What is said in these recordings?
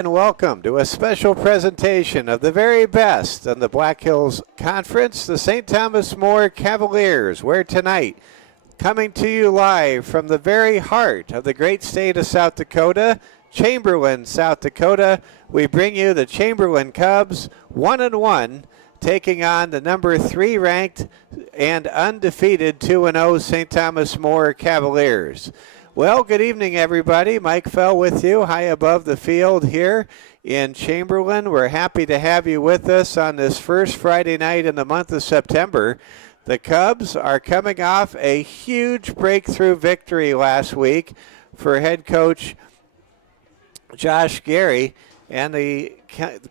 And welcome to a special presentation of the very best on the Black Hills Conference, the St. Thomas More Cavaliers, where tonight, coming to you live from the very heart of the great state of South Dakota, Chamberlain, South Dakota, we bring you the Chamberlain Cubs 1-1, taking on the number 3 ranked and undefeated 2-0 St. Thomas More Cavaliers. Well, good evening, everybody. Mike Fell with you high above the field here in Chamberlain. We're happy to have you with us on this first Friday night in the month of September. The Cubs are coming off a huge breakthrough victory last week for head coach Josh Gary, and the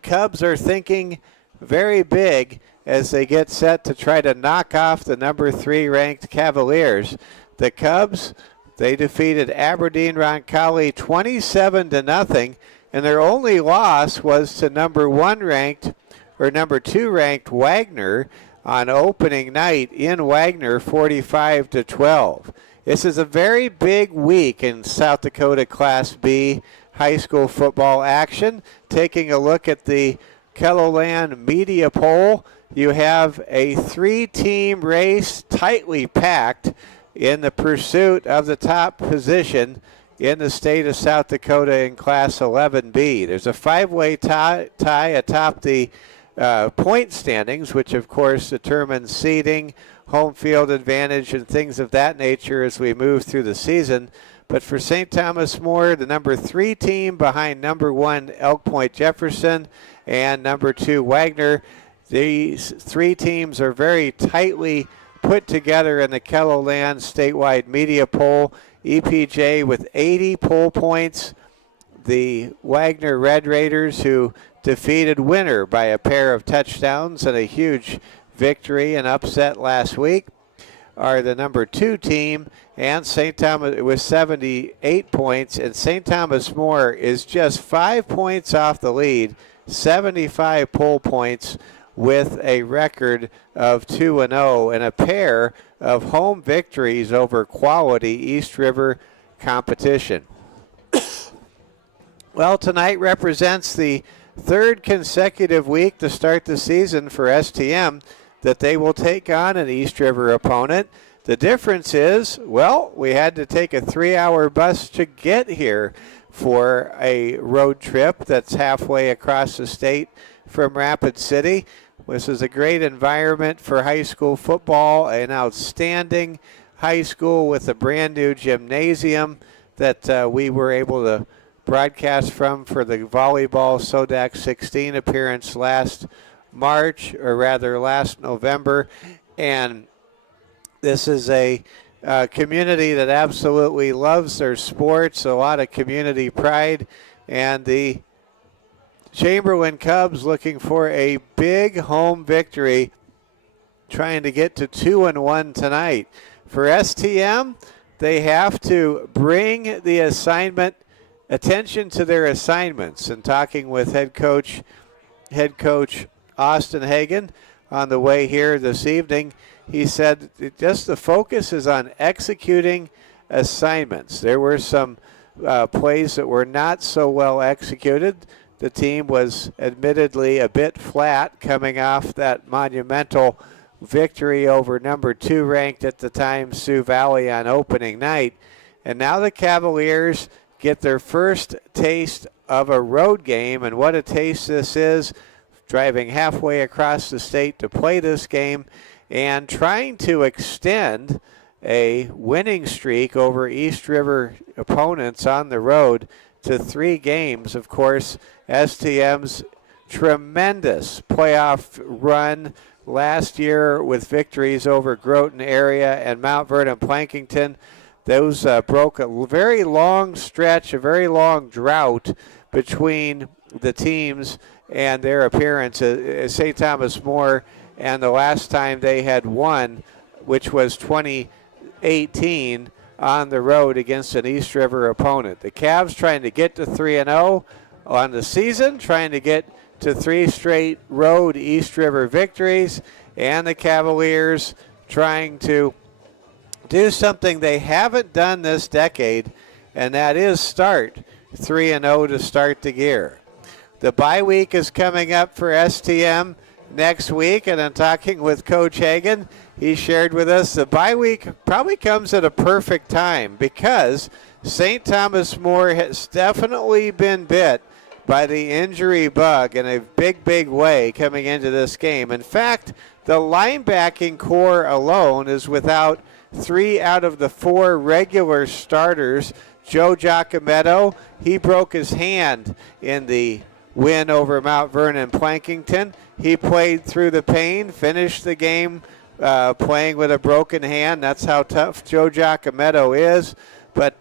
Cubs are thinking very big as they get set to try to knock off the number 3 ranked Cavaliers. The Cubs, they defeated Aberdeen Roncalli 27-0, and their only loss was to number 2 ranked Wagner on opening night in Wagner, 45-12. This is a very big week in South Dakota Class B high school football action. Taking a look at the KELOLAND media poll, you have a 3-team race tightly packed in the pursuit of the top position in the state of South Dakota in Class 11B. There's a 5-way tie atop the point standings, which of course determines seeding, home field advantage, and things of that nature as we move through the season. But for St. Thomas More, the number 3 team behind number 1 Elk Point Jefferson and number 2 Wagner, these 3 teams are very tightly put together in the KELOLAND statewide media poll. EPJ with 80 poll points. The Wagner Red Raiders, who defeated Winter by a pair of touchdowns and a huge victory and upset last week, are the number 2 team, and St. Thomas with 78 points, and St. Thomas More is just 5 points off the lead, 75 poll points, with a record of 2-0 and a pair of home victories over quality East River competition. Well, tonight represents the 3rd consecutive week to start the season for STM that they will take on an East River opponent. The difference is, well, we had to take a 3-hour bus to get here for a road trip that's halfway across the state from Rapid City. This is a great environment for high school football, an outstanding high school with a brand new gymnasium that we were able to broadcast from for the volleyball SODAC 16 appearance last November. And this is a community that absolutely loves their sports, a lot of community pride, and the Chamberlain Cubs looking for a big home victory, trying to get to 2-1 tonight. For STM, they have to bring the attention to their assignments. And talking with head coach Austin Hagan on the way here this evening, he said just the focus is on executing assignments. There were some plays that were not so well executed. The team was admittedly a bit flat coming off that monumental victory over number 2 ranked at the time Sioux Valley on opening night. And now the Cavaliers get their first taste of a road game, and what a taste this is, driving halfway across the state to play this game and trying to extend a winning streak over East River opponents on the road to 3 games. Of course, STM's tremendous playoff run last year with victories over Groton area and Mount Vernon Plankington. Those broke a very long stretch, a very long drought between the teams and their appearance at St. Thomas More, and the last time they had won, which was 2018, on the road against an East River opponent. The Cavs trying to get to 3-0 on the season, trying to get to 3 straight road East River victories, and the Cavaliers trying to do something they haven't done this decade, and that is start 3-0 to start the year. The bye week is coming up for STM next week, and I'm talking with Coach Hagan. He shared with us the bye week probably comes at a perfect time because St. Thomas More has definitely been bit by the injury bug in a big way coming into this game. In fact, the linebacking core alone is without 3 out of the 4 regular starters. Joe Giacometto, he broke his hand in the win over Mount Vernon Plankington. He played through the pain, finished the game playing with a broken hand. That's how tough Joe Giacometto is. But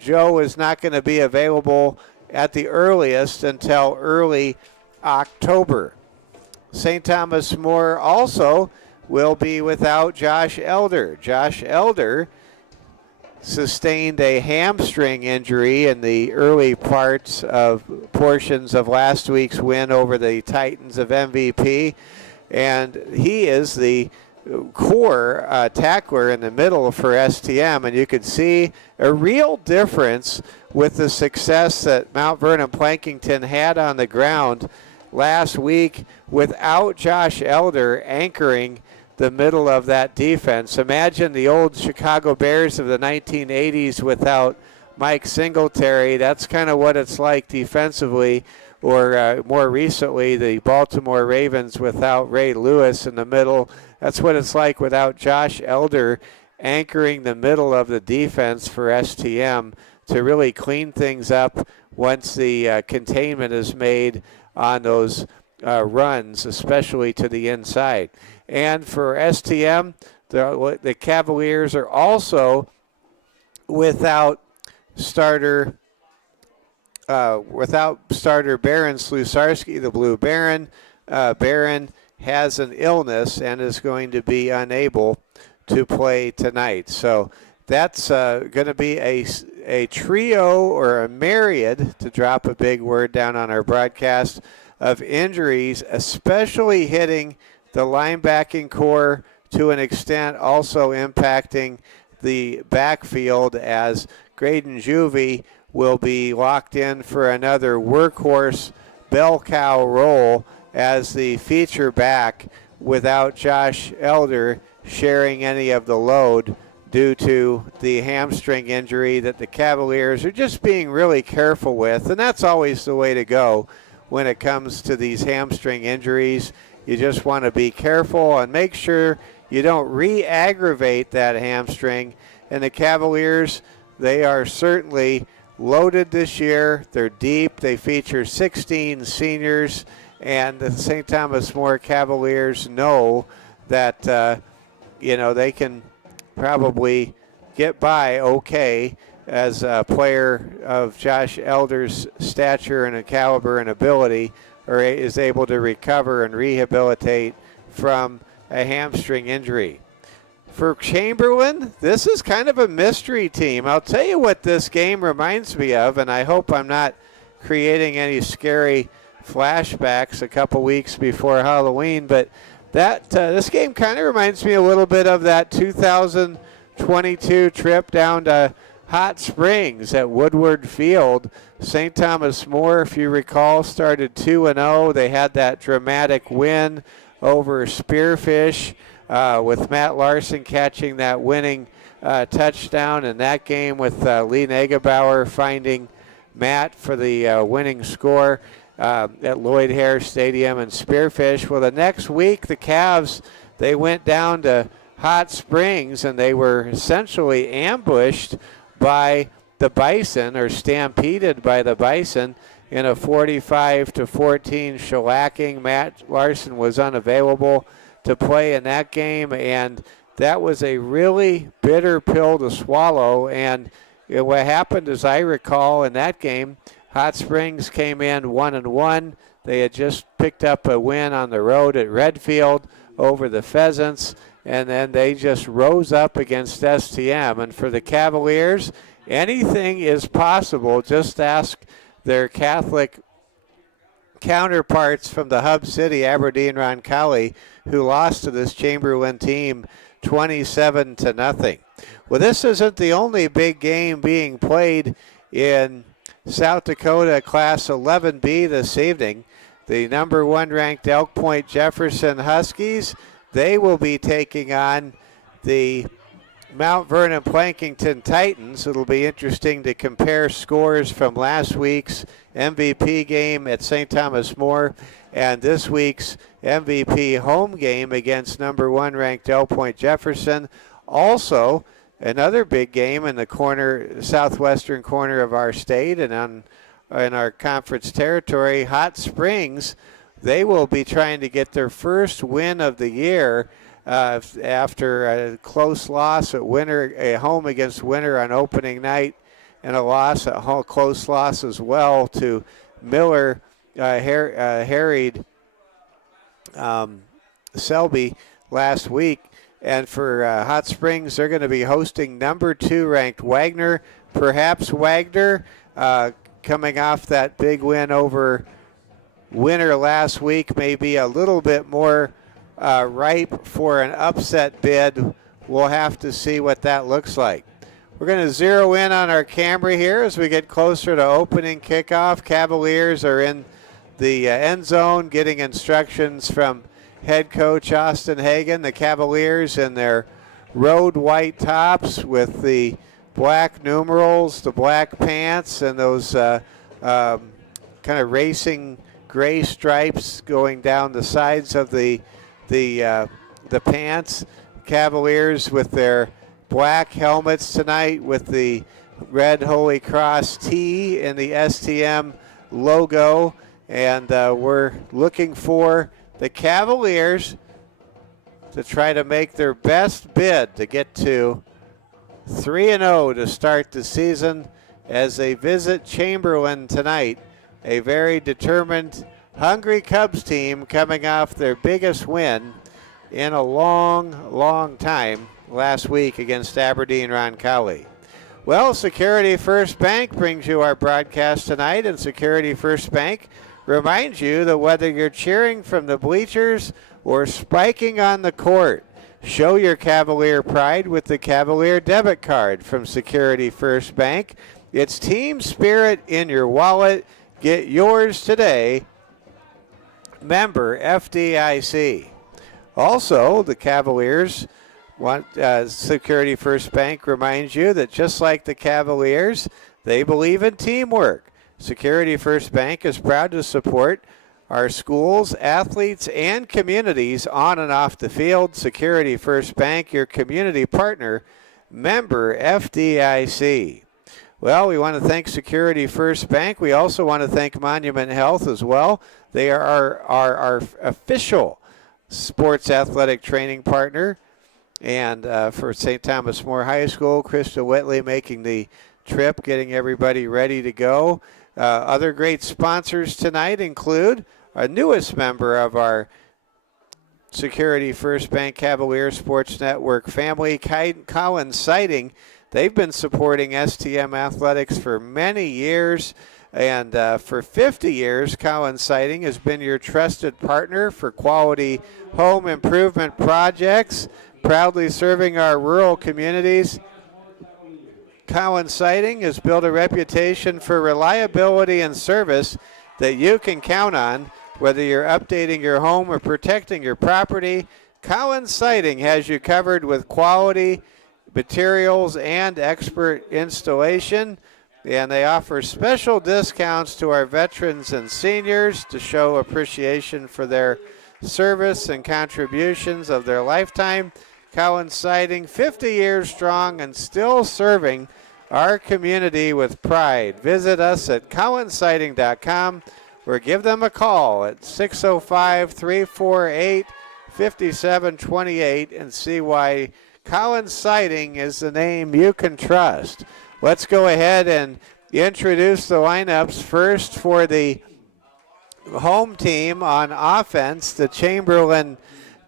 Joe is not going to be available at the earliest until early October. St. Thomas More also will be without Josh Elder. Josh Elder sustained a hamstring injury in the early portions of last week's win over the Titans of MVP, and he is the core tackler in the middle for STM, and you could see a real difference with the success that Mount Vernon Plankington had on the ground last week without Josh Elder anchoring the middle of that defense. Imagine the old Chicago Bears of the 1980s without Mike Singletary. That's kind of what it's like defensively, or more recently, the Baltimore Ravens without Ray Lewis in the middle. That's what it's like without Josh Elder anchoring the middle of the defense for STM to really clean things up once the containment is made on those runs, especially to the inside. And for STM, the Cavaliers are also without starter Baron Slusarski, the Blue Baron. Baron has an illness and is going to be unable to play tonight. So that's going to be a trio or a myriad, to drop a big word down on our broadcast, of injuries, especially hitting the linebacking core to an extent, also impacting the backfield, as Graydon Juvie will be locked in for another workhorse bell cow role as the feature back without Josh Elder sharing any of the load due to the hamstring injury that the Cavaliers are just being really careful with. And that's always the way to go when it comes to these hamstring injuries. You just want to be careful and make sure you don't re-aggravate that hamstring. And the Cavaliers, they are certainly loaded this year. They're deep. They feature 16 seniors. And the St. Thomas More Cavaliers know that, they can probably get by okay as a player of Josh Elder's stature and a caliber and ability, or is able to recover and rehabilitate from a hamstring injury. For Chamberlain, this is kind of a mystery team. I'll tell you what this game reminds me of, and I hope I'm not creating any scary flashbacks a couple weeks before Halloween, but this game kind of reminds me a little bit of that 2022 trip down to Hot Springs at Woodward Field. St. Thomas More, if you recall, started 2-0. They had that dramatic win over Spearfish with Matt Larson catching that winning touchdown in that game, with Lee Negebauer finding Matt for the winning score at Lloyd Hare Stadium in Spearfish. Well, the next week, the Cavs, they went down to Hot Springs, and they were essentially ambushed by the Bison, or stampeded by the Bison, in a 45-14 shellacking. Matt Larson was unavailable to play in that game, and that was a really bitter pill to swallow. And what happened, as I recall, in that game, Hot Springs came in 1-1. They had just picked up a win on the road at Redfield over the Pheasants, and then they just rose up against STM. And for the Cavaliers, anything is possible. Just ask their Catholic counterparts from the hub city, Aberdeen Roncalli, who lost to this Chamberlain team 27-0. Well, this isn't the only big game being played in South Dakota Class 11B this evening. The number 1 ranked Elk Point Jefferson Huskies, they will be taking on the Mount Vernon Plankington Titans. It'll be interesting to compare scores from last week's MVP game at St. Thomas More and this week's MVP home game against number 1 ranked Elk Point Jefferson. Also, another big game in the southwestern corner of our state and in our conference territory, Hot Springs. They will be trying to get their first win of the year after a close loss at Winter, a home against Winter on opening night, and a close loss as well to Miller, harried Selby last week. And for Hot Springs, they're going to be hosting number 2 ranked Wagner. Perhaps Wagner, coming off that big win over Winter last week, may be a little bit more ripe for an upset bid. We'll have to see what that looks like. We're going to zero in on our camera here as we get closer to opening kickoff. Cavaliers are in the end zone getting instructions from head coach Austin Hagan. The Cavaliers in their road white tops with the black numerals, the black pants, and those kind of racing gray stripes going down the sides of the pants. Cavaliers with their black helmets tonight with the red Holy Cross T and the STM logo. And we're looking for the Cavaliers to try to make their best bid to get to 3-0 to start the season as they visit Chamberlain tonight. A very determined, hungry Cubs team coming off their biggest win in a long, long time last week against Aberdeen Roncalli. Well, Security First Bank brings you our broadcast tonight, and Security First Bank reminds you that whether you're cheering from the bleachers or spiking on the court, show your Cavalier pride with the Cavalier debit card from Security First Bank. It's team spirit in your wallet. Get yours today. Member FDIC. Also, the Cavaliers Security First Bank reminds you that just like the Cavaliers, they believe in teamwork. Security First Bank is proud to support our schools, athletes, and communities on and off the field. Security First Bank, your community partner, member FDIC. Well, we want to thank Security First Bank. We also want to thank Monument Health as well. They are our official sports athletic training partner. And for St. Thomas More High School, Krista Whitley making the trip, getting everybody ready to go. Other great sponsors tonight include our newest member of our Security First Bank Cavalier Sports Network family, Collins Sighting. They've been supporting STM athletics for many years, and for 50 years, Collins Sighting has been your trusted partner for quality home improvement projects, proudly serving our rural communities. Collins Sighting has built a reputation for reliability and service that you can count on. Whether you're updating your home or protecting your property, Collins Sighting has you covered with quality materials and expert installation. And they offer special discounts to our veterans and seniors to show appreciation for their service and contributions of their lifetime. Collins Sighting, 50 years strong and still serving our community with pride. Visit us at collinssighting.com or give them a call at 605-348-5728 and see why Collins Sighting is the name you can trust. Let's go ahead and introduce the lineups. First for the home team on offense, the Chamberlain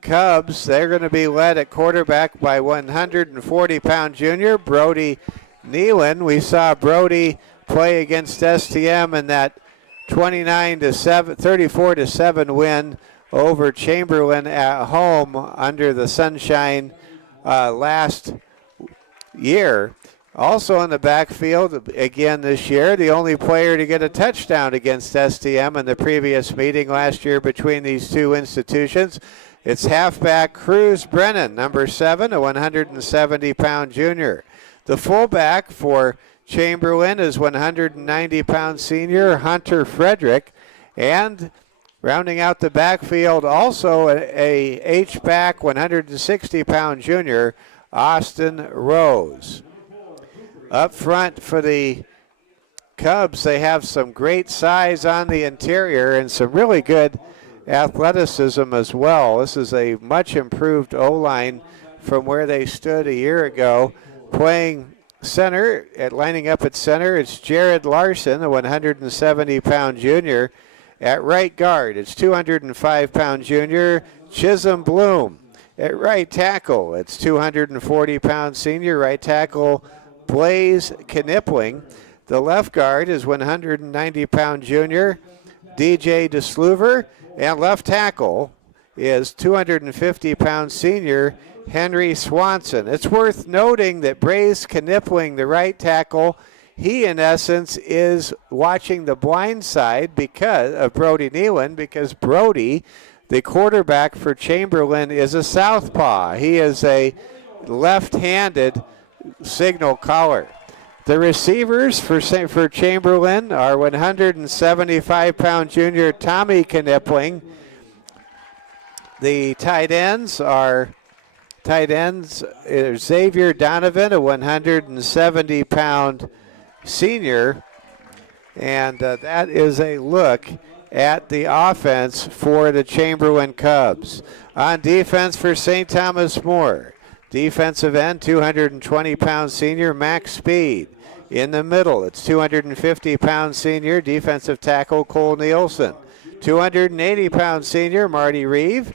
Cubs. They're going to be led at quarterback by 140-pound junior Brody Nealon. We saw Brody play against STM in that 34-7 win over Chamberlain at home under the sunshine last year. Also in the backfield again this year, the only player to get a touchdown against STM in the previous meeting last year between these two institutions. It's halfback Cruz Brennan, number 7, a 170-pound junior. The fullback for Chamberlain is 190-pound senior Hunter Frederick. And rounding out the backfield, also a H-back 160-pound junior, Austin Rose. Up front for the Cubs, they have some great size on the interior and some really good athleticism as well. This is a much improved O-line from where they stood a year ago. Playing center, lining up at center, it's Jared Larson, a 170-pound junior. At right guard, it's 205-pound junior Chisholm Bloom. At right tackle, it's 240-pound senior right tackle Blaze Knipling. The left guard is 190-pound junior DJ DeSluver. And left tackle is 250-pound senior Henry Swanson. It's worth noting that Blaze Knipling, the right tackle, he in essence is watching the blind side because of Brody Nealon, because Brody, the quarterback for Chamberlain, is a southpaw. He is a left-handed signal caller. The receivers for Chamberlain are 175-pound junior Tommy Knipling. The tight ends are Xavier Donovan, a 170-pound senior. And that is a look at the offense for the Chamberlain Cubs. On defense for St. Thomas More, defensive end, 220-pound senior Max Speed. In the middle, it's 250-pound senior defensive tackle Cole Nielsen. 280-pound senior Marty Reeve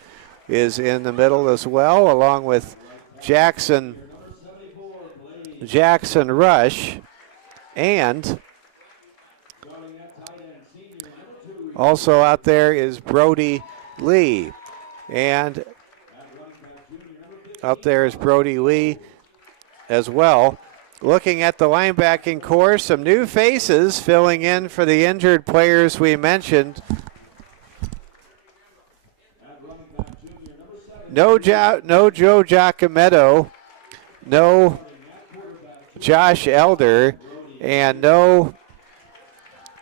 is in the middle as well, along with Jackson Rush. And also out there is Brody Lee. And out there is Brody Lee as well. Looking at the linebacking core, some new faces filling in for the injured players we mentioned. No Joe Giacometto, no Josh Elder, and no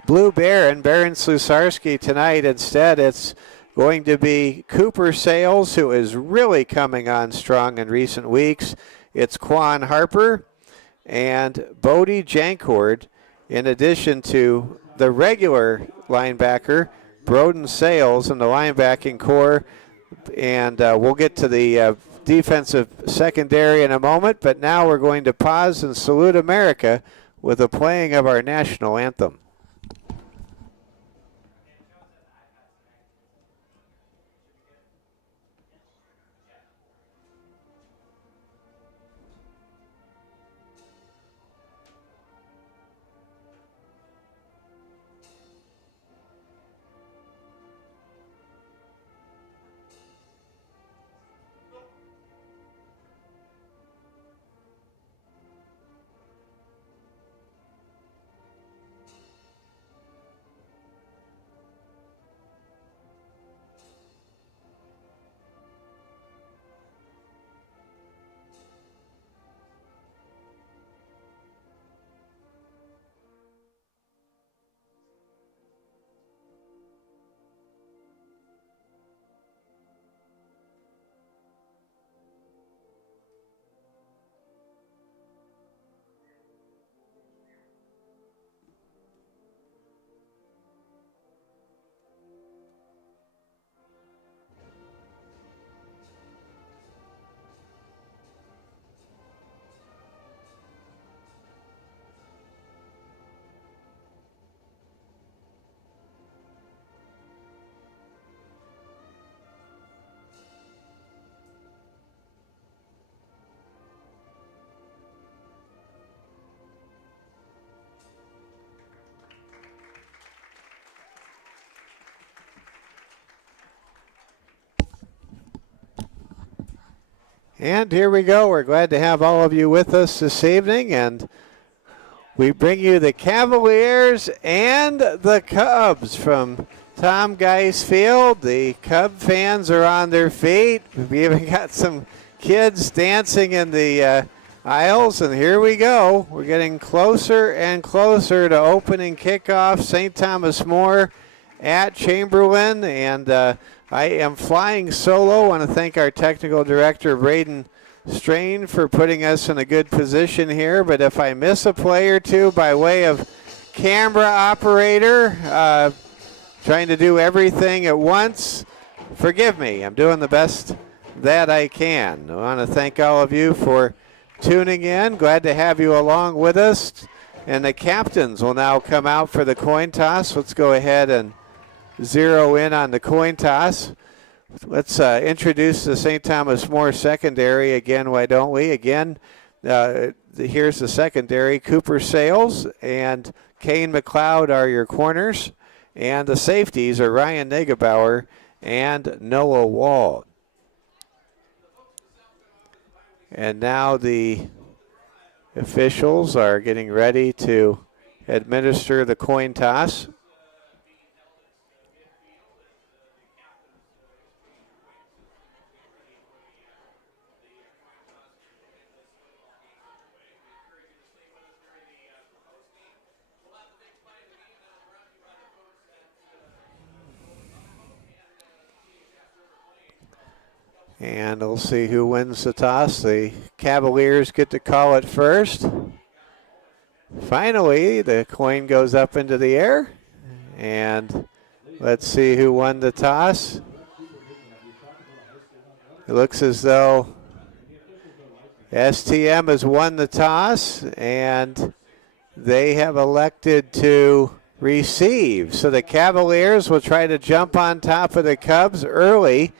Blue Baron Slusarski tonight. Instead, it's going to be Cooper Sales, who is really coming on strong in recent weeks. It's Quan Harper and Bodie Jancourt, in addition to the regular linebacker, Broden Sales, in the linebacking core. And we'll get to the defensive secondary in a moment, but now we're going to pause and salute America with the playing of our national anthem. And here we go. We're glad to have all of you with us this evening, and we bring you the Cavaliers and the Cubs from Tom Geis Field. The Cub fans are on their feet. We've even got some kids dancing in the aisles, and here we go. We're getting closer and closer to opening kickoff. St. Thomas More at Chamberlain, and I am flying solo. I want to thank our technical director, Braden Strain, for putting us in a good position here. But if I miss a play or two by way of camera operator, trying to do everything at once, forgive me. I'm doing the best that I can. I want to thank all of you for tuning in. Glad to have you along with us. And the captains will now come out for the coin toss. Let's go ahead and zero in on the coin toss. Let's introduce the St. Thomas More secondary again, why don't we? Again, here's the secondary. Cooper Sales and Kane McLeod are your corners. And the safeties are Ryan Negebauer and Noah Wald. And now the officials are getting ready to administer the coin toss. And we'll see who wins the toss. The Cavaliers get to call it first. Finally, the coin goes up into the air. And let's see who won the toss. It looks as though STM has won the toss, and they have elected to receive. So the Cavaliers will try to jump on top of the Cubs early.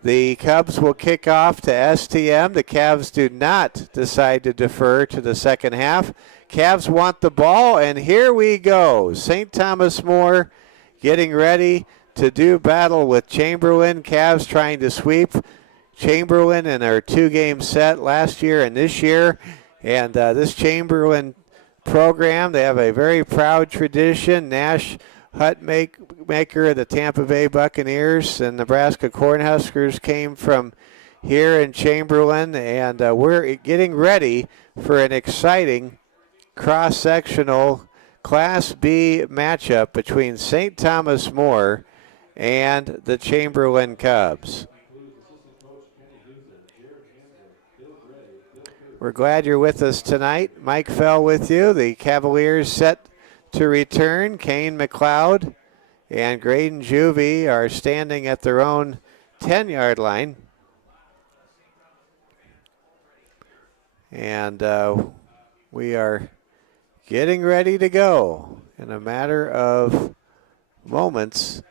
The Cubs will kick off to STM. The Cavs do not decide to defer to the second half. Cavs want the ball, and here we go. St. Thomas More getting ready to do battle with Chamberlain. Cavs trying to sweep Chamberlain in their two-game set last year and this year. And this Chamberlain program, they have a very proud tradition. Nash Hutmaker of the Tampa Bay Buccaneers and Nebraska Cornhuskers came from here in Chamberlain, and we're getting ready for an exciting cross-sectional Class B matchup between St. Thomas More and the Chamberlain Cubs. We're glad you're with us tonight. Mike Fell with you. The Cavaliers set to return. Kane McLeod and Graydon Juvie are standing at their own 10-yard line. And we are getting ready to go in a matter of moments.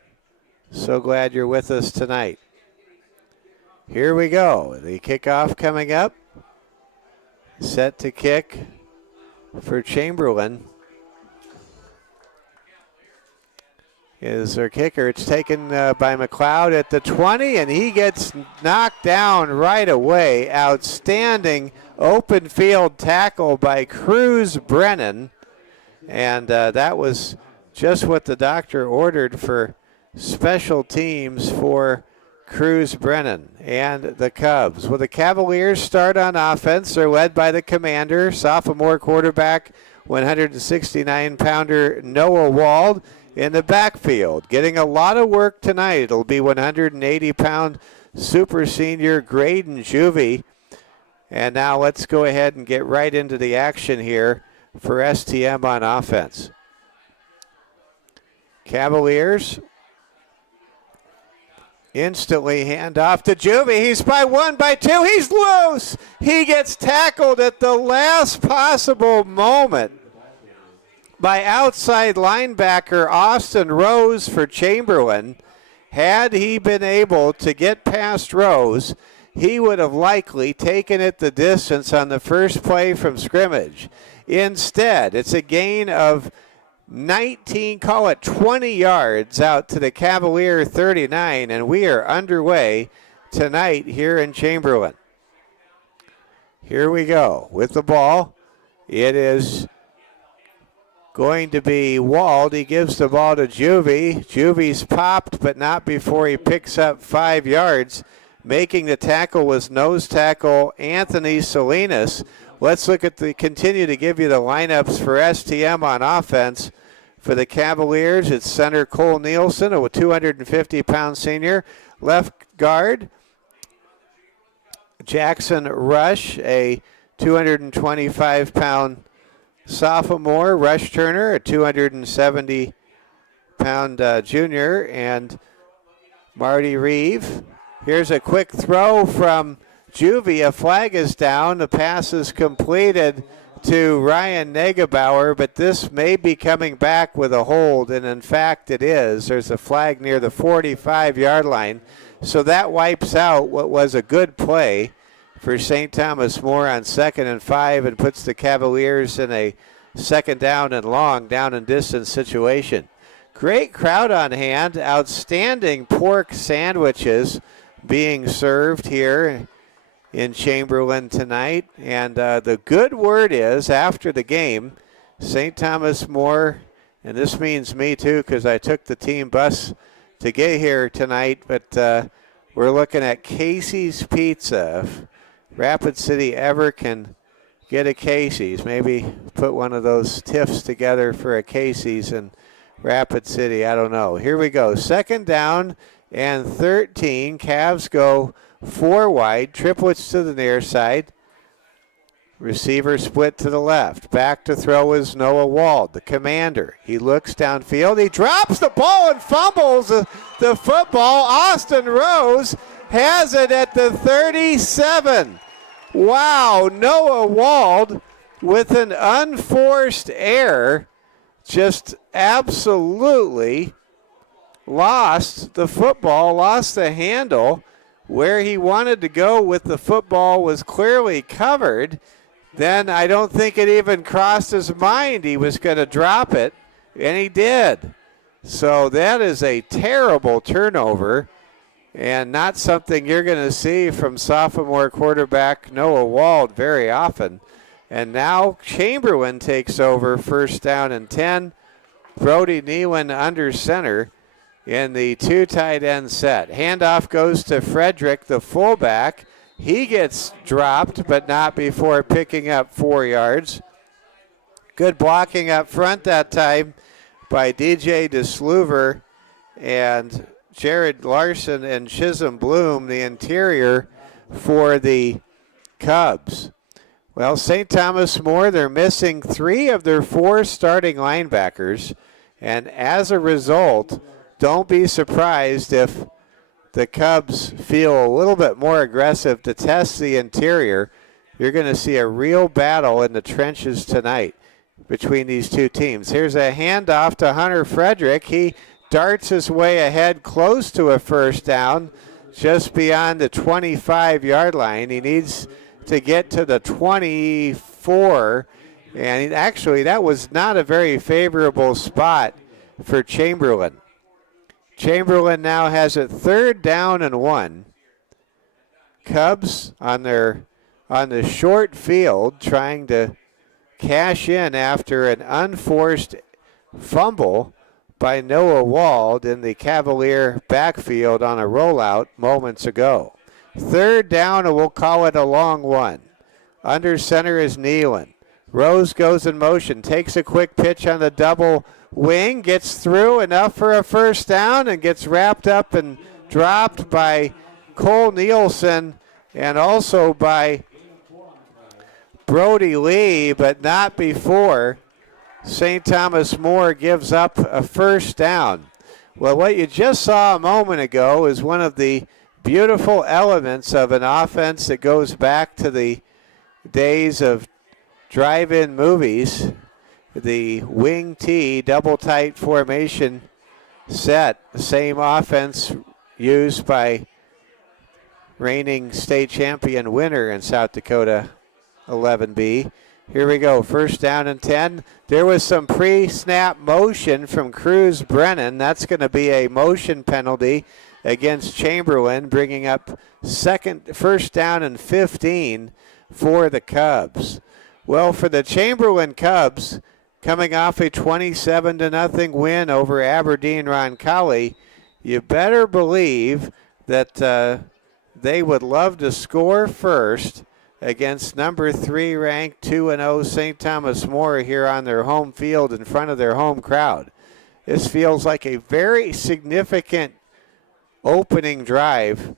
So glad you're with us tonight. Here we go. The kickoff coming up. Set to kick for Chamberlain is their kicker. It's taken by McLeod at the 20, and he gets knocked down right away. Outstanding open field tackle by Cruz Brennan, and that was just what the doctor ordered for special teams for Cruz Brennan and the Cubs. Well, the Cavaliers start on offense. They're led by the commander, sophomore quarterback, 169-pounder Noah Wald in the backfield. Getting a lot of work tonight. It'll be 180-pound super senior Graydon Juvie. And now let's go ahead and get right into the action here for STM on offense. Cavaliers instantly hand off to Juvie. He's by one, by two. He's loose. He gets tackled at the last possible moment by outside linebacker Austin Rose for Chamberlain. Had he been able to get past Rose, he would have likely taken it the distance on the first play from scrimmage. Instead, it's a gain of 19, call it 20 yards out to the Cavalier 39, and we are underway tonight here in Chamberlain. Here we go with the ball. It is going to be Wald. He gives the ball to Juvie. Juvie's popped, but not before he picks up 5 yards. Making the tackle was nose tackle Anthony Salinas. Let's look at continue to give you the lineups for STM on offense. For the Cavaliers, it's center Cole Nielsen, a 250-pound senior. Left guard, Jackson Rush, a 225-pound sophomore. Rush Turner, a 270-pound junior. And Marty Reeve. Here's a quick throw from Juvie. A flag is down. The pass is completed to Ryan Negebauer, but this may be coming back with a hold, and in fact it is. There's a flag near the 45-yard line. So that wipes out what was a good play for St. Thomas More on 2nd and 5 and puts the Cavaliers in a 2nd down and long, down and distance situation. Great crowd on hand. Outstanding pork sandwiches being served here in Chamberlain tonight. And the good word is, after the game, St. Thomas More, and this means me too because I took the team bus to get here tonight, but we're looking at Casey's Pizza. If Rapid City ever can get a Casey's, maybe put one of those tiffs together for a Casey's in Rapid City. I don't know. Here we go. 2nd down and 13. Cavs go 4 wide. Triplets to the near side. Receiver split to the left. Back to throw is Noah Wald, the commander. He looks downfield. He drops the ball and fumbles the football. Austin Rose has it at the 37. Wow, Noah Wald with an unforced error just absolutely lost the football, lost the handle. Where he wanted to go with the football was clearly covered. Then I don't think it even crossed his mind he was going to drop it, and he did. So that is a terrible turnover and not something you're going to see from sophomore quarterback Noah Wald very often. And now Chamberlain takes over, 1st down and 10. Brody Nealon under center in the 2 tight end set. Handoff goes to Frederick, the fullback. He gets dropped, but not before picking up 4 yards. Good blocking up front that time by DJ DeSluver and Jared Larson and Chisholm Bloom, the interior for the Cubs. Well, St. Thomas More, they're missing 3 of their 4 starting linebackers, and as a result, don't be surprised if the Cubs feel a little bit more aggressive to test the interior. You're going to see a real battle in the trenches tonight between these two teams. Here's a handoff to Hunter Frederick. He darts his way ahead close to a 1st down, just beyond the 25-yard line. He needs to get to the 24, and actually that was not a very favorable spot for Chamberlain. Chamberlain now has it 3rd down and 1. Cubs on the short field trying to cash in after an unforced fumble by Noah Wald in the Cavalier backfield on a rollout moments ago. 3rd down, and we'll call it a long one. Under center is Nealon. Rose goes in motion, takes a quick pitch on the double wing, gets through enough for a 1st down, and gets wrapped up and dropped by Cole Nielsen and also by Brody Lee, but not before St. Thomas More gives up a 1st down. Well, what you just saw a moment ago is one of the beautiful elements of an offense that goes back to the days of drive-in movies. The wing T double tight formation set, the same offense used by reigning state champion winner in South Dakota 11B. Here we go, 1st down and 10. There was some pre-snap motion from Cruz Brennan. That's going to be a motion penalty against Chamberlain, bringing up 1st down and 15 for the Cubs. Well, for the Chamberlain Cubs, coming off a 27-0 win over Aberdeen Roncalli, you better believe that they would love to score first against number 3 ranked 2-0 St. Thomas More here on their home field in front of their home crowd. This feels like a very significant opening drive,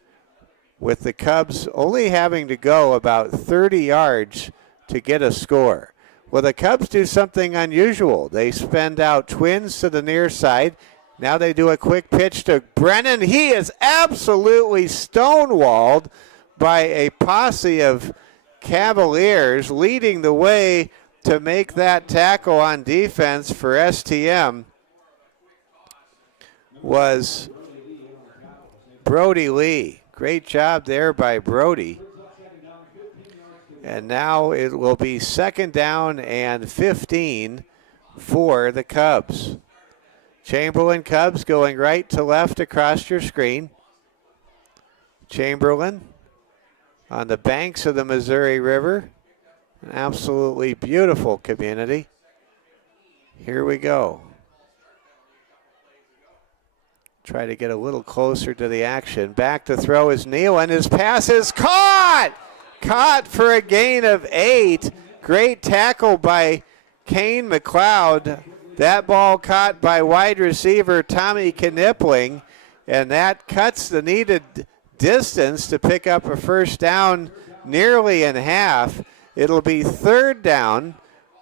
with the Cubs only having to go about 30 yards to get a score. Well, the Cubs do something unusual. They spend out twins to the near side. Now they do a quick pitch to Brennan. He is absolutely stonewalled by a posse of Cavaliers, leading the way to make that tackle on defense for STM was Brody Lee. Great job there by Brody. And now it will be 2nd down and 15 for the Cubs. Chamberlain Cubs going right to left across your screen. Chamberlain on the banks of the Missouri River. An absolutely beautiful community. Here we go. Try to get a little closer to the action. Back to throw is Neal, and his pass is caught! Caught for a gain of 8. Great tackle by Kane McLeod. That ball caught by wide receiver Tommy Knipling, and that cuts the needed distance to pick up a first down nearly in half. It'll be 3rd down.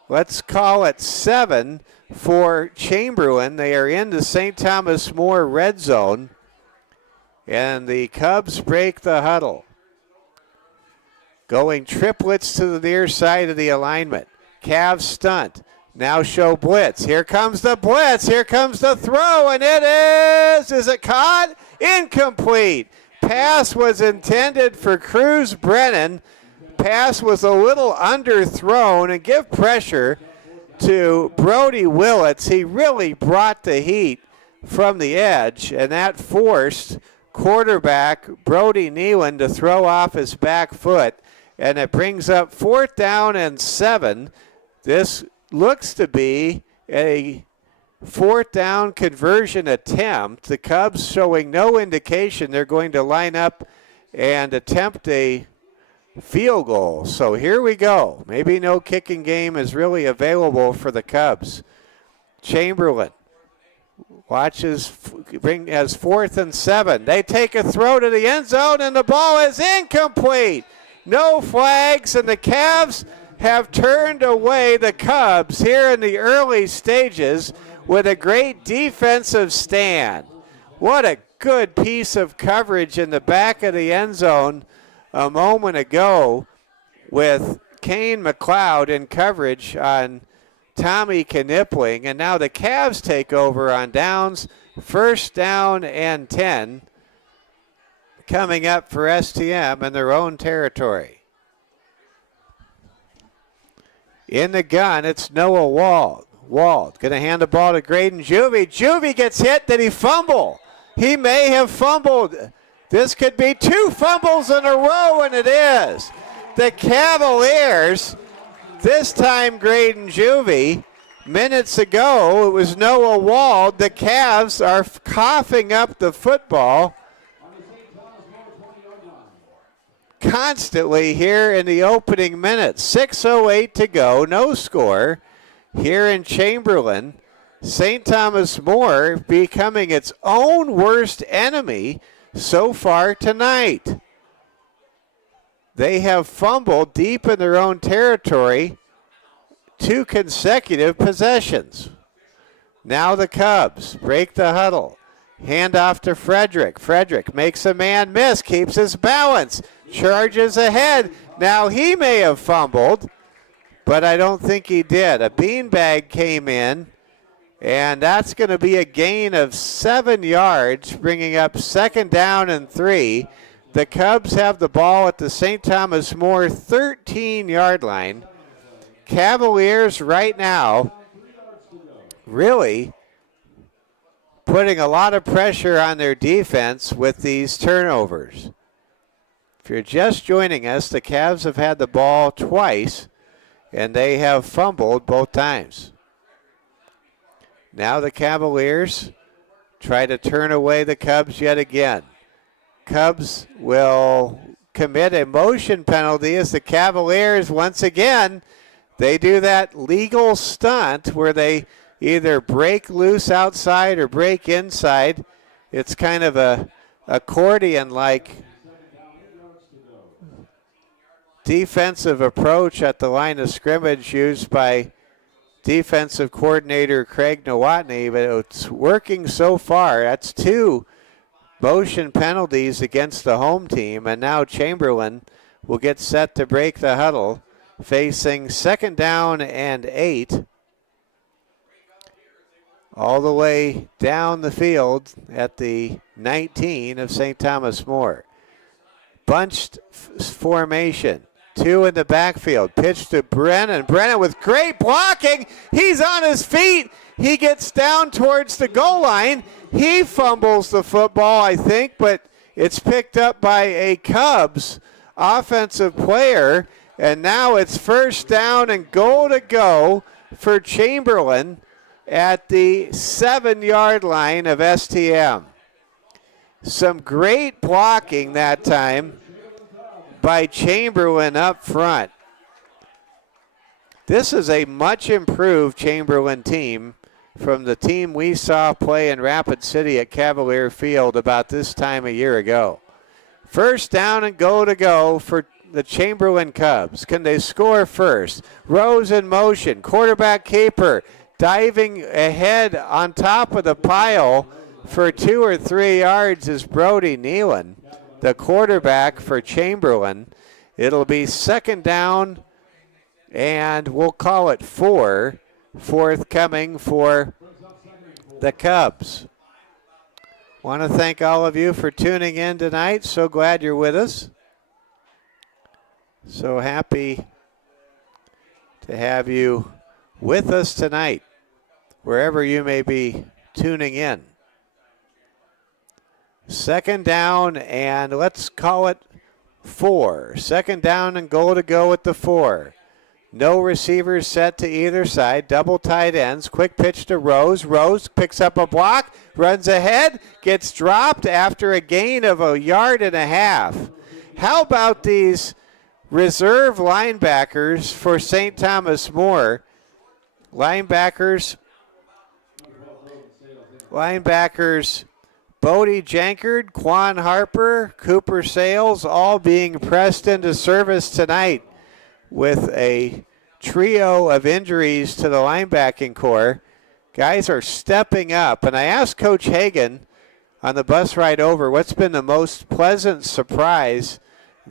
Let's call it 7 for Chamberlain. They are in the St. Thomas More red zone, and the Cubs break the huddle. Going triplets to the near side of the alignment. Cavs stunt. Now show blitz. Here comes the blitz. Here comes the throw, and it is it caught? Incomplete. Pass was intended for Cruz Brennan. Pass was a little underthrown, and give pressure to Brody Willits. He really brought the heat from the edge, and that forced quarterback Brody Nealon to throw off his back foot, and it brings up 4th down and 7. This looks to be a 4th down conversion attempt. The Cubs showing no indication they're going to line up and attempt a field goal. So here we go. Maybe no kicking game is really available for the Cubs. Chamberlain watches, as 4th and 7. They take a throw to the end zone, and the ball is incomplete. No flags, and the Cavs have turned away the Cubs here in the early stages with a great defensive stand. What a good piece of coverage in the back of the end zone a moment ago with Kane McLeod in coverage on Tommy Knipling. And now the Cavs take over on downs. 1st down and 10 coming up for STM in their own territory. In the gun, it's Noah Wald. Wald going to hand the ball to Graydon Juvie. Juvie gets hit. Did he fumble? He may have fumbled. This could be 2 fumbles in a row, and it is. The Cavaliers, this time Graydon Juvie. Minutes ago, it was Noah Wald. The Cavs are coughing up the football constantly here in the opening minutes. 6:08 to go, no score here in Chamberlain. St. Thomas More becoming its own worst enemy so far tonight. They have fumbled deep in their own territory 2 consecutive possessions. Now the Cubs break the huddle. Hand off to Frederick. Frederick makes a man miss, keeps his balance, charges ahead. Now he may have fumbled, but I don't think he did. A beanbag came in, and that's going to be a gain of 7 yards, bringing up 2nd down and 3. The Cubs have the ball at the St. Thomas More 13-yard line. Cavaliers right now really putting a lot of pressure on their defense with these turnovers. If you're just joining us, the Cavs have had the ball twice, and they have fumbled both times. Now the Cavaliers try to turn away the Cubs yet again. Cubs will commit a motion penalty as the Cavaliers, once again, they do that legal stunt where they either break loose outside or break inside. It's kind of a accordion-like defensive approach at the line of scrimmage used by defensive coordinator Craig Nowotny, but it's working so far. That's 2 motion penalties against the home team, and now Chamberlain will get set to break the huddle, facing 2nd down and 8. All the way down the field at the 19 of St. Thomas More. Bunched formation. 2 in the backfield. Pitch to Brennan. Brennan with great blocking. He's on his feet. He gets down towards the goal line. He fumbles the football, I think, but it's picked up by a Cubs offensive player. And now it's 1st down and goal to go for Chamberlain at the 7-yard line of STM. Some great blocking that time by Chamberlain up front. This is a much improved Chamberlain team from the team we saw play in Rapid City at Cavalier Field about this time a year ago. 1st down and goal to go for the Chamberlain Cubs. Can they score first? Rose in motion. Quarterback keeper diving ahead on top of the pile for 2 or 3 yards is Brody Nealon, the quarterback for Chamberlain. It'll be 2nd down, and we'll call it 4, forthcoming for the Cubs. Want to thank all of you for tuning in tonight. So glad you're with us. So happy to have you with us tonight, wherever you may be tuning in. 2nd down, and let's call it 4. 2nd down and goal to go at the 4. No receivers set to either side. Double tight ends. Quick pitch to Rose. Rose picks up a block, runs ahead, gets dropped after a gain of 1.5 yards. How about these reserve linebackers for St. Thomas More? Linebackers Bodie Jankard, Quan Harper, Cooper Sales, all being pressed into service tonight with a trio of injuries to the linebacking core. Guys are stepping up, and I asked Coach Hagan on the bus ride over what's been the most pleasant surprise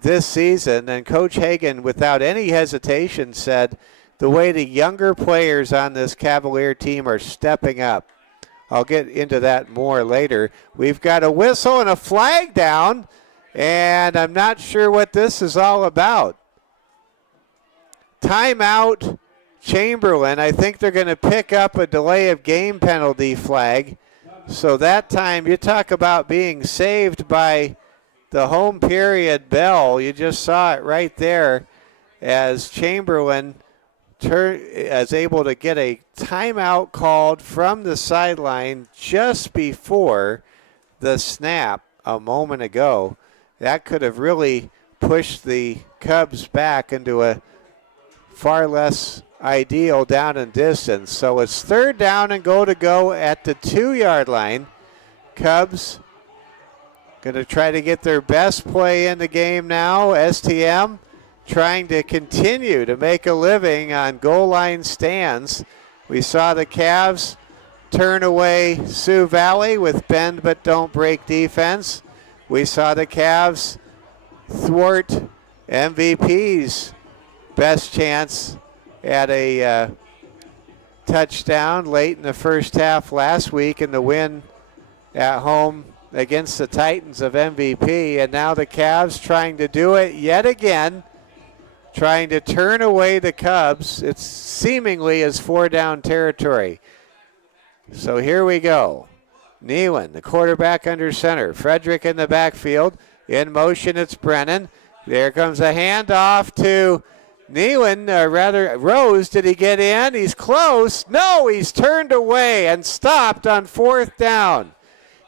this season, and Coach Hagan, without any hesitation, said the way the younger players on this Cavalier team are stepping up. I'll get into that more later. We've got a whistle and a flag down, and I'm not sure what this is all about. Timeout, Chamberlain. I think they're going to pick up a delay of game penalty flag. So that time, you talk about being saved by the home period bell. You just saw it right there as Chamberlain is able to get a timeout called from the sideline just before the snap a moment ago. That could have really pushed the Cubs back into a far less ideal down and distance. So it's 3rd down and goal to go at the 2-yard line. Cubs going to try to get their best play in the game now. STM trying to continue to make a living on goal line stands. We saw the Cavs turn away Sioux Valley with bend but don't break defense. We saw the Cavs thwart MVP's best chance at a touchdown late in the first half last week in the win at home against the Titans of MVP. And now the Cavs trying to do it yet again, trying to turn away the Cubs. It's seemingly as 4-down territory. So here we go. Nealon, the quarterback under center. Frederick in the backfield. In motion, it's Brennan. There comes a handoff to Rose. Did he get in? He's close. No, he's turned away and stopped on 4th down.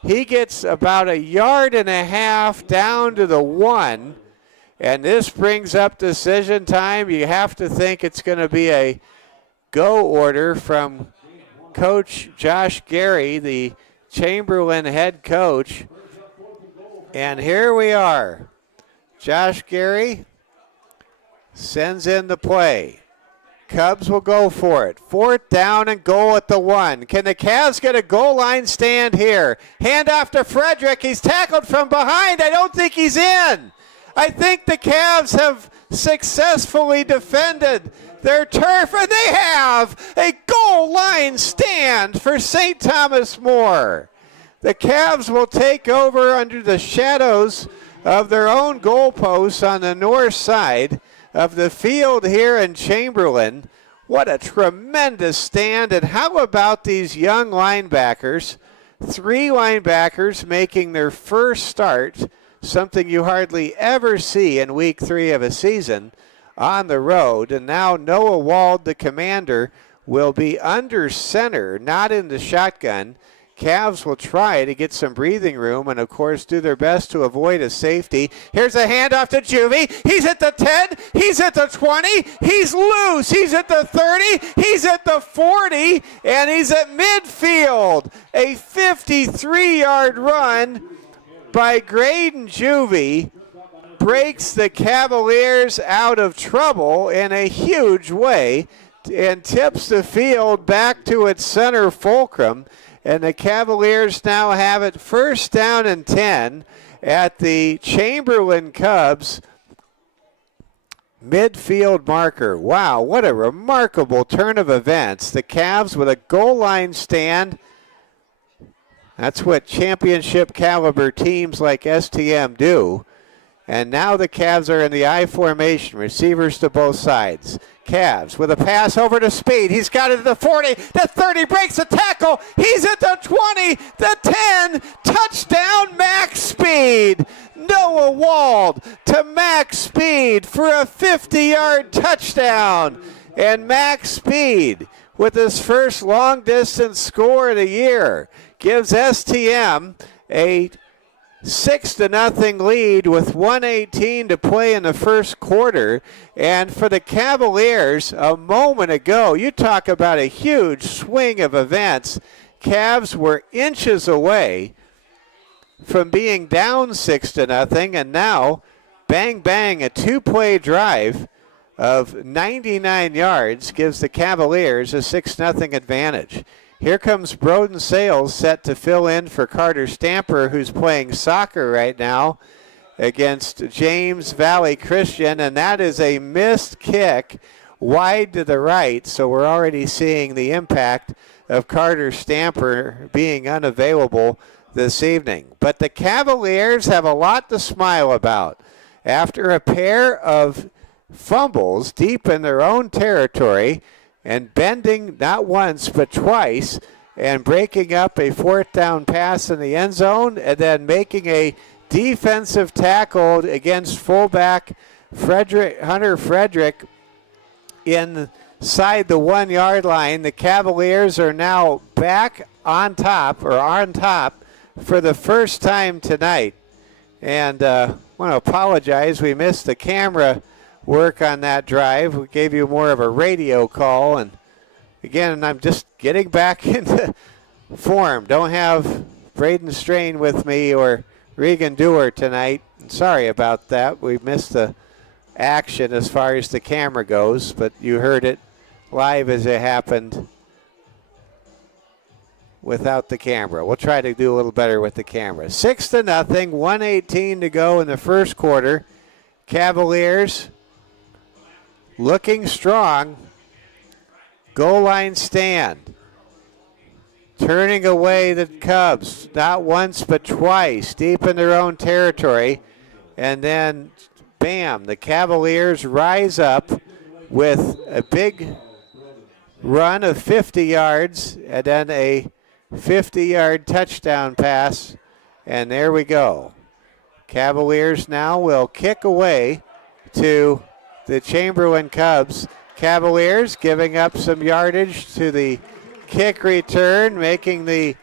He gets about 1.5 yards down to the 1. And this brings up decision time. You have to think it's going to be a go order from Coach Josh Gary, the Chamberlain head coach. And here we are. Josh Gary sends in the play. Cubs will go for it. 4th down and goal at the 1. Can the Cavs get a goal line stand here? Handoff to Frederick. He's tackled from behind. I don't think he's in. I think the Cavs have successfully defended their turf, and they have a goal line stand for St. Thomas More. The Cavs will take over under the shadows of their own goalposts on the north side of the field here in Chamberlain. What a tremendous stand. And how about these young linebackers? 3 linebackers making their first start, something you hardly ever see in week 3 of a season on the road. And now Noah Wald, the commander, will be under center, not in the shotgun. Cavs will try to get some breathing room and, of course, do their best to avoid a safety. Here's a handoff to Juvie. He's at the 10. He's at the 20. He's loose. He's at the 30. He's at the 40. And he's at midfield. A 53-yard run by Graydon Juvie breaks the Cavaliers out of trouble in a huge way and tips the field back to its center fulcrum. And the Cavaliers now have it 1st down and 10 at the Chamberlain Cubs midfield marker. Wow, what a remarkable turn of events. The Cavs with a goal line stand. That's what championship caliber teams like STM do. And now the Cavs are in the I formation, receivers to both sides. Cavs with a pass over to Speed. He's got it at the 40, the 30, breaks the tackle. He's at the 20, the 10, touchdown Max Speed. Noah Wald to Max Speed for a 50-yard touchdown. And Max Speed with his first long-distance score of the year gives STM a 6-0 lead with 1:18 to play in the first quarter. And for the Cavaliers, a moment ago, you talk about a huge swing of events. Cavs were inches away from being down 6-0, and now, bang, bang, a 2-play drive of 99 yards gives the Cavaliers a 6-0 advantage. Here comes Broden Sales set to fill in for Carter Stamper, who's playing soccer right now against James Valley Christian, and that is a missed kick wide to the right, so we're already seeing the impact of Carter Stamper being unavailable this evening. But the Cavaliers have a lot to smile about. After a pair of fumbles deep in their own territory, and bending not once but twice and breaking up a 4th down pass in the end zone and then making a defensive tackle against fullback Hunter Frederick inside the 1-yard line. The Cavaliers are now back on top for the first time tonight. And I want to apologize. We missed the camera work on that drive. We gave you more of a radio call, and again, I'm just getting back into form. Don't have Braden Strain with me or Regan Dewar tonight. Sorry about that. We missed the action as far as the camera goes, but you heard it live as it happened without the camera. We'll try to do a little better with the camera. 6-0, 1:18 to go in the first quarter. Cavaliers looking strong. Goal line stand. Turning away the Cubs, not once but twice, deep in their own territory. And then, bam, the Cavaliers rise up with a big run of 50 yards and then a 50-yard touchdown pass. And there we go. Cavaliers now will kick away to the Chamberlain Cubs. Cavaliers giving up some yardage to the kick return, making the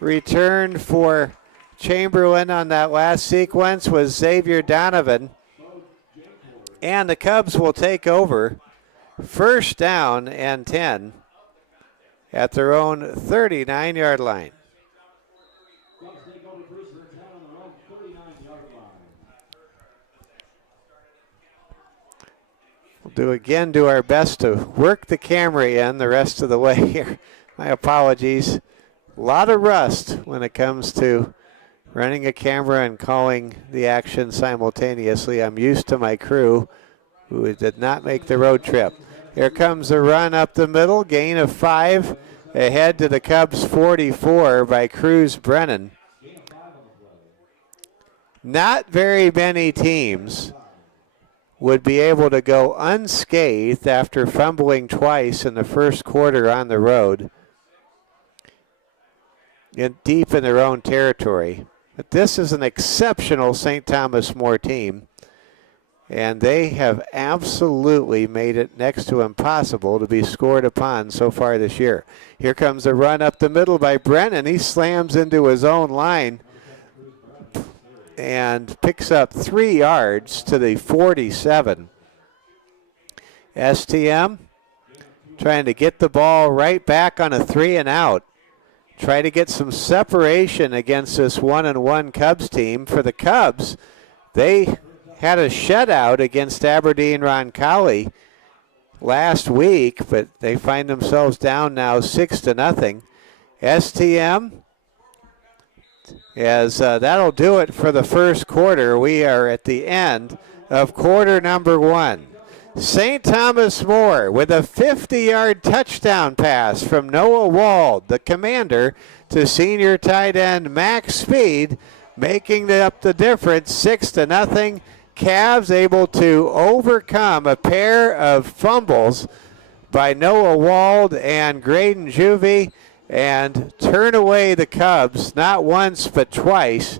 return for Chamberlain on that last sequence was Xavier Donovan. And the Cubs will take over first down and 10 at their own 39-yard line. We'll do our best to work the camera in the rest of the way here. My apologies. A lot of rust when it comes to running a camera and calling the action simultaneously. I'm used to my crew who did not make the road trip. Here comes a run up the middle, gain of 5, ahead to the Cubs 44 by Cruz Brennan. Not very many teams would be able to go unscathed after fumbling twice in the first quarter on the road, deep in their own territory. But this is an exceptional St. Thomas More team, and they have absolutely made it next to impossible to be scored upon so far this year. Here comes a run up the middle by Brennan. He slams into his own line and picks up 3 yards to the 47. STM trying to get the ball right back on a 3 and out. Try to get some separation against this 1-1 Cubs team. For the Cubs, they had a shutout against Aberdeen Roncalli last week, but they find themselves down now 6-0. STM, as that'll do it for the first quarter. We are at the end of quarter number 1. St. Thomas More with a 50-yard touchdown pass from Noah Wald, the commander, to senior tight end Max Speed, making up the difference, 6-0. Cavs able to overcome a pair of fumbles by Noah Wald and Graydon Juvie and turn away the Cubs, not once but twice,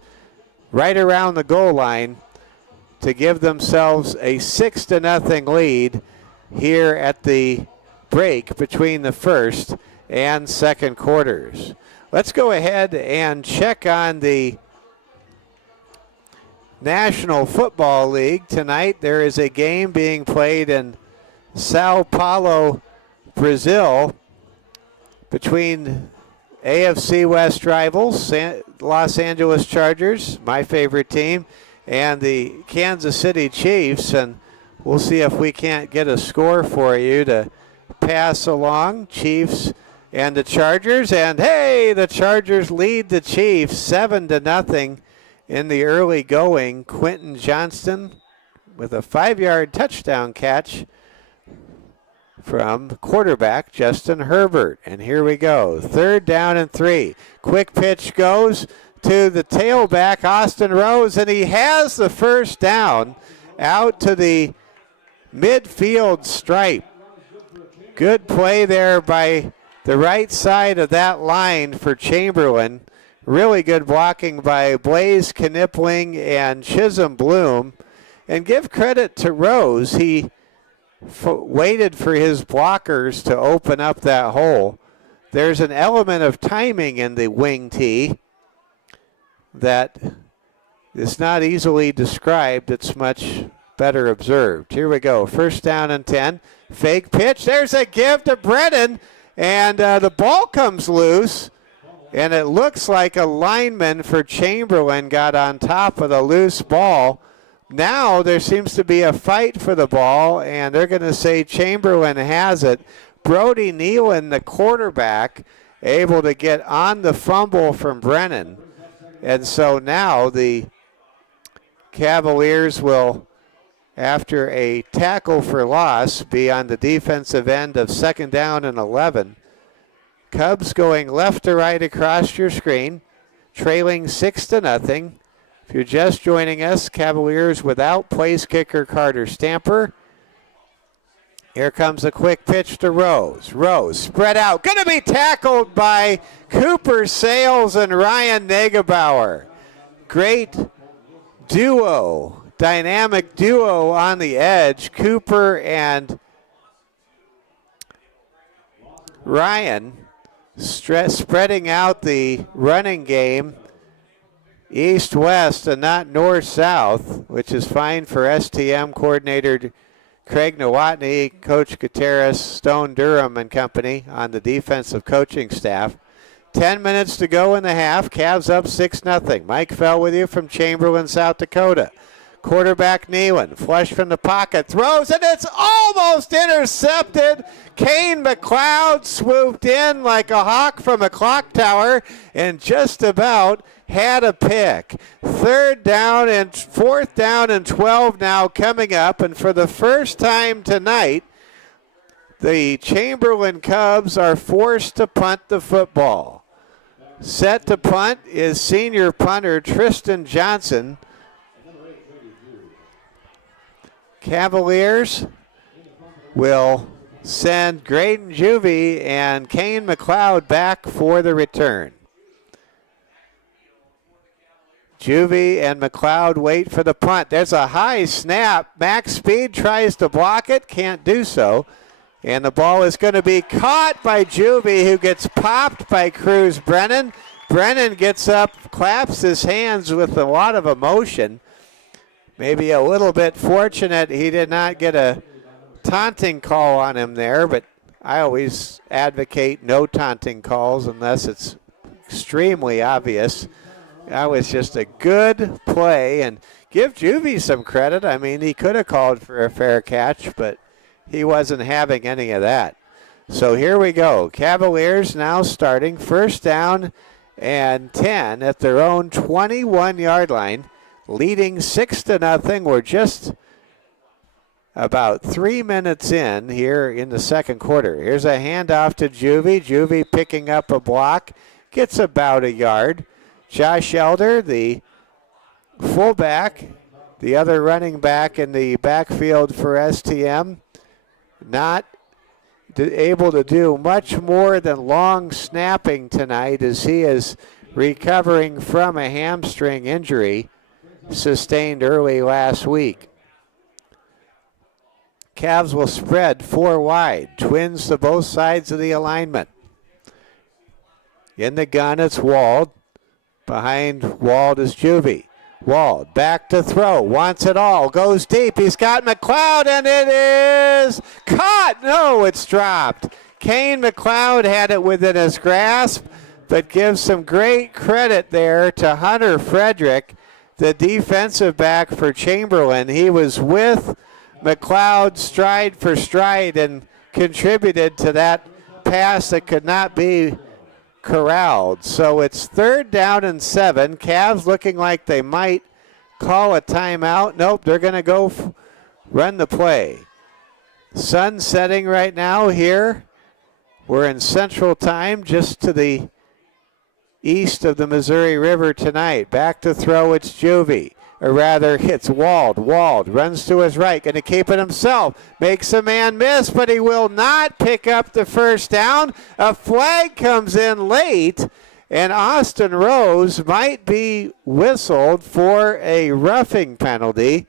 right around the goal line, to give themselves a 6-0 lead here at the break between the first and second quarters. Let's go ahead and check on the National Football League tonight. There is a game being played in Sao Paulo, Brazil, between AFC West rivals, Los Angeles Chargers, my favorite team, and the Kansas City Chiefs, and we'll see if we can't get a score for you to pass along. Chiefs and the Chargers, and hey, the Chargers lead the Chiefs 7-0 in the early going. Quentin Johnston with a 5-yard touchdown catch from quarterback Justin Herbert. And here we go, 3rd down and 3. Quick pitch goes to the tailback, Austin Rose, and he has the first down out to the midfield stripe. Good play there by the right side of that line for Chamberlain. Really good blocking by Blaze Knipling and Chisholm Bloom. And give credit to Rose. He waited for his blockers to open up that hole. There's an element of timing in the wing tee that is not easily described. It's much better observed. Here we go. 1st down and 10. Fake pitch. There's a give to Brennan, and the ball comes loose, and it looks like a lineman for Chamberlain got on top of the loose ball. Now there seems to be a fight for the ball, and they're going to say Chamberlain has it. Brody Nealon, the quarterback, able to get on the fumble from Brennan. And so now the Cavaliers will, after a tackle for loss, be on the defensive end of 2nd down and 11. Cubs going left to right across your screen, trailing 6-0. If you're just joining us, Cavaliers without place kicker Carter Stamper. Here comes a quick pitch to Rose. Rose spread out, going to be tackled by Cooper Sales and Ryan Negebauer. Great duo dynamic duo on the edge, Cooper and Ryan, spreading out the running game east-west and not north-south, which is fine for STM coordinator Craig Nowotny, Coach Gutierrez, Stone Durham and company on the defensive coaching staff. 10 minutes to go in the half. Cavs up 6-0. Mike Fell with you from Chamberlain, South Dakota. Quarterback Nealon, flush from the pocket, throws, and it's almost intercepted. Kane McLeod swooped in like a hawk from a clock tower and just about had a pick. 4th down and 12 now coming up, and for the first time tonight, the Chamberlain Cubs are forced to punt the football. Set to punt is senior punter Tristan Johnson. Cavaliers will send Graydon Juvie and Kane McLeod back for the return. Juvie and McLeod wait for the punt. There's a high snap. Max Speed tries to block it, can't do so. And the ball is going to be caught by Juvie, who gets popped by Cruz Brennan. Brennan gets up, claps his hands with a lot of emotion. Maybe a little bit fortunate he did not get a taunting call on him there, but I always advocate no taunting calls unless it's extremely obvious. That was just a good play, and give Juvie some credit. I mean, he could have called for a fair catch, but he wasn't having any of that. So here we go. Cavaliers now starting 1st down and 10 at their own 21-yard line, leading 6-0. We're just about 3 minutes in here in the second quarter. Here's a handoff to Juvie. Juvie picking up a block, gets about a yard. Josh Elder, the fullback, the other running back in the backfield for STM, not able to do much more than long snapping tonight as he is recovering from a hamstring injury sustained early last week. Cavs will spread 4 wide, twins to both sides of the alignment. In the gun, it's Wald. Behind Wald is Juvie. Wald back to throw, wants it all, goes deep. He's got McLeod, and it is caught. No, it's dropped. Kane McLeod had it within his grasp, but gives some great credit there to Hunter Frederick, the defensive back for Chamberlain. He was with McLeod stride for stride and contributed to that pass that could not be corralled. So it's 3rd down and 7. Cavs looking like they might call a timeout. Nope, they're going to go run the play. Sun setting right now here. We're in Central Time, just to the east of the Missouri River tonight. Back to throw, it's Juvie. Or rather, it's Wald. Wald runs to his right, going to keep it himself. Makes a man miss, but he will not pick up the 1st down. A flag comes in late, and Austin Rose might be whistled for a roughing penalty.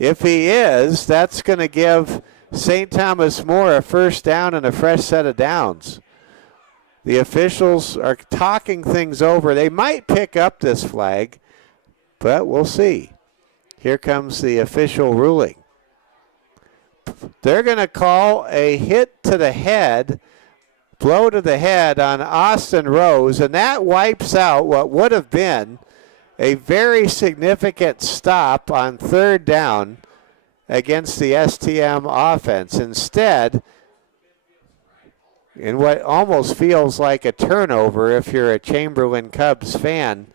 If he is, that's going to give St. Thomas More a 1st down and a fresh set of downs. The officials are talking things over. They might pick up this flag, but we'll see. Here comes the official ruling. They're going to call a hit to the head, blow to the head on Austin Rose, and that wipes out what would have been a very significant stop on 3rd down against the STM offense. Instead, in what almost feels like a turnover if you're a Chamberlain Cubs fan,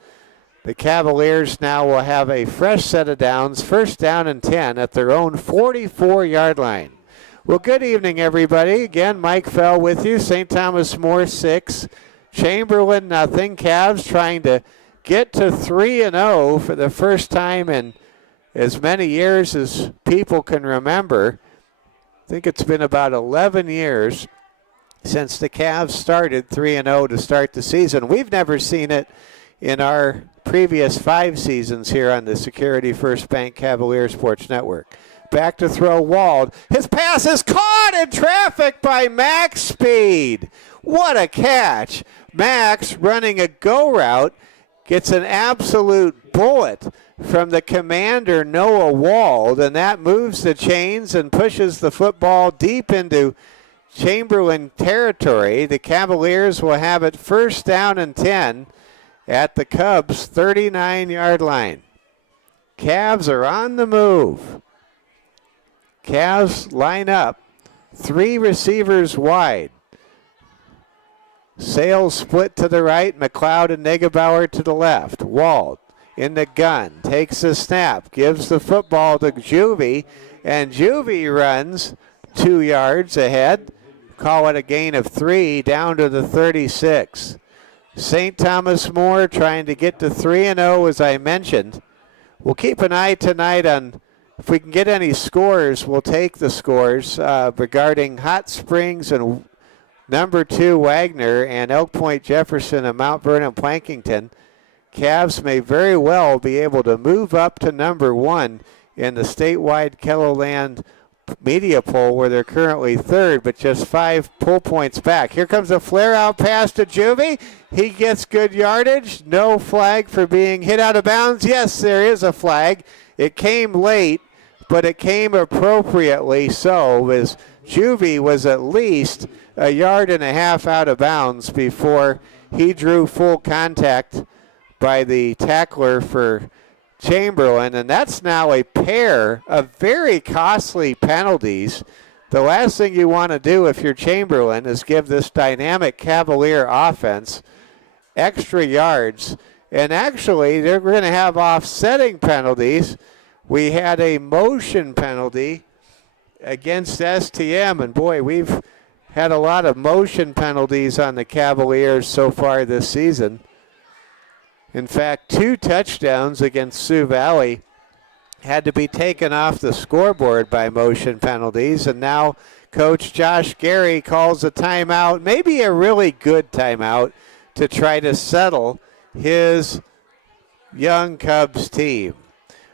the Cavaliers now will have a fresh set of downs, 1st down and 10 at their own 44-yard line. Well, good evening, everybody. Again, Mike Fell with you. St. Thomas More 6, Chamberlain nothing. Cavs trying to get to 3-0 for the first time in as many years as people can remember. I think it's been about 11 years since the Cavs started 3-0 to start the season. We've never seen it in our previous 5 seasons here on the Security First Bank Cavalier Sports Network. Back to throw, Wald. His pass is caught in traffic by Max Speed. What a catch. Max, running a go route, gets an absolute bullet from the commander, Noah Wald, and that moves the chains and pushes the football deep into Chamberlain territory. The Cavaliers will have it first down and 10 at the Cubs' 39-yard line. Cavs are on the move. Cavs line up, 3 receivers wide. Sales split to the right, McLeod and Negebauer to the left. Wald in the gun, takes the snap, gives the football to Juvie, and Juvie runs 2 yards ahead. Call it a gain of 3 down to the 36. St. Thomas More trying to get to 3-0, as I mentioned. We'll keep an eye tonight on if we can get any scores. We'll take the scores regarding Hot Springs and number 2 Wagner and Elk Point Jefferson and Mount Vernon Plankington. Cavs may very well be able to move up to number 1 in the statewide Kelloland media poll, where they're currently 3rd, but just 5 pull points back. Here comes a flare-out pass to Juvie. He gets good yardage. No flag for being hit out of bounds. Yes, there is a flag. It came late, but it came appropriately so, as Juvie was at least 1.5 yards out of bounds before he drew full contact by the tackler for Chamberlain, and that's now a pair of very costly penalties. The last thing you want to do if you're Chamberlain is give this dynamic Cavalier offense extra yards, and actually they're going to have offsetting penalties. We had a motion penalty against STM, and boy, we've had a lot of motion penalties on the Cavaliers so far this season. In fact, 2 touchdowns against Sioux Valley had to be taken off the scoreboard by motion penalties, and now Coach Josh Gary calls a timeout, maybe a really good timeout, to try to settle his young Cubs team.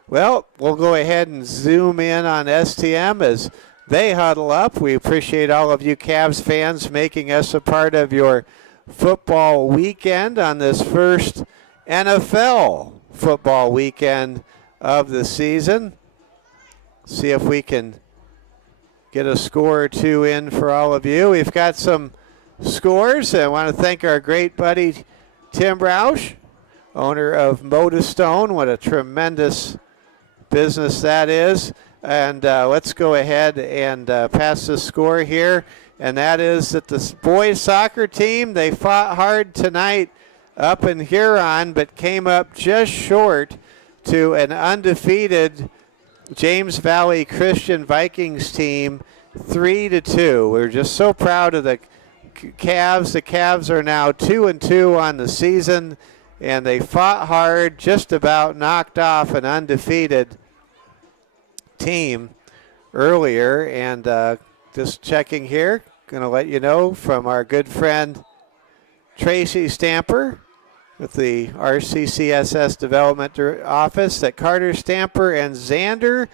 Well, we'll go ahead and zoom in on STM as they huddle up. We appreciate all of you Cavs fans making us a part of your football weekend on this first NFL football weekend of the season. See if we can get a score or 2 in for all of you. We've got some scores. I want to thank our great buddy Tim Roush, owner of Modestone. What a tremendous business that is. And let's go ahead and pass the score here. And that is that the boys soccer team, they fought hard tonight up in Huron, but came up just short to an undefeated James Valley Christian Vikings team, 3-2. We're just so proud of the Cavs. The Cavs are now 2-2 on the season, and they fought hard, just about knocked off an undefeated team earlier. And just checking here, going to let you know from our good friend Tracy Stamper with the RCCSS Development Office that Carter Stamper and Xander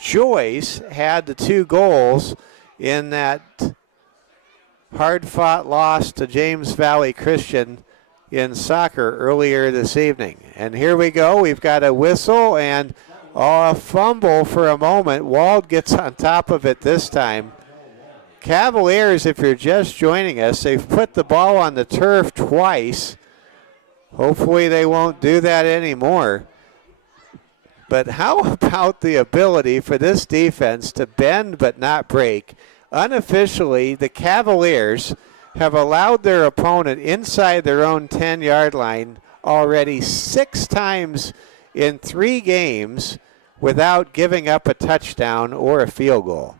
Joyce had the 2 goals in that hard-fought loss to James Valley Christian in soccer earlier this evening. And here we go. We've got a whistle and a fumble for a moment. Wald gets on top of it this time. Cavaliers, if you're just joining us, they've put the ball on the turf twice. Hopefully they won't do that anymore. But how about the ability for this defense to bend but not break? Unofficially, the Cavaliers have allowed their opponent inside their own 10-yard line already 6 times in 3 games without giving up a touchdown or a field goal.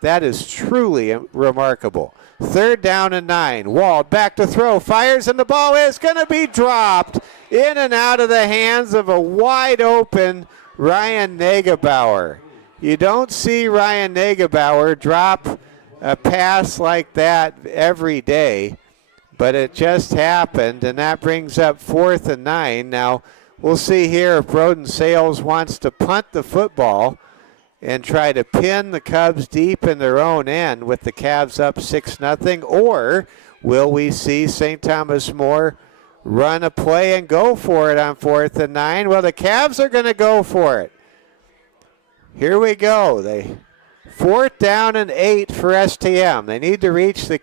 That is truly remarkable. 3rd down and 9. Wald back to throw. Fires, and the ball is going to be dropped in and out of the hands of a wide-open Ryan Negebauer. You don't see Ryan Negebauer drop a pass like that every day. but it just happened, and that brings up 4th and 9. Now, we'll see here if Broden Sales wants to punt the football and try to pin the Cubs deep in their own end with the Cavs up 6-0, or will we see St. Thomas More run a play and go for it on 4th and 9? Well, the Cavs are going to go for it. Here we go. 4th down and 8 for STM. They need to reach the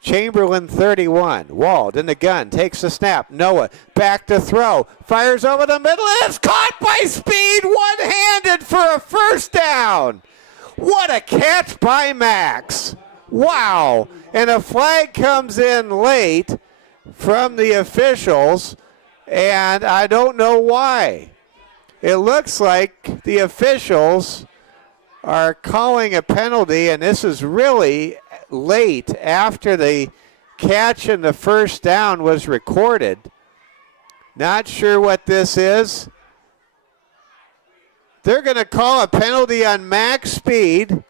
Chamberlain 31. Wald in the gun, takes the snap. Noah back to throw, fires over the middle, and it's caught by Speed, one-handed for a first down. What a catch by Max. Wow. And a flag comes in late from the officials, and I don't know why. It looks like the officials are calling a penalty, and this is really late after the catch and the first down was recorded. Not sure what this is. They're going to call a penalty on Max Speed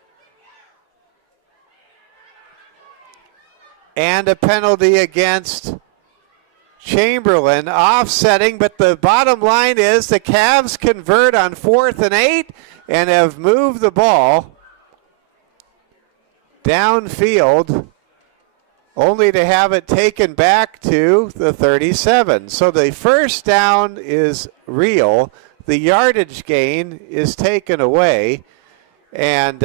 and a penalty against Chamberlain, offsetting, but the bottom line is the Cavs convert on 4th and 8 and have moved the ball downfield only to have it taken back to the 37. So the first down is real. The yardage gain is taken away. And,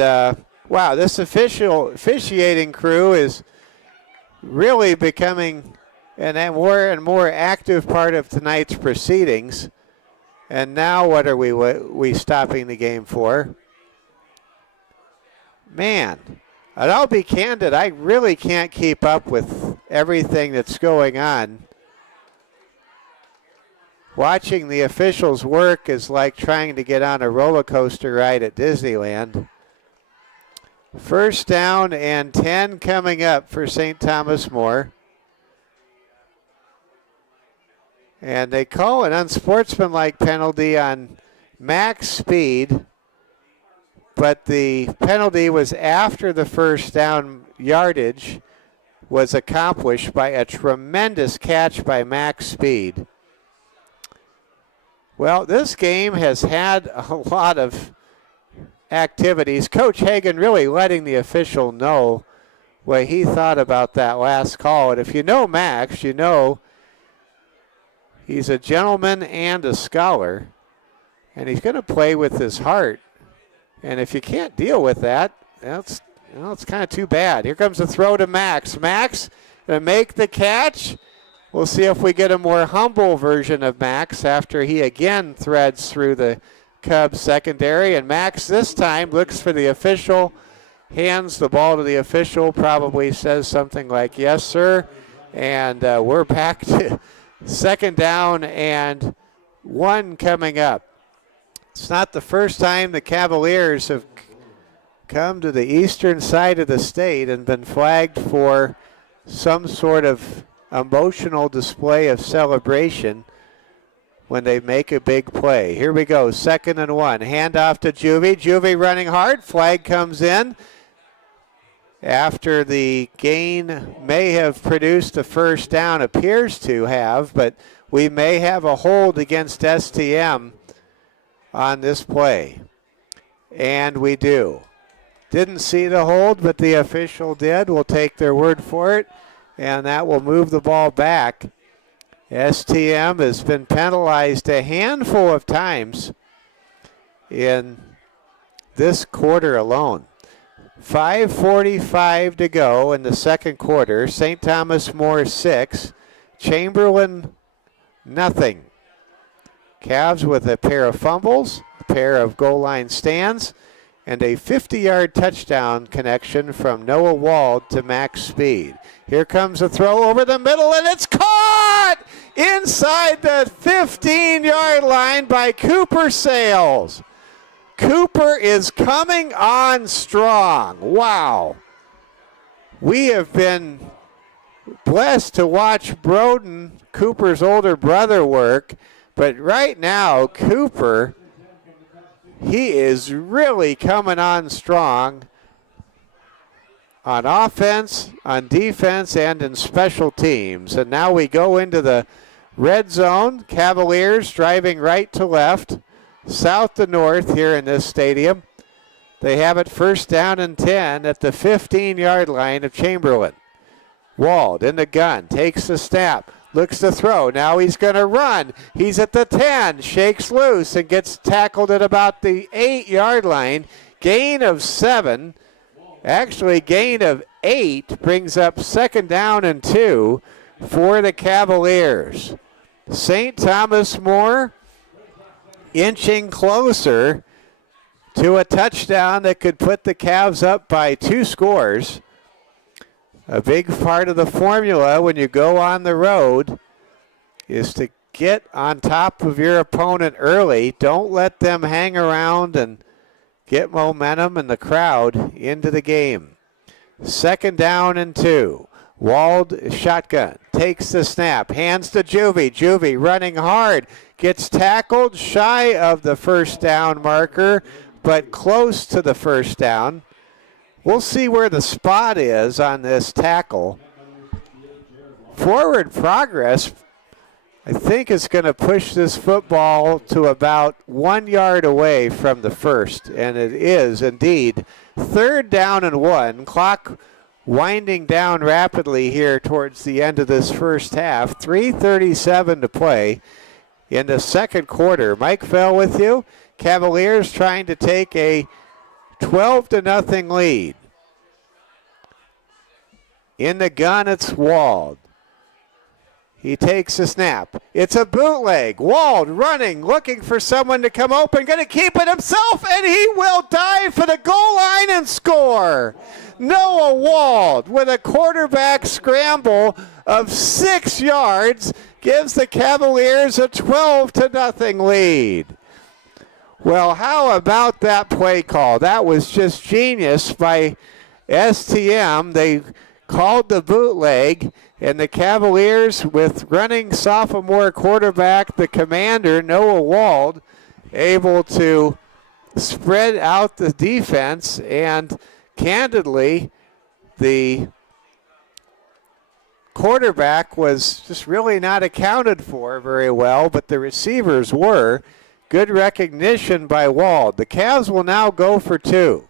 wow, this officiating crew is really becoming a more and more active part of tonight's proceedings. And now what are we stopping the game for? Man, and I'll be candid, I really can't keep up with everything that's going on. Watching the officials work is like trying to get on a roller coaster ride at Disneyland. First down and 10 coming up for St. Thomas More. And they call an unsportsmanlike penalty on Max Speed, but the penalty was after the first down yardage was accomplished by a tremendous catch by Max Speed. Well, this game has had a lot of activities. Coach Hagan really letting the official know what he thought about that last call. And if you know Max, you know he's a gentleman and a scholar, and he's going to play with his heart. And if you can't deal with that, it's kind of too bad. Here comes the throw to Max. Max going to make the catch. We'll see if we get a more humble version of Max after he again threads through the Cubs secondary. And Max this time looks for the official, hands the ball to the official, probably says something like, "Yes, sir." And we're back to 2nd down and 1 coming up. It's not the first time the Cavaliers have come to the eastern side of the state and been flagged for some sort of emotional display of celebration when they make a big play. Here we go, 2nd and 1. Handoff to Juvie. Juvie running hard. Flag comes in after the gain may have produced a first down, appears to have, but we may have a hold against STM on this play. And we do. Didn't see the hold, but the official did. We'll take their word for it, and that will move the ball back. STM has been penalized a handful of times in this quarter alone. 5:45 to go in the second quarter. St. Thomas More 6, Chamberlain nothing. Cavs with a pair of fumbles, a pair of goal line stands, and a 50-yard touchdown connection from Noah Wald to Max Speed. Here comes a throw over the middle, and it's caught inside the 15-yard line by Cooper Sales. Cooper is coming on strong. Wow. We have been blessed to watch Broden, Cooper's older brother, work. But right now, Cooper, he is really coming on strong. on offense, on defense, and in special teams. And now we go into the red zone. Cavaliers driving right to left, south to north here in this stadium. They have it first down and 10 at the 15-yard line of Chamberlain. Wald in the gun, takes the snap, looks to throw. Now he's going to run. He's at the 10, shakes loose and gets tackled at about the 8-yard line. Gain of 7, actually gain of 8, brings up second down and 2 for the Cavaliers. St. Thomas More inching closer to a touchdown that could put the Cavs up by 2 scores. A big part of the formula when you go on the road is to get on top of your opponent early. Don't let them hang around and get momentum and the crowd into the game. Second down and 2. Wald shotgun, takes the snap, hands to Juvie. Juvie running hard, gets tackled shy of the first down marker, but close to the first down. We'll see where the spot is on this tackle. Forward progress, I think, is going to push this football to about 1 yard away from the first, and it is indeed. Third down and 1. Clock winding down rapidly here towards the end of this first half. 3:37 to play in the second quarter. Mike Fell with you. Cavaliers trying to take a 12-0 lead. In the gun, it's Wald. He takes a snap. It's a bootleg. Wald running, looking for someone to come open, going to keep it himself, and he will dive for the goal line and score. Noah Wald with a quarterback scramble of 6 yards gives the Cavaliers a 12-0 lead. Well, how about that play call? That was just genius by STM. They called the bootleg, and the Cavaliers, with running sophomore quarterback, the commander, Noah Wald, able to spread out the defense, and candidly, the quarterback was just really not accounted for very well, but the receivers were. Good recognition by Wald. The Cavs will now go for 2.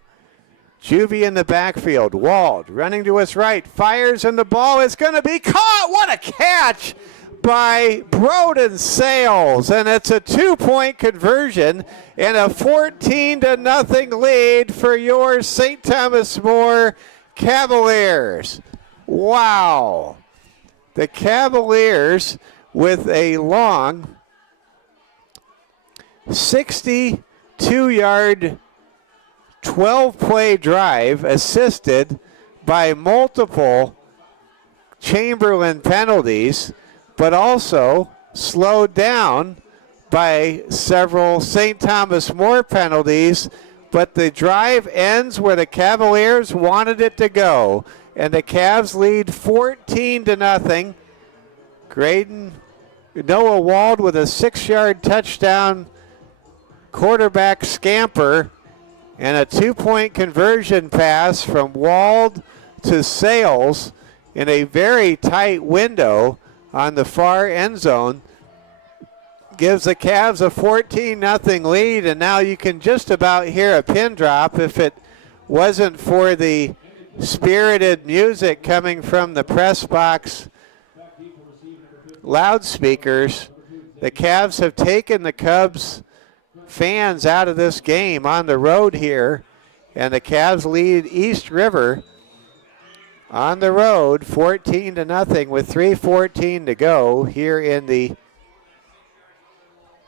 Juvie in the backfield. Wald running to his right. Fires, and the ball is going to be caught. What a catch by Broden Sales. And it's a 2-point conversion and a 14-0 lead for your St. Thomas More Cavaliers. Wow. The Cavaliers with a long 62-yard 12-play drive assisted by multiple Chamberlain penalties, but also slowed down by several St. Thomas More penalties. But the drive ends where the Cavaliers wanted it to go, and the Cavs lead 14-0. Noah Wald with a 6-yard touchdown quarterback scamper, and a 2-point conversion pass from Wald to Sales in a very tight window on the far end zone gives the Cavs a 14-0 lead, and now you can just about hear a pin drop if it wasn't for the spirited music coming from the press box loudspeakers. The Cavs have taken the Cubs fans out of this game on the road here, and the Cavs lead East River on the road 14-0 with 3:14 to go here in the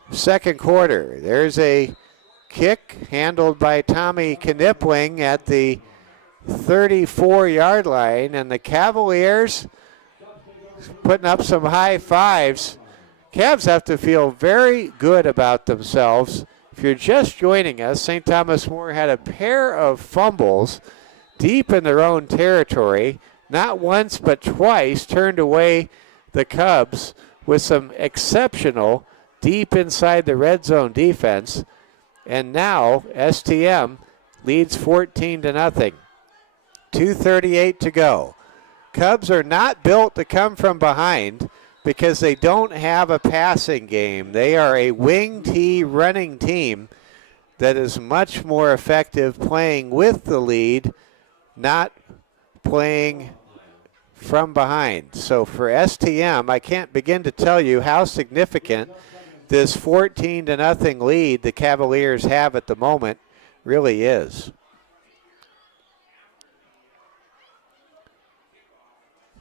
second quarter. There's a kick handled by Tommy Knipling at the 34-yard line, and the Cavaliers putting up some high fives. Cavs have to feel very good about themselves. If you're just joining us, St. Thomas More had a pair of fumbles deep in their own territory, not once but twice turned away the Cubs with some exceptional deep inside the red zone defense. And now STM leads 14-0. 2:38 to go. Cubs are not built to come from behind because they don't have a passing game. They are a wing T running team that is much more effective playing with the lead, not playing from behind. So for STM, I can't begin to tell you how significant this 14-0 lead the Cavaliers have at the moment really is.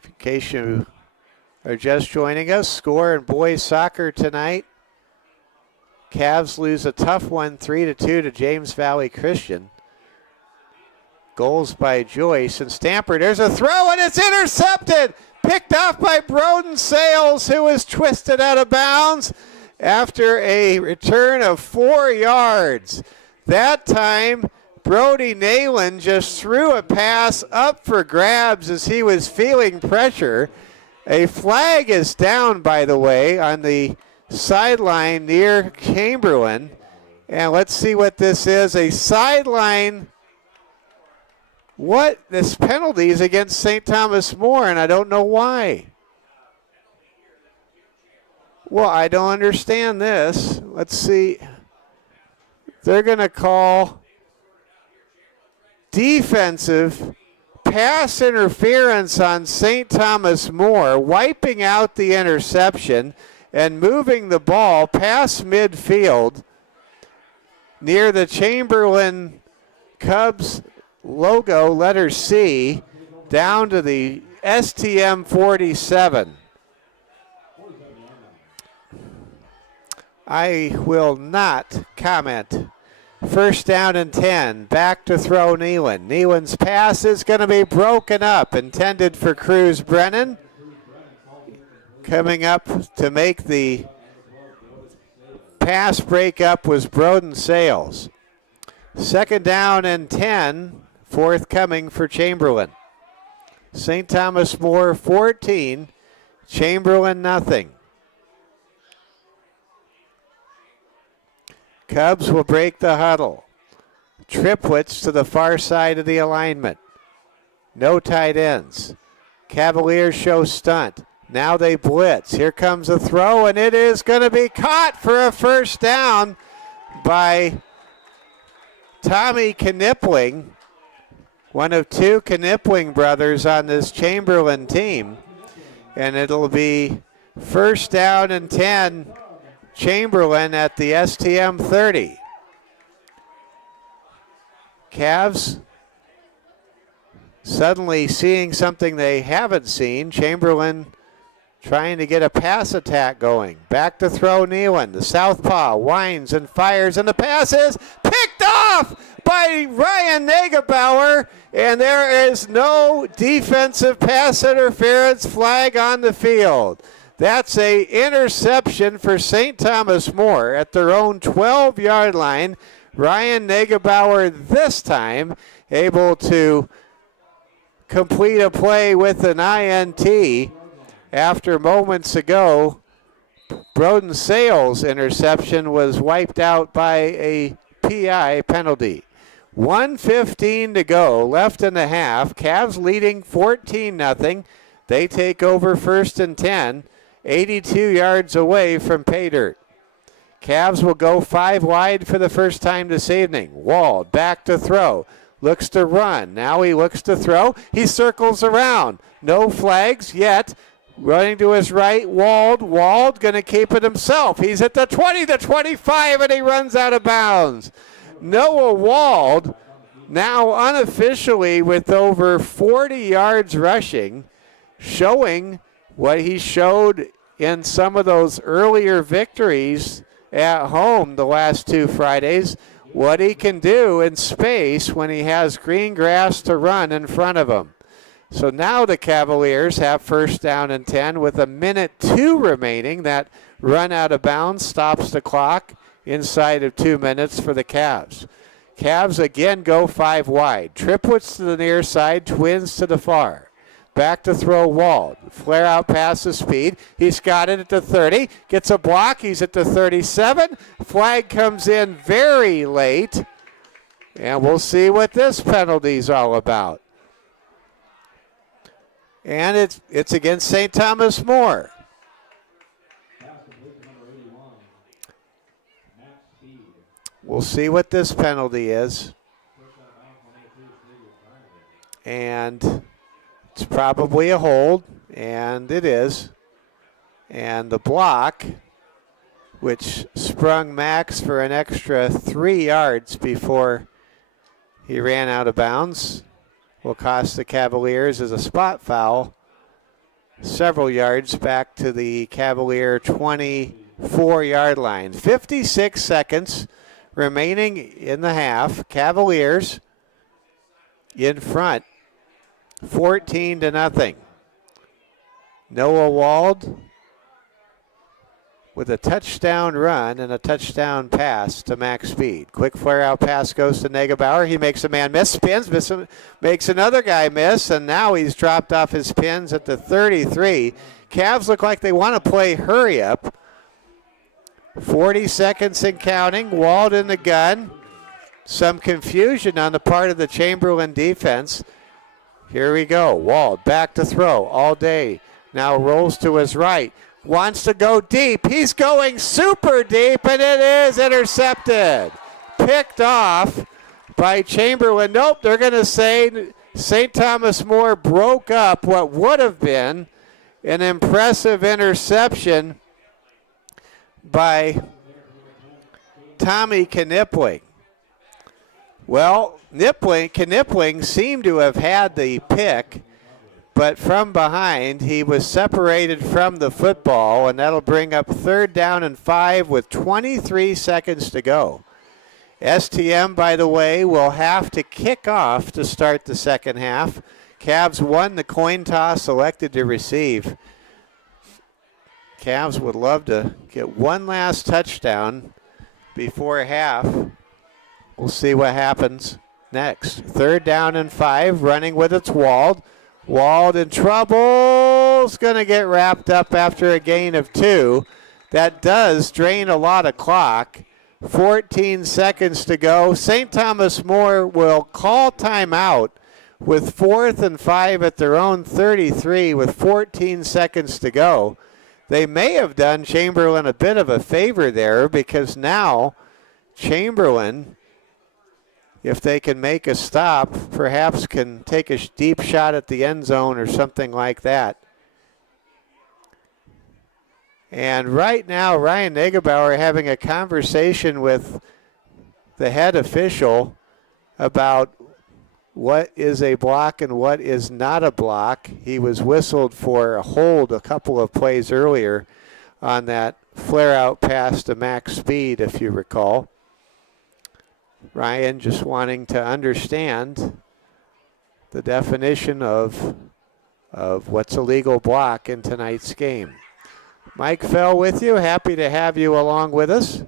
In case you are just joining us, score in boys soccer tonight. Cavs lose a tough one 3-2 to James Valley Christian. Goals by Joyce and Stamper. There's a throw and it's intercepted. Picked off by Broden Sales, who was twisted out of bounds after a return of 4 yards. That time, Brody Nayland just threw a pass up for grabs as he was feeling pressure. A flag is down, by the way, on the sideline near Chamberlain. And let's see what this is. A sideline. What? This penalty is against St. Thomas More, and I don't know why. Well, I don't understand this. Let's see. They're going to call defensive pass interference on St. Thomas More, wiping out the interception and moving the ball past midfield near the Chamberlain Cubs logo, letter C, down to the STM 47. I will not comment. First down and 10. Back to throw Neelan. Neelan's pass is going to be broken up. Intended for Cruz Brennan. Coming up to make the pass breakup was Broden Sales. Second down and 10. Forthcoming for Chamberlain. St. Thomas More 14. Chamberlain nothing. Cubs will break the huddle. Triplets to the far side of the alignment. No tight ends. Cavaliers show stunt. Now they blitz. Here comes a throw, and it is going to be caught for a first down by Tommy Knipling, one of two Knipling brothers on this Chamberlain team. And it'll be first down and 10. Chamberlain at the STM 30. Cavs suddenly seeing something they haven't seen. Chamberlain trying to get a pass attack going. Back to throw Neelan. The southpaw winds and fires, and the pass is picked off by Ryan Negebauer, and there is no defensive pass interference flag on the field. That's a interception for St. Thomas More at their own 12-yard line. Ryan Negebauer this time able to complete a play with an INT after moments ago Broden Sales' interception was wiped out by a PI penalty. 1:15 to go, left in the half. Cavs leading 14-0. They take over first and 10. 82 yards away from pay dirt. Cavs will go 5 wide for the first time this evening. Wald back to throw. Looks to run. Now he looks to throw. He circles around. No flags yet. Running to his right, Wald. Wald going to keep it himself. He's at the 20, the 25, and he runs out of bounds. Noah Wald now unofficially with over 40 yards rushing, showing what he showed in some of those earlier victories at home the last 2 Fridays, what he can do in space when he has green grass to run in front of him. So now the Cavaliers have first down and 10 with 1:02 remaining. That run out of bounds stops the clock inside of 2 minutes for the Cavs. Cavs again go 5 wide. Triplets to the near side, twins to the far. Back to throw Wald. Flare out pass the speed. He's got it at the 30. Gets a block. He's at the 37. Flag comes in very late. And we'll see what this penalty is all about. And it's against St. Thomas More. We'll see what this penalty is. And it's probably a hold, and it is. And the block, which sprung Max for an extra 3 yards before he ran out of bounds, will cost the Cavaliers as a spot foul several yards back to the Cavalier 24-yard line. 56 seconds remaining in the half. Cavaliers in front, 14-0. Noah Wald with a touchdown run and a touchdown pass to Max Speed. Quick flare out pass goes to Negebauer. He makes a man miss, spins, makes another guy miss, and now he's dropped off his pins at the 33. Cavs look like they want to play hurry up. 40 seconds and counting. Wald in the gun. Some confusion on the part of the Chamberlain defense. Here we go. Wald back to throw all day. Now rolls to his right. Wants to go deep. He's going super deep, and it is intercepted. Picked off by Chamberlain. Nope, they're going to say St. Thomas More broke up what would have been an impressive interception by Tommy Knipling. Well, Knipling seemed to have had the pick, but from behind, he was separated from the football, and that'll bring up 3rd down and 5 with 23 seconds to go. STM, by the way, will have to kick off to start the second half. Cavs won the coin toss, elected to receive. Cavs would love to get one last touchdown before half. We'll see what happens next. 3rd down and 5, running with its Wald. Wald in trouble. Is going to get wrapped up after a gain of 2. That does drain a lot of clock. 14 seconds to go. St. Thomas More will call timeout with 4th and 5 at their own 33 with 14 seconds to go. They may have done Chamberlain a bit of a favor there, because now Chamberlain, if they can make a stop, perhaps can take a deep shot at the end zone or something like that. And right now, Ryan Negebauer having a conversation with the head official about what is a block and what is not a block. He was whistled for a hold a couple of plays earlier on that flare-out pass to Max Speed, if you recall. Ryan just wanting to understand the definition of what's a legal block in tonight's game. Mike Fell with you. Happy to have you along with us.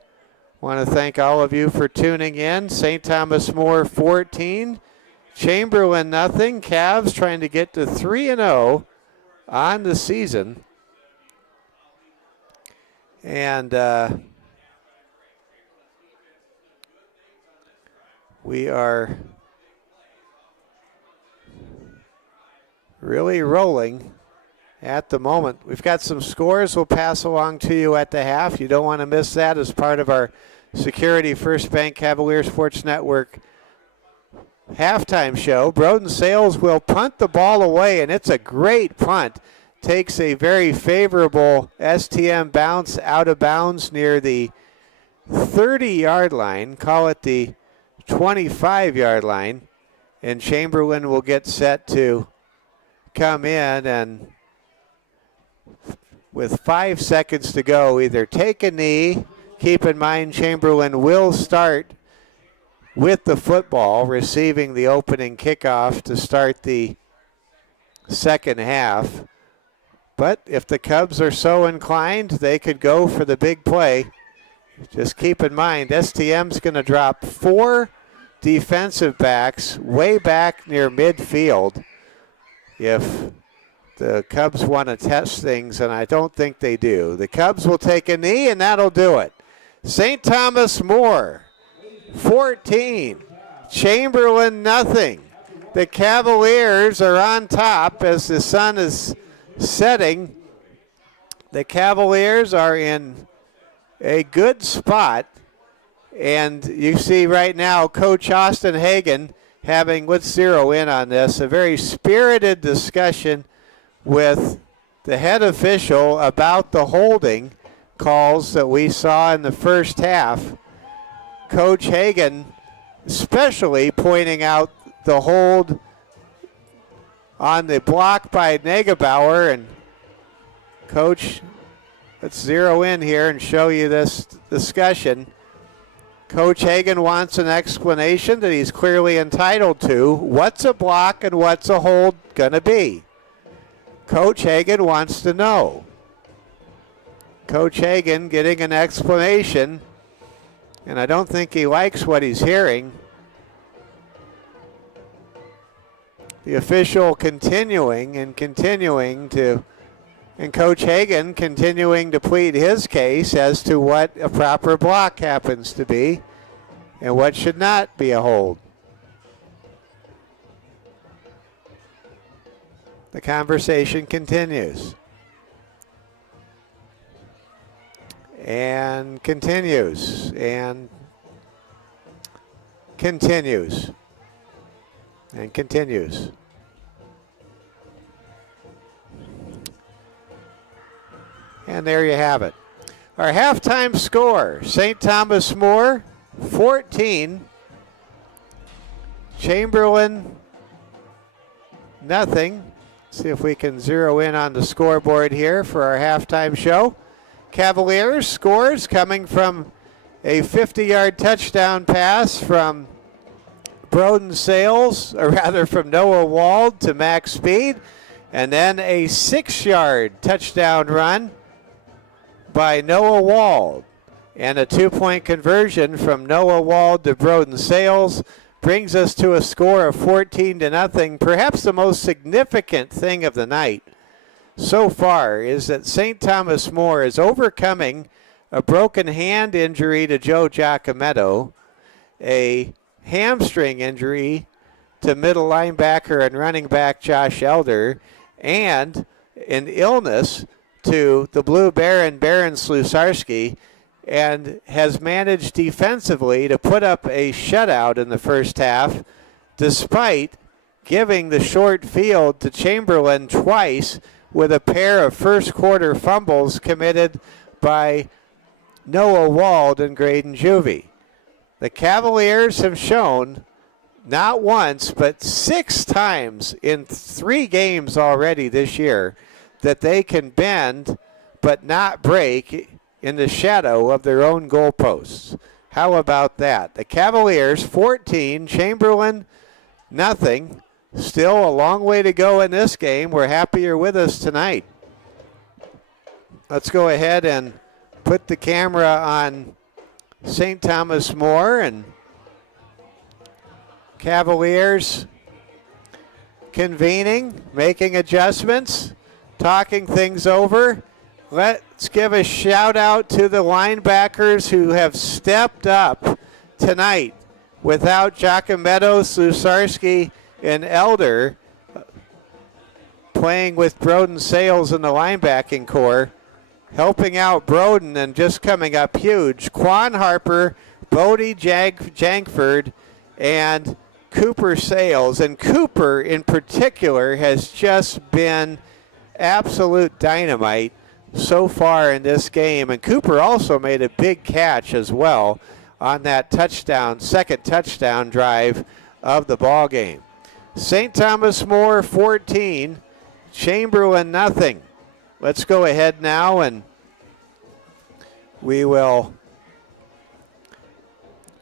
Want to thank all of you for tuning in. St. Thomas More 14, Chamberlain nothing. Cavs trying to get to 3-0 on the season. And we are really rolling at the moment. We've got some scores we'll pass along to you at the half. You don't want to miss that as part of our Security First Bank Cavalier Sports Network halftime show. Broden Sales will punt the ball away, and it's a great punt. Takes a very favorable STM bounce out of bounds near the 30-yard line. Call it the 25-yard line, and Chamberlain will get set to come in and with 5 seconds to go either take a knee. Keep in mind Chamberlain will start with the football, receiving the opening kickoff to start the second half. But if the Cubs are so inclined, they could go for the big play. Just keep in mind, STM's going to drop 4 defensive backs way back near midfield if the Cubs want to test things, and I don't think they do. The Cubs will take a knee, and that'll do it. St. Thomas More, 14. Chamberlain, nothing. the Cavaliers are on top as the sun is setting. The Cavaliers are in a good spot. And you see right now Coach Austin Hagan having, let's zero in on this, a very spirited discussion with the head official about the holding calls that we saw in the first half. Coach Hagan especially pointing out the hold on the block by Negebauer. And Coach, let's zero in here and show you this discussion. Coach Hagan wants an explanation that he's clearly entitled to. What's a block and what's a hold going to be? Coach Hagan wants to know. Coach Hagan getting an explanation, and I don't think he likes what he's hearing. The official continuing to, and Coach Hagan continuing to plead his case as to what a proper block happens to be and what should not be a hold. The conversation continues. And continues. And continues. And continues. And there you have it. Our halftime score, St. Thomas More 14, Chamberlain nothing. See if we can zero in on the scoreboard here for our halftime show. Cavaliers scores coming from a 50-yard touchdown pass from Broden Sales, or rather from Noah Wald to Max Speed, and then a 6-yard touchdown run by Noah Wald. And a 2-point conversion from Noah Wald to Broden Sales brings us to a score of 14-0. Perhaps the most significant thing of the night so far is that St. Thomas More is overcoming a broken hand injury to Joe Giacometto, a hamstring injury to middle linebacker and running back Josh Elder, and an illness to the Blue Baron, Baron Slusarski, and has managed defensively to put up a shutout in the first half, despite giving the short field to Chamberlain twice with a pair of first quarter fumbles committed by Noah Wald and Graydon Juvie. The Cavaliers have shown not once but 6 times in 3 games already this year that they can bend but not break in the shadow of their own goalposts. How about that? The Cavaliers 14, Chamberlain nothing. Still a long way to go in this game. We're happy you're with us tonight. Let's go ahead and put the camera on St. Thomas More, and Cavaliers convening, making adjustments, talking things over. Let's give a shout out to the linebackers who have stepped up tonight. Without Giacometto, Slusarski, and Elder playing with Broden Sales in the linebacking core, helping out Broden and just coming up huge. Quan Harper, Bodie Jankford, and Cooper Sales. And Cooper in particular has just been absolute dynamite so far in this game. And Cooper also made a big catch as well on that touchdown, second touchdown drive of the ball game. St. Thomas More 14, Chamberlain nothing. Let's go ahead now and we will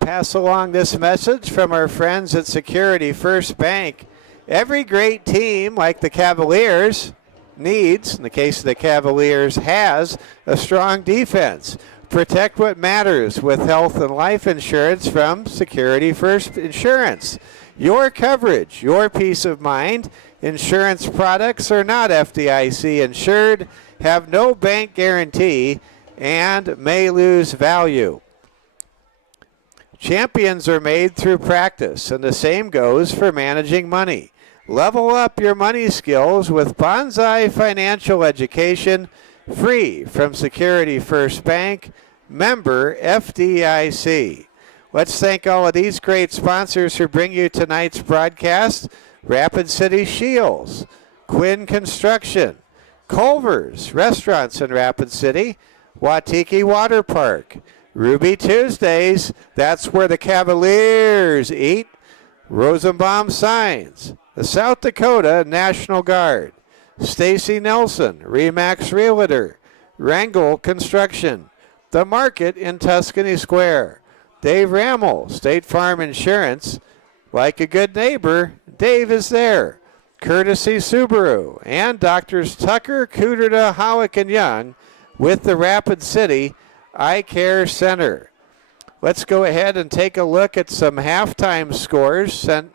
pass along this message from our friends at Security First Bank. Every great team like the Cavaliers needs, in the case of the Cavaliers, has a strong defense. Protect what matters with health and life insurance from Security First Insurance. Your coverage, your peace of mind. Insurance products are not FDIC insured, have no bank guarantee, and may lose value. Champions are made through practice, and the same goes for managing money. Level up your money skills with Bonsai Financial Education, free from Security First Bank, member FDIC. Let's thank all of these great sponsors who bring you tonight's broadcast. Rapid City Shields, Quinn Construction, Culver's Restaurants in Rapid City, Watiki Water Park, Ruby Tuesdays, that's where the Cavaliers eat, Rosenbaum Signs, the South Dakota National Guard, Stacy Nelson, Remax Realtor, Wrangell Construction, The Market in Tuscany Square, Dave Rammel, State Farm Insurance. Like a good neighbor, Dave is there. Courtesy Subaru and Doctors Tucker, Kuderta, Howick, and Young with the Rapid City Eye Care Center. Let's go ahead and take a look at some halftime scores sent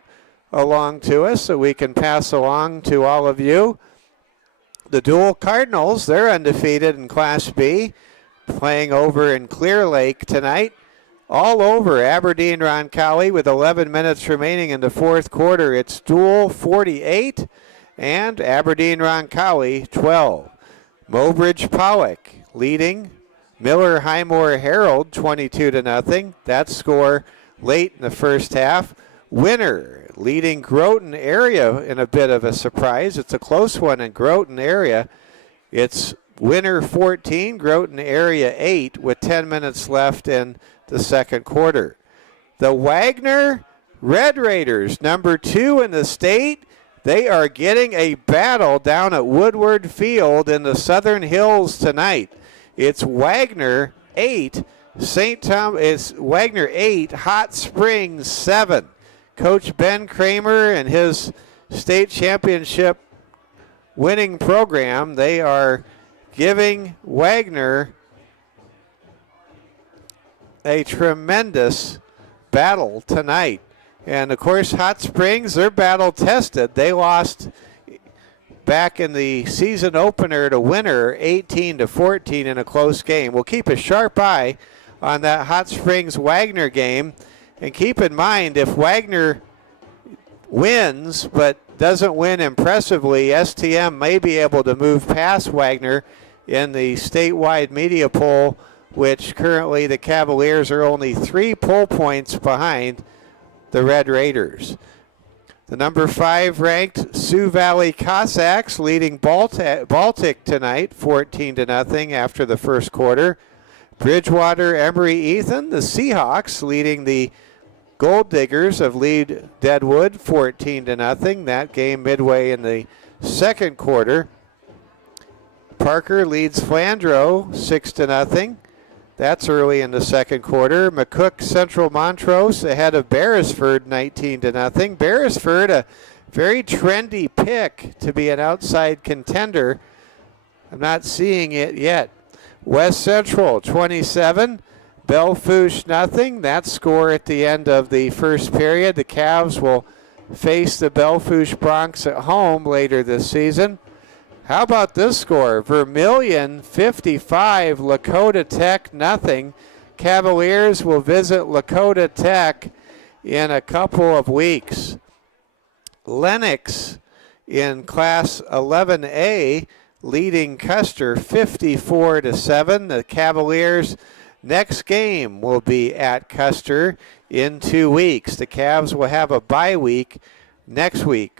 along to us so we can pass along to all of you. The Dual Cardinals, they're undefeated in Class B, playing over in Clear Lake tonight. All over Aberdeen Roncalli with 11 minutes remaining in the fourth quarter. It's Dual 48 and Aberdeen Roncalli 12. Mobridge Pollock leading Miller Highmore Herald 22-0. That score late in the first half. Winner leading Groton area in a bit of a surprise. It's a close one in Groton area. It's Winner 14, Groton area 8 with 10 minutes left in the second quarter. The Wagner Red Raiders, number 2 in the state, they are getting a battle down at Woodward Field in the Southern Hills tonight. It's Wagner 8, it's Wagner 8, Hot Springs 7. Coach Ben Kramer and his state championship winning program, they are giving Wagner a tremendous battle tonight. And of course, Hot Springs, they're battle tested. They lost back in the season opener to Winner 18-14 in a close game. We'll keep a sharp eye on that Hot Springs Wagner game. And keep in mind, if Wagner wins but doesn't win impressively, STM may be able to move past Wagner in the statewide media poll, which currently the Cavaliers are only 3 poll points behind the Red Raiders. The number 5 ranked Sioux Valley Cossacks leading Baltic tonight 14-0 after the first quarter. Bridgewater Emory Ethan, the Seahawks, leading the Gold Diggers of Lead Deadwood 14-0. That game midway in the second quarter. Parker leads Flandreau 6-0. That's early in the second quarter. McCook Central Montrose ahead of Beresford 19-0. Beresford, a very trendy pick to be an outside contender. I'm not seeing it yet. West Central 27, Bellefouche 0. That score at the end of the first period. The Cavs will face the Bellefouche Bronx at home later this season. How about this score? Vermilion 55, Lakota Tech 0. Cavaliers will visit Lakota Tech in a couple of weeks. Lennox in Class 11A leading Custer 54-7. The Cavaliers' next game will be at Custer in 2 weeks. The Cavs will have a bye week next week.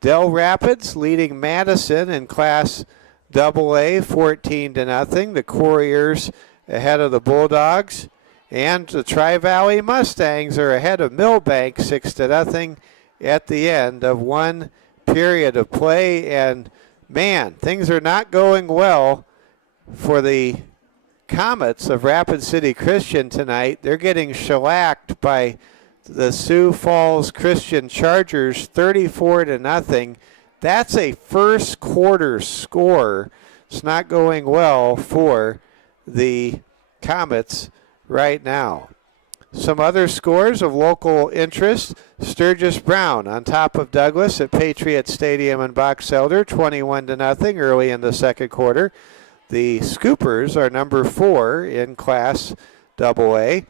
Del Rapids leading Madison in Class AA 14-0. The Couriers ahead of the Bulldogs. And the Tri-Valley Mustangs are ahead of Millbank 6-0 at the end of one period of play. And man, things are not going well for the Comets of Rapid City Christian tonight. They're getting shellacked by the Sioux Falls Christian Chargers 34-0. That's a first quarter score. It's not going well for the Comets right now. Some other scores of local interest. Sturgis Brown on top of Douglas at Patriot Stadium in Box Elder 21-0 early in the second quarter. The Scoopers are number 4 in Class AA.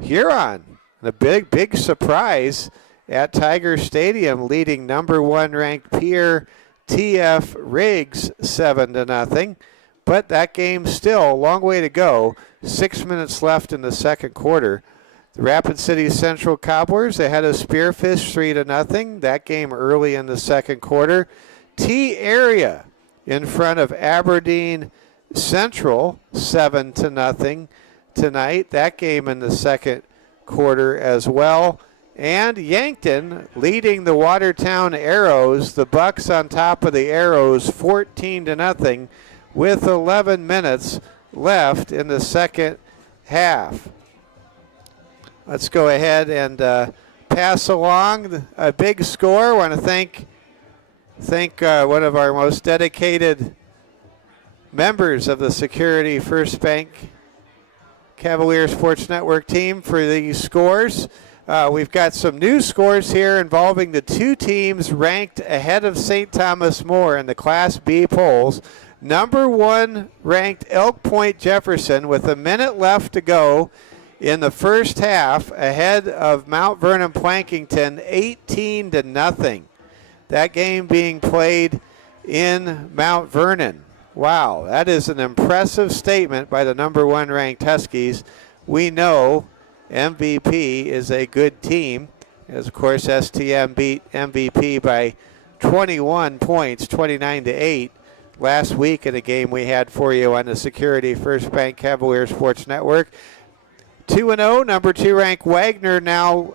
Huron. The big surprise at Tiger Stadium, leading number 1 ranked Pierre TF Riggs 7-0. But that game still a long way to go. 6 minutes left in the second quarter. The Rapid City Central Cobblers ahead of Spearfish 3-0. That game early in the second quarter. T-Area in front of Aberdeen Central 7-0 tonight. That game in the second quarter as well. And Yankton leading the Watertown Arrows. The Bucks on top of the Arrows 14-0 with 11 minutes left in the second half. Let's go ahead and pass along a big score. I want to thank one of our most dedicated members of the Security First Bank Cavalier Sports Network team for these scores. We've got some new scores here involving the two teams ranked ahead of St. Thomas More in the Class B polls. Number 1 ranked Elk Point Jefferson with a minute left to go in the first half, ahead of Mount Vernon Plankington 18-0. That game being played in Mount Vernon. Wow, that is an impressive statement by the number 1 ranked Huskies. We know MVP is a good team, as of course STM beat MVP by 21 points, 29-8, last week in a game we had for you on the Security First Bank Cavalier Sports Network. 2-0, number 2 ranked Wagner now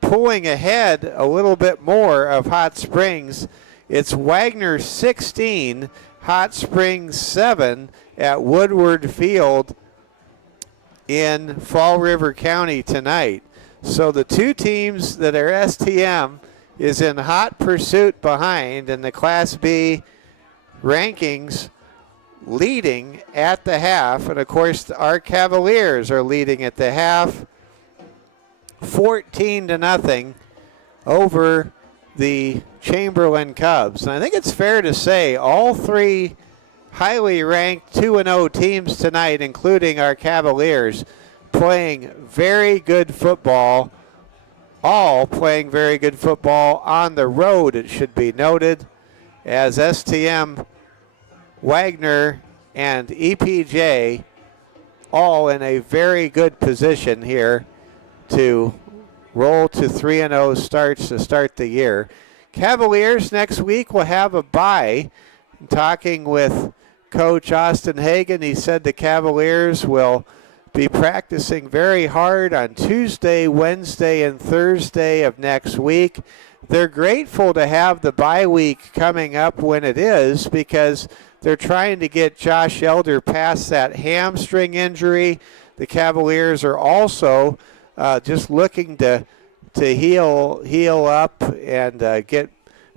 pulling ahead a little bit more of Hot Springs. It's Wagner 16, Hot Springs 7 at Woodward Field in Fall River County tonight. So the two teams that are STM is in hot pursuit behind, and the Class B rankings leading at the half. And of course our Cavaliers are leading at the half 14-0 over the Chamberlain Cubs. And I think it's fair to say all three highly ranked 2-0 teams tonight, including our Cavaliers, playing very good football. All playing very good football on the road, it should be noted, as STM, Wagner, and EPJ all in a very good position here to roll to 3-0 starts to start the year. Cavaliers next week will have a bye. Talking with Coach Austin Hagan, he said the Cavaliers will be practicing very hard on Tuesday, Wednesday, and Thursday of next week. They're grateful to have the bye week coming up when it is, because they're trying to get Josh Elder past that hamstring injury. The Cavaliers are also just looking to heal up and get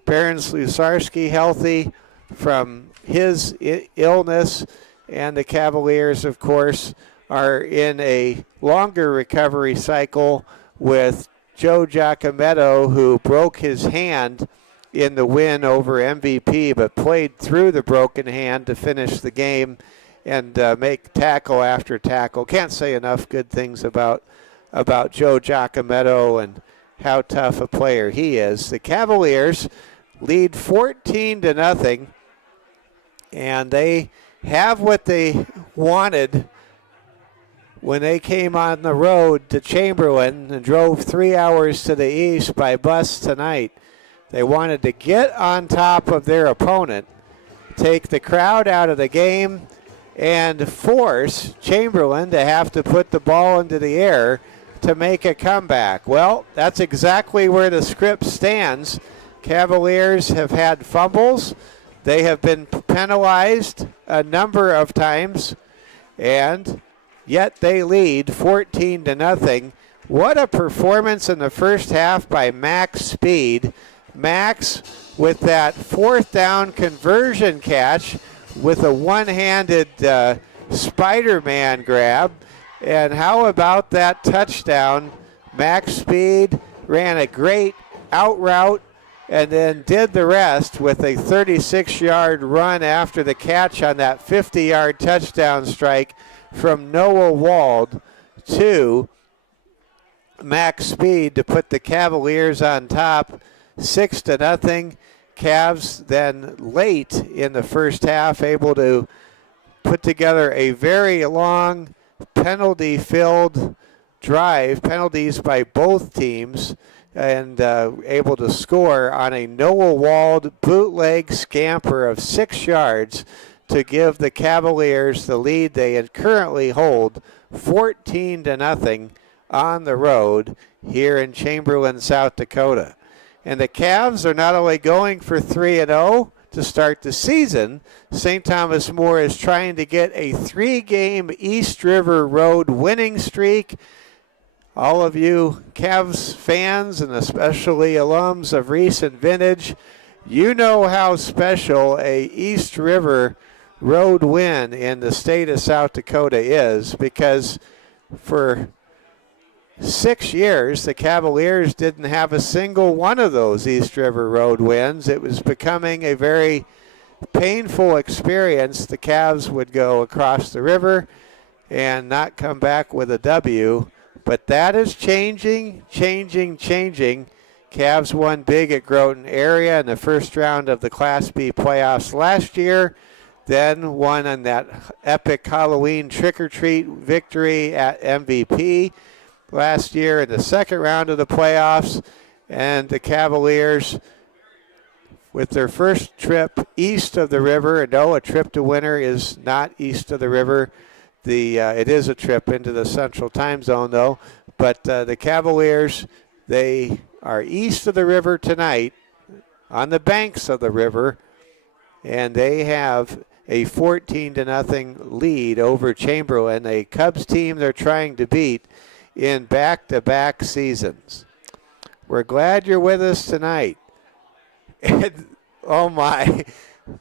Barons Lusarski healthy from his illness. And the Cavaliers, of course, are in a longer recovery cycle with Joe Giacometto, who broke his hand in the win over MVP, but played through the broken hand to finish the game and make tackle after tackle. Can't say enough good things about Joe Giacometto and how tough a player he is. The Cavaliers lead 14-0, and they have what they wanted when they came on the road to Chamberlain and drove 3 hours to the east by bus tonight. They wanted to get on top of their opponent, take the crowd out of the game, and force Chamberlain to have to put the ball into the air to make a comeback. Well, that's exactly where the script stands. Cavaliers have had fumbles. They have been penalized a number of times, and yet they lead 14-0. What a performance in the first half by Max Speed. Max with that fourth down conversion catch with a one-handed Spider-Man grab. And how about that touchdown? Max Speed ran a great out route and then did the rest with a 36-yard run after the catch on that 50-yard touchdown strike from Noah Wald to max speed to put the Cavaliers on top 6-0. Cavs then late in the first half able to put together a very long penalty-filled drive, penalties by both teams, and able to score on a Noah Wald bootleg scamper of 6 yards to give the Cavaliers the lead they currently hold 14-0 on the road here in Chamberlain, South Dakota. And the Cavs are not only going for 3-0 to start the season, St. Thomas More is trying to get a 3-game East River Road winning streak. All of you Cavs fans and especially alums of recent vintage, you know how special a East River Road win in the state of South Dakota is, because for 6 years, the Cavaliers didn't have a single one of those East River Road wins. It was becoming a very painful experience. The Cavs would go across the river and not come back with a W. But that is changing. Cavs won big at Groton area in the first round of the Class B playoffs last year. Then won on that epic Halloween trick-or-treat victory at MVP last year in the second round of the playoffs. And the Cavaliers, with their first trip east of the river, and no, a trip to winter is not east of the river. It is a trip into the central time zone, though. But the Cavaliers, they are east of the river tonight, on the banks of the river, and they have a 14-0 lead over Chamberlain, a Cubs team they're trying to beat in back-to-back seasons. We're glad you're with us tonight. And, oh my,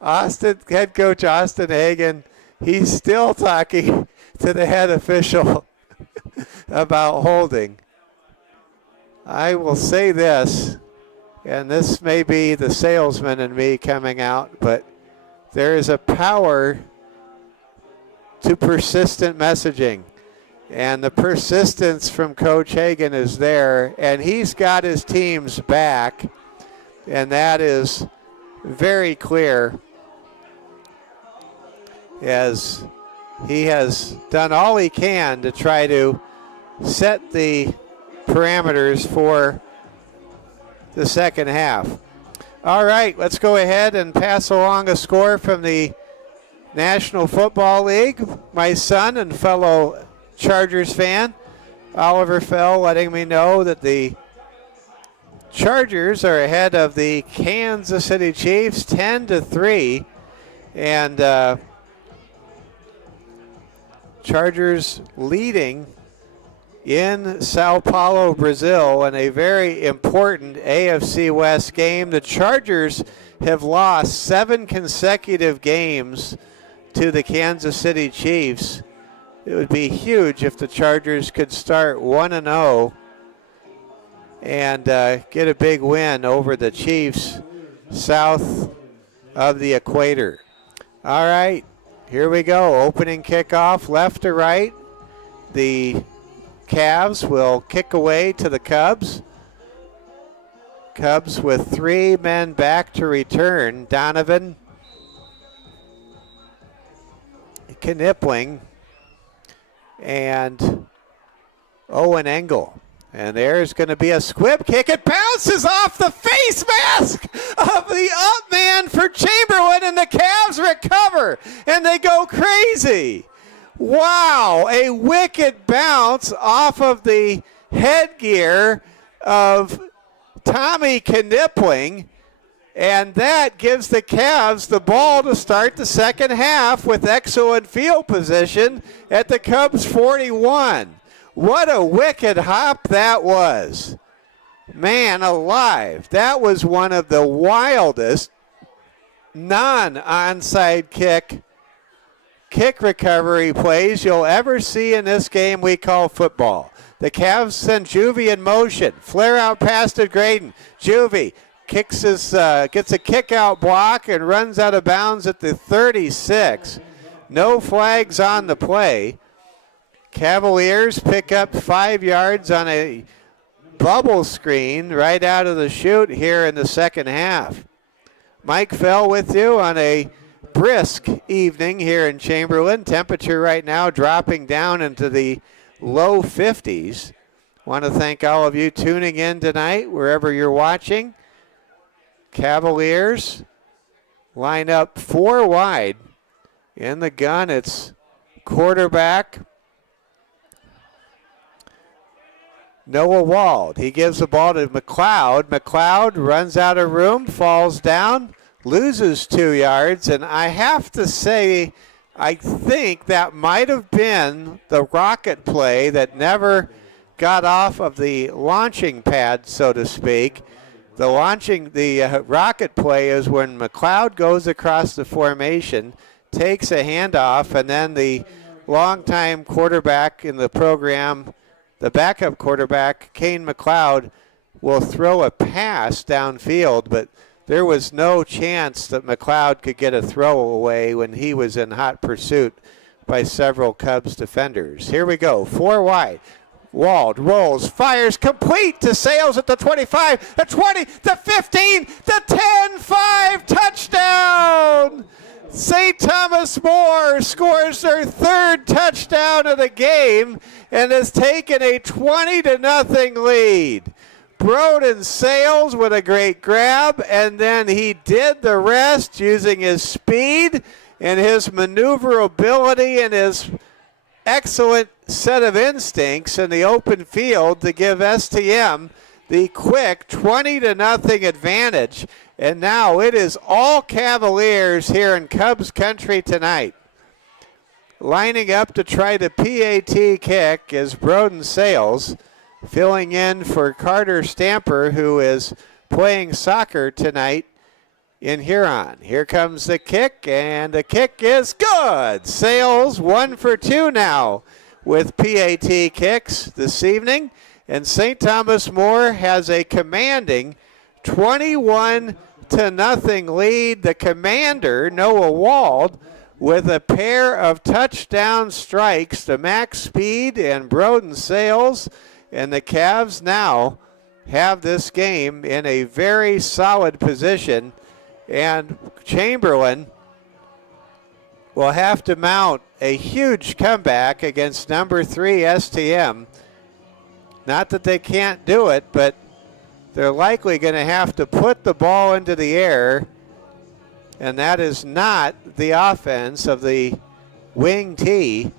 head coach Austin Hagen, he's still talking to the head official about holding. I will say this, and this may be the salesman in me coming out, but there is a power to persistent messaging. And the persistence from Coach Hagen is there, and he's got his teams back, and that is very clear, as he has done all he can to try to set the parameters for the second half. All right, let's go ahead and pass along a score from the National Football League. My son and fellow Chargers fan, Oliver Fell, letting me know that the Chargers are ahead of the Kansas City Chiefs 10-3, and Chargers leading in Sao Paulo, Brazil, in a very important AFC West game. The Chargers have lost 7 consecutive games to the Kansas City Chiefs. It would be huge if the Chargers could start 1-0 and get a big win over the Chiefs south of the equator. All right, here we go. Opening kickoff, left to right. The Cavs will kick away to the Cubs. Cubs with 3 men back to return. Donovan, Knipling, and Owen Engel. And there's going to be a squib kick. It bounces off the face mask of the up man for Chamberlain, and the Cavs recover, and they go crazy. Wow, a wicked bounce off of the headgear of Tommy Knipling, and that gives the Cavs the ball to start the second half with excellent field position at the Cubs 41. What a wicked hop that was. Man alive, that was one of the wildest non-onside kick recovery plays you'll ever see in this game we call football. The Cavs send Juvie in motion. Flare out pass to Graydon. Juvie gets a kick out block and runs out of bounds at the 36. No flags on the play. Cavaliers pick up 5 yards on a bubble screen right out of the chute here in the second half. Mike Fell with you on a brisk evening here in Chamberlain. Temperature right now dropping down into the low 50s. Want to thank all of you tuning in tonight wherever you're watching. Cavaliers line up 4 wide. In the gun, it's quarterback Noah Wald. He gives the ball to McLeod. McLeod runs out of room, falls down, loses 2 yards, and I have to say, I think that might have been the rocket play that never got off of the launching pad, so to speak. The rocket play is when McLeod goes across the formation, takes a handoff, and then the longtime quarterback in the program, the backup quarterback, Kane McLeod, will throw a pass downfield, but there was no chance that McLeod could get a throwaway when he was in hot pursuit by several Cubs defenders. Here we go, 4 wide. Wald rolls, fires, complete to Sales at the 25, the 20, the 15, the 10, 5, touchdown! St. Thomas More scores their 3rd touchdown of the game and has taken a 20-0 lead. Broden Sales with a great grab, and then he did the rest using his speed and his maneuverability and his excellent set of instincts in the open field to give STM the quick 20-0 advantage. And now it is all Cavaliers here in Cubs country tonight. Lining up to try the PAT kick is Broden Sales, filling in for Carter Stamper, who is playing soccer tonight in Huron. Here comes the kick, and the kick is good. Sales 1 for 2 now with PAT kicks this evening, and St. Thomas More has a commanding 21-0 lead. The commander, Noah Wald, with a pair of touchdown strikes to Max Speed and Broden Sales, and the Cavs now have this game in a very solid position, and Chamberlain will have to mount a huge comeback against number 3 STM. Not that they can't do it, but they're likely going to have to put the ball into the air, and that is not the offense of the wing T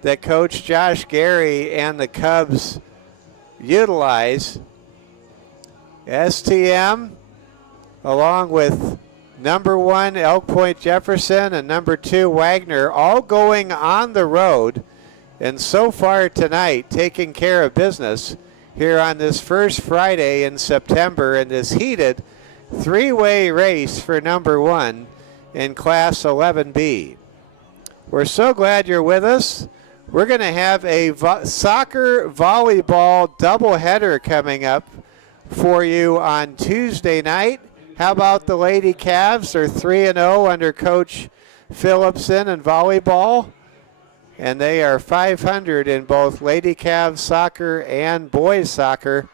that Coach Josh Gary and the Cubs utilize. STM, along with number 1 Elk Point Jefferson and number 2 Wagner, all going on the road, and so far tonight taking care of business here on this first Friday in September in this heated 3-way race for number 1 in Class 11B. We're so glad you're with us. We're going to have a soccer volleyball doubleheader coming up for you on Tuesday night. How about the Lady Cavs? They're 3-0 under Coach Phillipson in volleyball, and they are 500 in both Lady Cavs soccer and boys soccer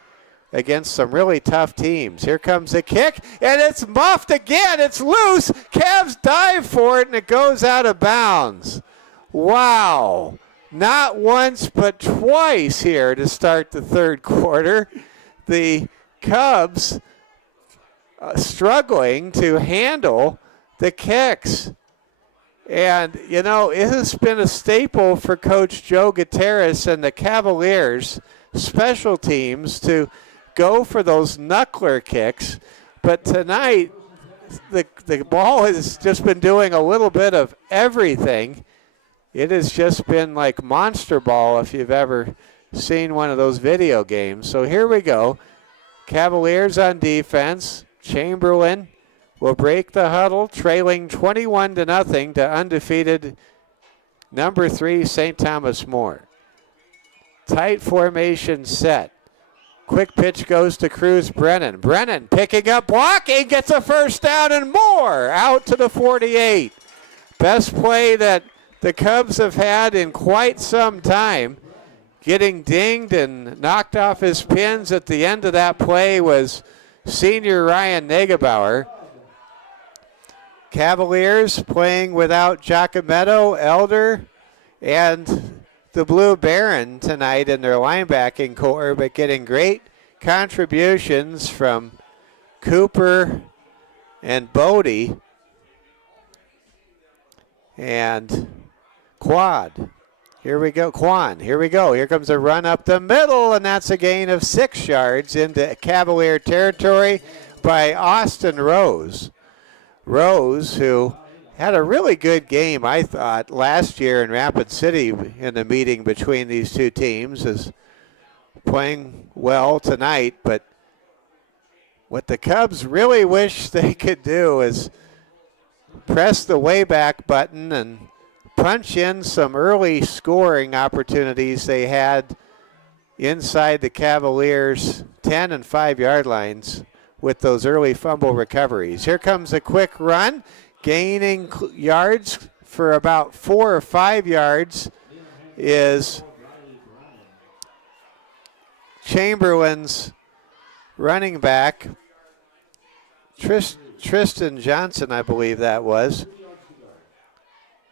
against some really tough teams. Here comes the kick, and it's muffed again. It's loose. Cavs dive for it, and it goes out of bounds. Wow. Not once but twice here to start the third quarter. The Cubs struggling to handle the kicks. And, you know, it has been a staple for Coach Joe Gutierrez and the Cavaliers special teams to go for those knuckler kicks. But tonight, the ball has just been doing a little bit of everything. It has just been like monster ball if you've ever seen one of those video games. So here we go. Cavaliers on defense. Chamberlain will break the huddle, trailing 21-0 to undefeated number 3 St. Thomas More. Tight formation set. Quick pitch goes to Cruz Brennan. Brennan picking up blocking, gets a first down, and More out to the 48. Best play that the Cubs have had in quite some time. getting dinged and knocked off his pins at the end of that play was senior Ryan Negebauer. Cavaliers playing without Giacometto, Elder, and the Blue Baron tonight in their linebacking core, but getting great contributions from Cooper and Bodie and Quad. Here we go, Quan. Here we go. Here comes a run up the middle, and that's a gain of 6 yards into Cavalier territory by Austin Rose. Rose, who had a really good game, I thought, last year in Rapid City in the meeting between these two teams, is playing well tonight. But what the Cubs really wish they could do is press the way back button and punch in some early scoring opportunities they had inside the Cavaliers' 10 and 5 yard lines with those early fumble recoveries. Here comes a quick run, gaining yards for about 4 or 5 yards is Chamberlain's running back, Tristan Johnson, I believe that was.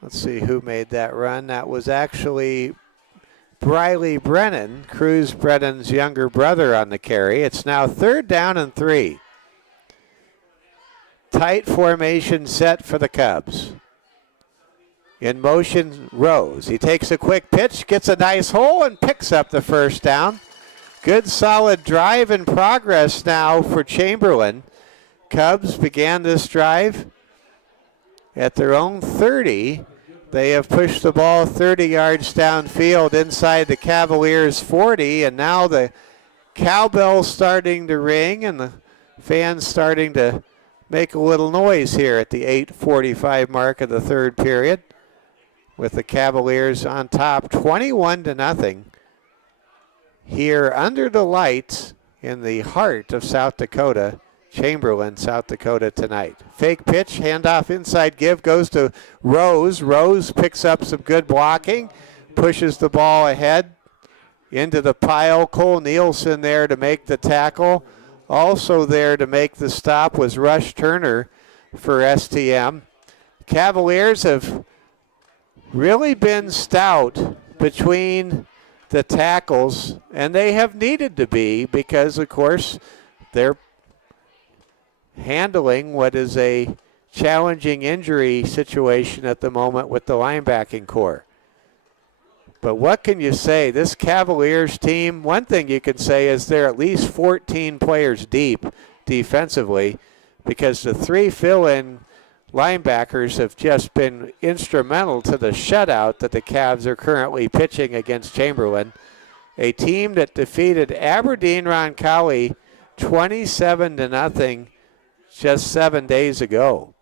Let's see who made that run. That was actually Briley Brennan, Cruz Brennan's younger brother, on the carry. It's now 3rd down and 3. Tight formation set for the Cubs. In motion, Rose. He takes a quick pitch, gets a nice hole, and picks up the 1st down. Good solid drive in progress now for Chamberlain. Cubs began this drive at their own 30. They have pushed the ball 30 yards downfield inside the Cavaliers' 40, and now the cowbell's starting to ring and the fans starting to make a little noise here at the 8:45 mark of the 3rd period, with the Cavaliers on top 21-0 here under the lights in the heart of South Dakota. Chamberlain, South Dakota tonight. Fake pitch, handoff inside give, goes to Rose. Rose picks up some good blocking, pushes the ball ahead into the pile. Cole Nielsen there to make the tackle. Also there to make the stop was Rush Turner for STM. Cavaliers have really been stout between the tackles, and they have needed to be because, of course, they're handling what is a challenging injury situation at the moment with the linebacking core. But what can you say? This Cavaliers team, one thing you can say is they're at least 14 players deep defensively, because the 3 fill-in linebackers have just been instrumental to the shutout that the Cavs are currently pitching against Chamberlain, a team that defeated Aberdeen Roncalli 27-0 just 7 days ago.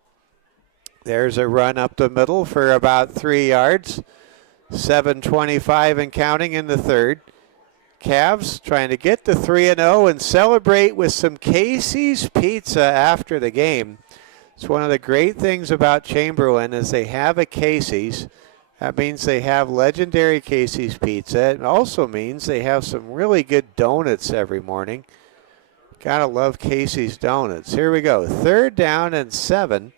There's a run up the middle for about 3 yards. 7:25 and counting in the 3rd. Cavs trying to get to 3-0 and celebrate with some Casey's Pizza after the game. It's one of the great things about Chamberlain is they have a Casey's. That means they have legendary Casey's Pizza. It also means they have some really good donuts every morning. Gotta love Casey's Donuts. Here we go. 3rd down and 7.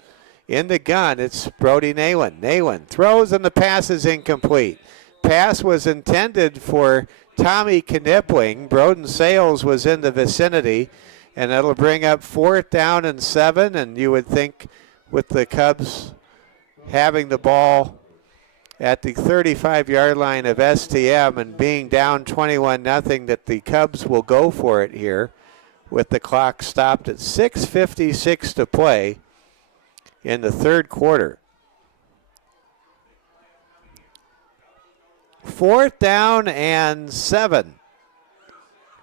In the gun, it's Brody Nayland. Nayland throws and the pass is incomplete. Pass was intended for Tommy Knipling. Broden Sales was in the vicinity, and that'll bring up 4th down and 7. And you would think with the Cubs having the ball at the 35-yard line of STM and being down 21-0 that the Cubs will go for it here, with the clock stopped at 6:56 to play in the 3rd quarter. 4th down and 7.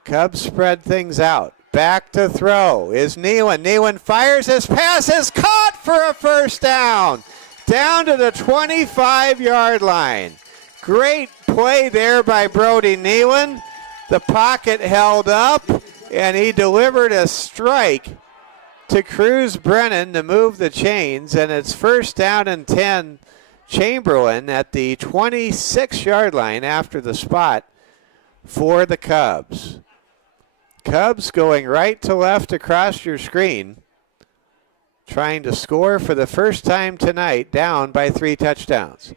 Cubs spread things out. Back to throw is Nealon. Nealon fires. His pass is caught for a 1st down. Down to the 25-yard line. Great play there by Brody Nealon. The pocket held up, and he delivered a strike to Cruz Brennan to move the chains, and it's 1st down and 10. Chamberlain at the 26-yard line after the spot for the Cubs. Cubs going right to left across your screen, trying to score for the first time tonight, down by 3 touchdowns.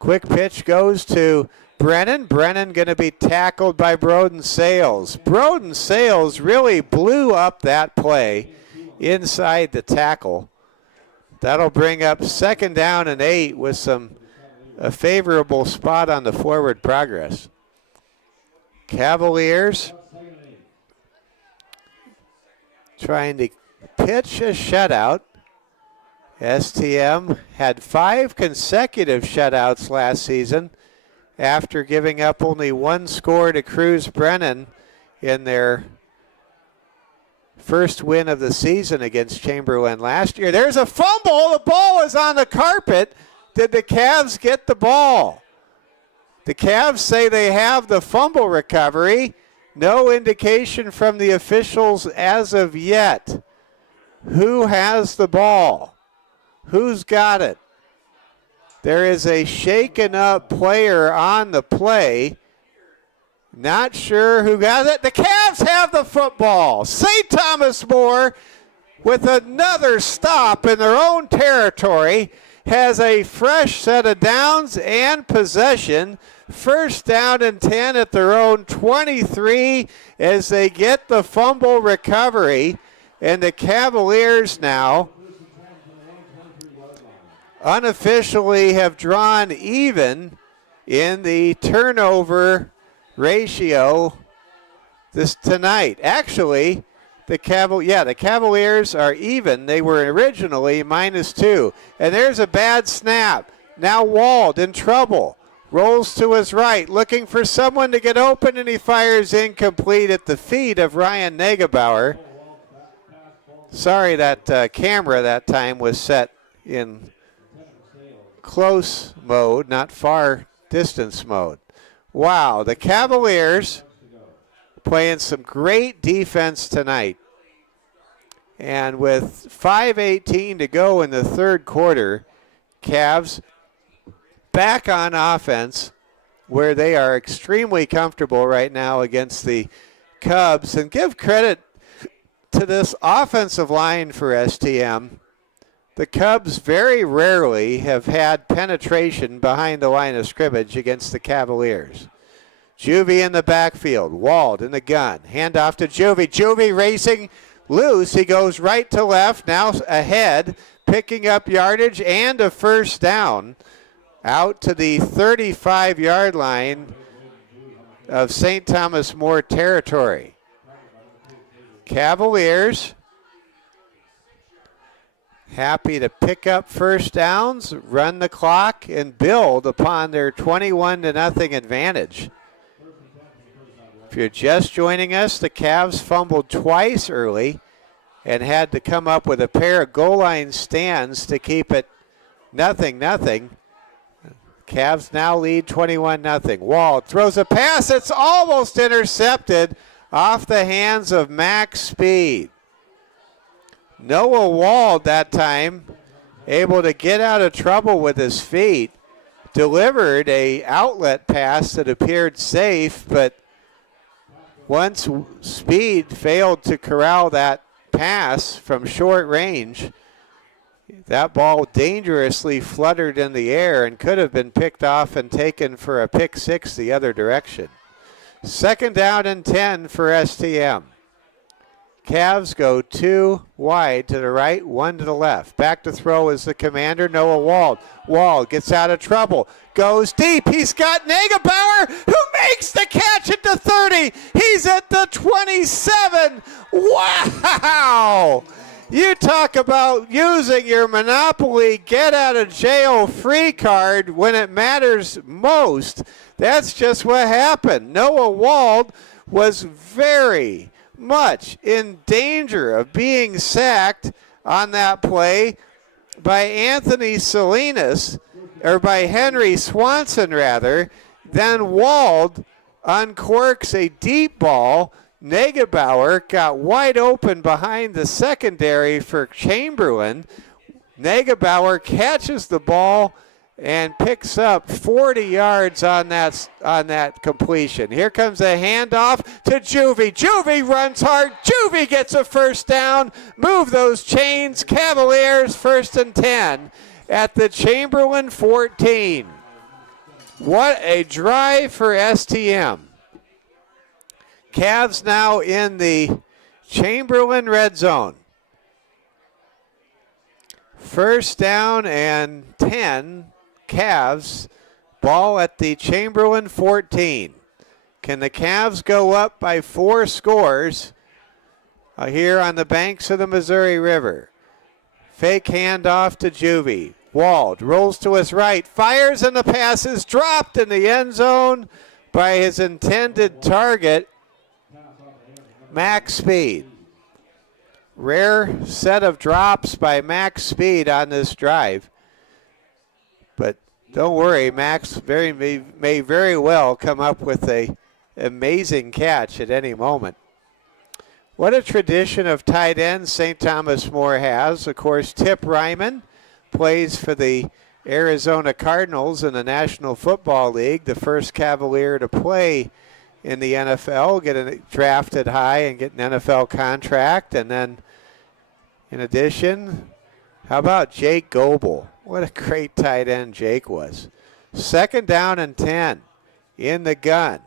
Quick pitch goes to Brennan. Brennan going to be tackled by Broden Sales. Broden Sales really blew up that play inside the tackle. That'll bring up 2nd down and 8 with a favorable spot on the forward progress. Cavaliers trying to pitch a shutout. STM had 5 consecutive shutouts last season after giving up only 1 score to Cruz Brennan in their first win of the season against Chamberlain last year. There's a fumble. The ball is on the carpet. Did the Cavs get the ball? The Cavs say they have the fumble recovery. No indication from the officials as of yet. Who has the ball? Who's got it? There is a shaken up player on the play. Not sure who got it. The Cavs have the football. St. Thomas More, with another stop in their own territory, has a fresh set of downs and possession. 1st down and 10 at their own 23 as they get the fumble recovery. And the Cavaliers now unofficially have drawn even in the turnover ratio this tonight. Actually, the Cavaliers are even. They were originally -2. And there's a bad snap. Now Wald in trouble. Rolls to his right, looking for someone to get open, and he fires incomplete at the feet of Ryan Negebauer. Sorry, that camera that time was set in close mode, not far distance mode. Wow, the Cavaliers playing some great defense tonight. And with 5:18 to go in the 3rd quarter, Cavs back on offense, where they are extremely comfortable right now against the Cubs. And give credit to this offensive line for STM. The Cubs very rarely have had penetration behind the line of scrimmage against the Cavaliers. Juvie in the backfield. Wald in the gun. Hand off to Juvie. Juvie racing loose. He goes right to left. Now ahead. Picking up yardage and a 1st down. Out to the 35-yard line of St. Thomas More territory. Cavaliers happy to pick up 1st downs, run the clock, and build upon their 21-0 advantage. If you're just joining us, the Cavs fumbled twice early and had to come up with a pair of goal line stands to keep it 0-0. Cavs now lead 21-0. Wald throws a pass. It's almost intercepted off the hands of Max Speed. Noah Wald that time able to get out of trouble with his feet. Delivered a outlet pass that appeared safe, but once Speed failed to corral that pass from short range, that ball dangerously fluttered in the air and could have been picked off and taken for a pick 6 the other direction. 2nd down and 10 for STM. Cavs go 2 wide to the right, 1 to the left. Back to throw is the commander, Noah Wald. Wald gets out of trouble, goes deep. He's got Negebauer, who makes the catch at the 30. He's at the 27. Wow! You talk about using your Monopoly get-out-of-jail-free card when it matters most. That's just what happened. Noah Wald was very much in danger of being sacked on that play by Anthony Salinas, or by Henry Swanson rather. Then Wald uncorks a deep ball. Negebauer got wide open behind the secondary for Chamberlain. Negebauer catches the ball and picks up 40 yards on that completion. Here comes a handoff to Juvie. Juvie runs hard. Juvie gets a first down. Move those chains. Cavaliers 1st and 10 at the Chamberlain 14. What a drive for STM. Cavs now in the Chamberlain red zone. 1st down and 10. Cavs, ball at the Chamberlain 14. Can the Cavs go up by 4 scores here on the banks of the Missouri River? Fake handoff to Juvie. Wald rolls to his right, fires, and the pass is dropped in the end zone by his intended target, Max Speed. Rare set of drops by Max Speed on this drive. But don't worry, Max may very well come up with an amazing catch at any moment. What a tradition of tight ends St. Thomas More has. Of course, Tip Ryman plays for the Arizona Cardinals in the National Football League, the first Cavalier to play in the NFL, get drafted high and get an NFL contract. And then, in addition, how about Jake Goebel? What a great tight end Jake was. 2nd down and 10. In the gun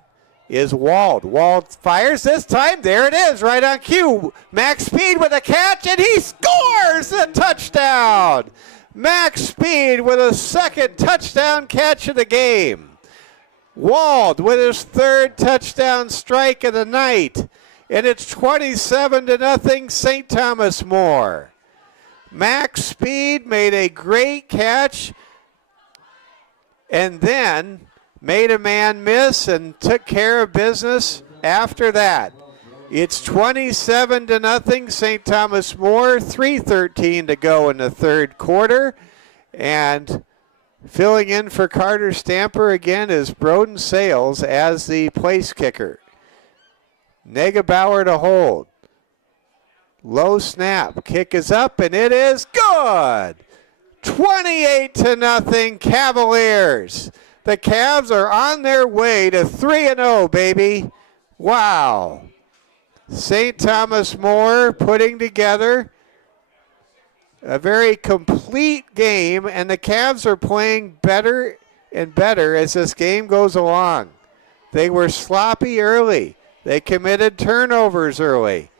is Wald. Wald fires this time. There it is, right on cue. Max Speed with a catch, and he scores a touchdown. Max Speed with a 2nd touchdown catch of the game. Wald with his 3rd touchdown strike of the night. And it's 27-0 St. Thomas More. Max Speed made a great catch and then made a man miss and took care of business after that. It's 27-0 St. Thomas More, 3:13 to go in the 3rd quarter. And filling in for Carter Stamper again is Broden Sales as the place kicker. Negebauer to hold. Low snap. Kick is up, and it is good. 28-0 Cavaliers. The Cavs are on their way to 3-0, baby. Wow. St. Thomas More putting together a very complete game, and the Cavs are playing better and better as this game goes along. They were sloppy early. They committed turnovers early,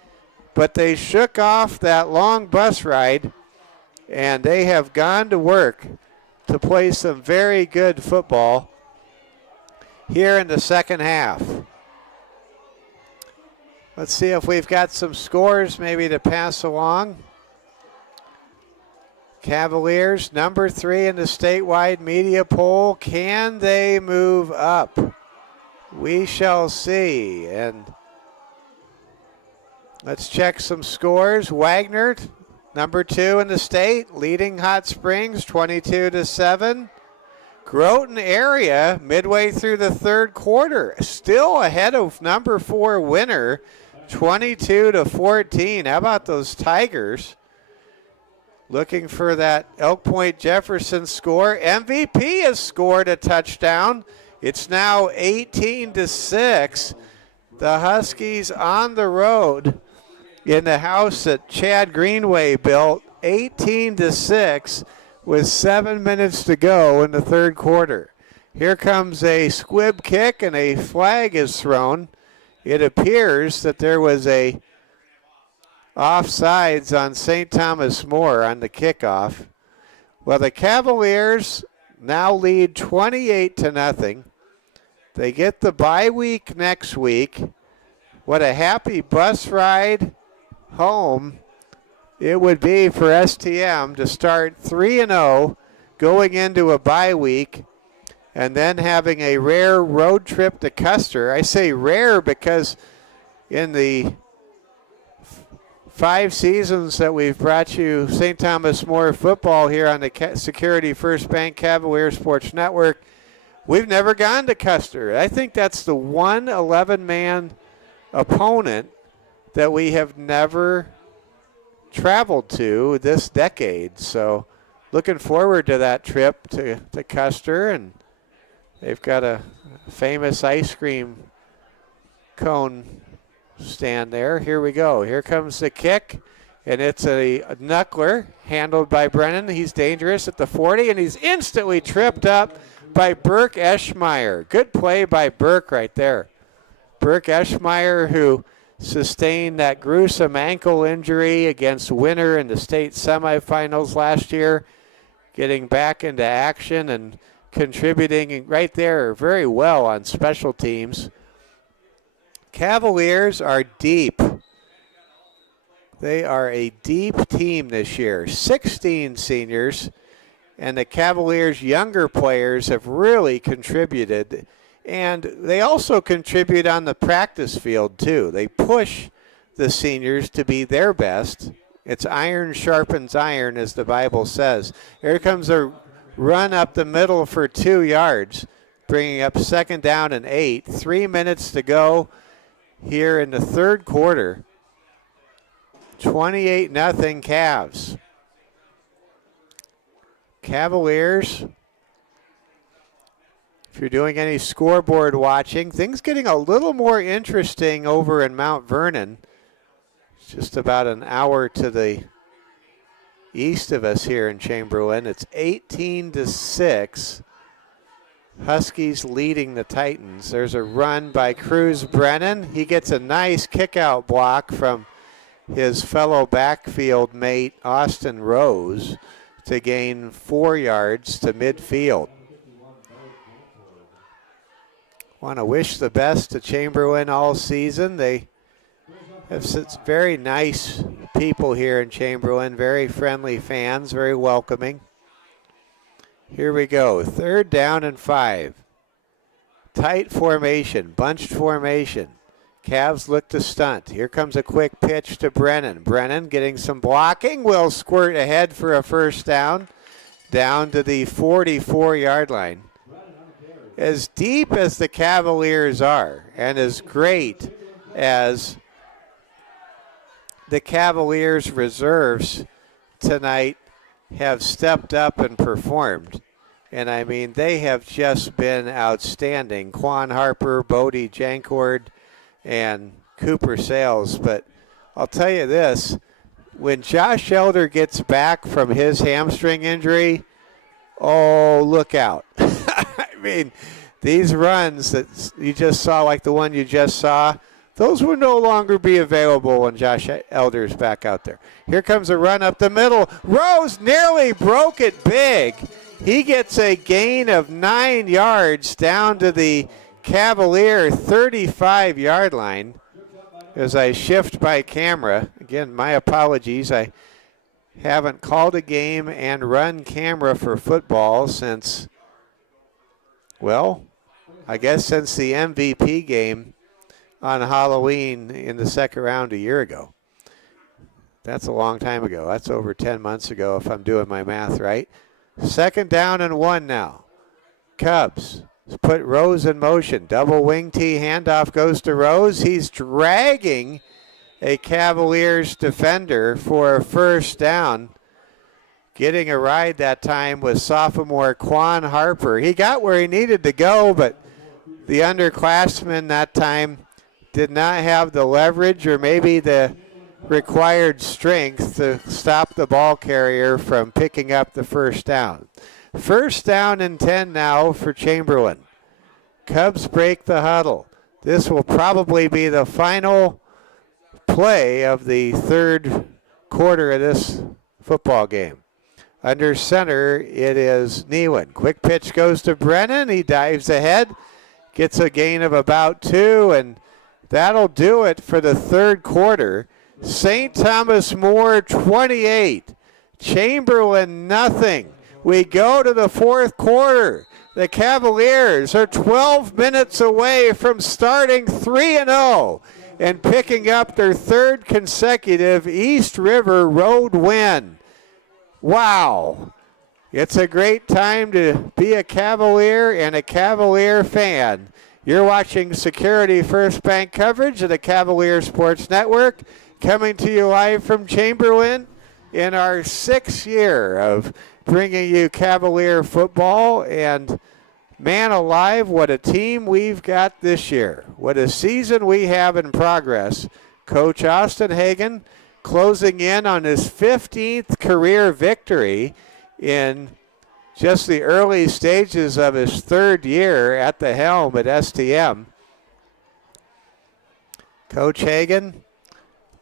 but they shook off that long bus ride, and they have gone to work to play some very good football here in the 2nd half. Let's see if we've got some scores maybe to pass along. Cavaliers, number 3 in the statewide media poll. Can they move up? We shall see. And let's check some scores. Wagner, number 2 in the state, leading Hot Springs 22-7. Groton area, midway through the 3rd quarter, still ahead of number 4 Winner, 22-14. How about those Tigers? Looking for that Elk Point Jefferson score. MVP has scored a touchdown. It's now 18-6. The Huskies on the road in the house that Chad Greenway built, 18-6 with 7 minutes to go in the 3rd quarter. Here comes a squib kick and a flag is thrown. It appears that there was a offsides on St. Thomas More on the kickoff. Well, the Cavaliers now lead 28-0. They get the bye week next week. What a happy bus ride home it would be for STM to start 3-0 going into a bye week and then having a rare road trip to Custer. I say rare because in the 5 seasons that we've brought you St. Thomas More football here on the Security First Bank Cavalier Sports Network, we've never gone to Custer. I think that's the one 11-man opponent that we have never traveled to this decade. So looking forward to that trip to Custer, and they've got a famous ice cream cone stand there. Here we go. Here comes the kick, and it's a knuckler handled by Brennan. He's dangerous at the 40, and he's instantly tripped up by Burke Eschmeyer. Good play by Burke right there. Burke Eschmeyer, who sustained that gruesome ankle injury against Winter in the state semifinals last year, getting back into action and contributing right there very well on special teams. Cavaliers are deep. They are a deep team this year. 16 seniors, and the Cavaliers' younger players have really contributed. And they also contribute on the practice field, too. They push the seniors to be their best. It's iron sharpens iron, as the Bible says. Here comes a run up the middle for 2 yards, bringing up 2nd down and 8. 3 minutes to go here in the third quarter. 28-0 Cavs. Cavaliers, if you're doing any scoreboard watching, things getting a little more interesting over in Mount Vernon. It's just about an hour to the east of us here in Chamberlain. It's 18-6. Huskies leading the Titans. There's a run by Cruz Brennan. He gets a nice kick-out block from his fellow backfield mate, Austin Rose, to gain 4 yards to midfield. Want to wish the best to Chamberlain all season. They have such very nice people here in Chamberlain, very friendly fans, very welcoming. Here we go, 3rd down and 5. Tight formation, bunched formation. Cavs look to stunt. Here comes a quick pitch to Brennan. Brennan getting some blocking, will squirt ahead for a 1st down, down to the 44-yard line. As deep as the Cavaliers are, and as great as the Cavaliers reserves tonight have stepped up and performed, and I mean, they have just been outstanding. Quan Harper, Bodie Jancord, and Cooper Sales. But I'll tell you this, when Josh Elder gets back from his hamstring injury, oh, look out. I mean, these runs that you just saw, like the one you just saw, those will no longer be available when Josh Elder's back out there. Here comes a run up the middle. Rose nearly broke it big. He gets a gain of 9 yards down to the Cavalier 35-yard line as I shift by camera. Again, my apologies. I haven't called a game and run camera for football since, well, I guess since the MVP game on Halloween in the 2nd round a year ago. That's a long time ago. That's over 10 months ago if I'm doing my math right. 2nd down and 1 now. Cubs put Rose in motion. Double wing T handoff goes to Rose. He's dragging a Cavaliers defender for a 1st down. Getting a ride that time was sophomore Quan Harper. He got where he needed to go, but the underclassman that time did not have the leverage or maybe the required strength to stop the ball carrier from picking up the 1st down. 1st down and 10 now for Chamberlain. Cubs break the huddle. This will probably be the final play of the 3rd quarter of this football game. Under center, it is Newen. Quick pitch goes to Brennan. He dives ahead, gets a gain of about 2, and that'll do it for the 3rd quarter. St. Thomas More 28, Chamberlain nothing. We go to the 4th quarter. The Cavaliers are 12 minutes away from starting 3-0 and picking up their 3rd consecutive East River Road win. Wow. It's a great time to be a Cavalier and a Cavalier fan. You're watching Security First Bank coverage of the Cavalier Sports Network, coming to you live from Chamberlain in our 6th year of bringing you Cavalier football. And man alive, what a team we've got this year. What a season we have in progress. Coach Austin Hagen closing in on his 15th career victory in just the early stages of his third year at the helm at STM. Coach Hagen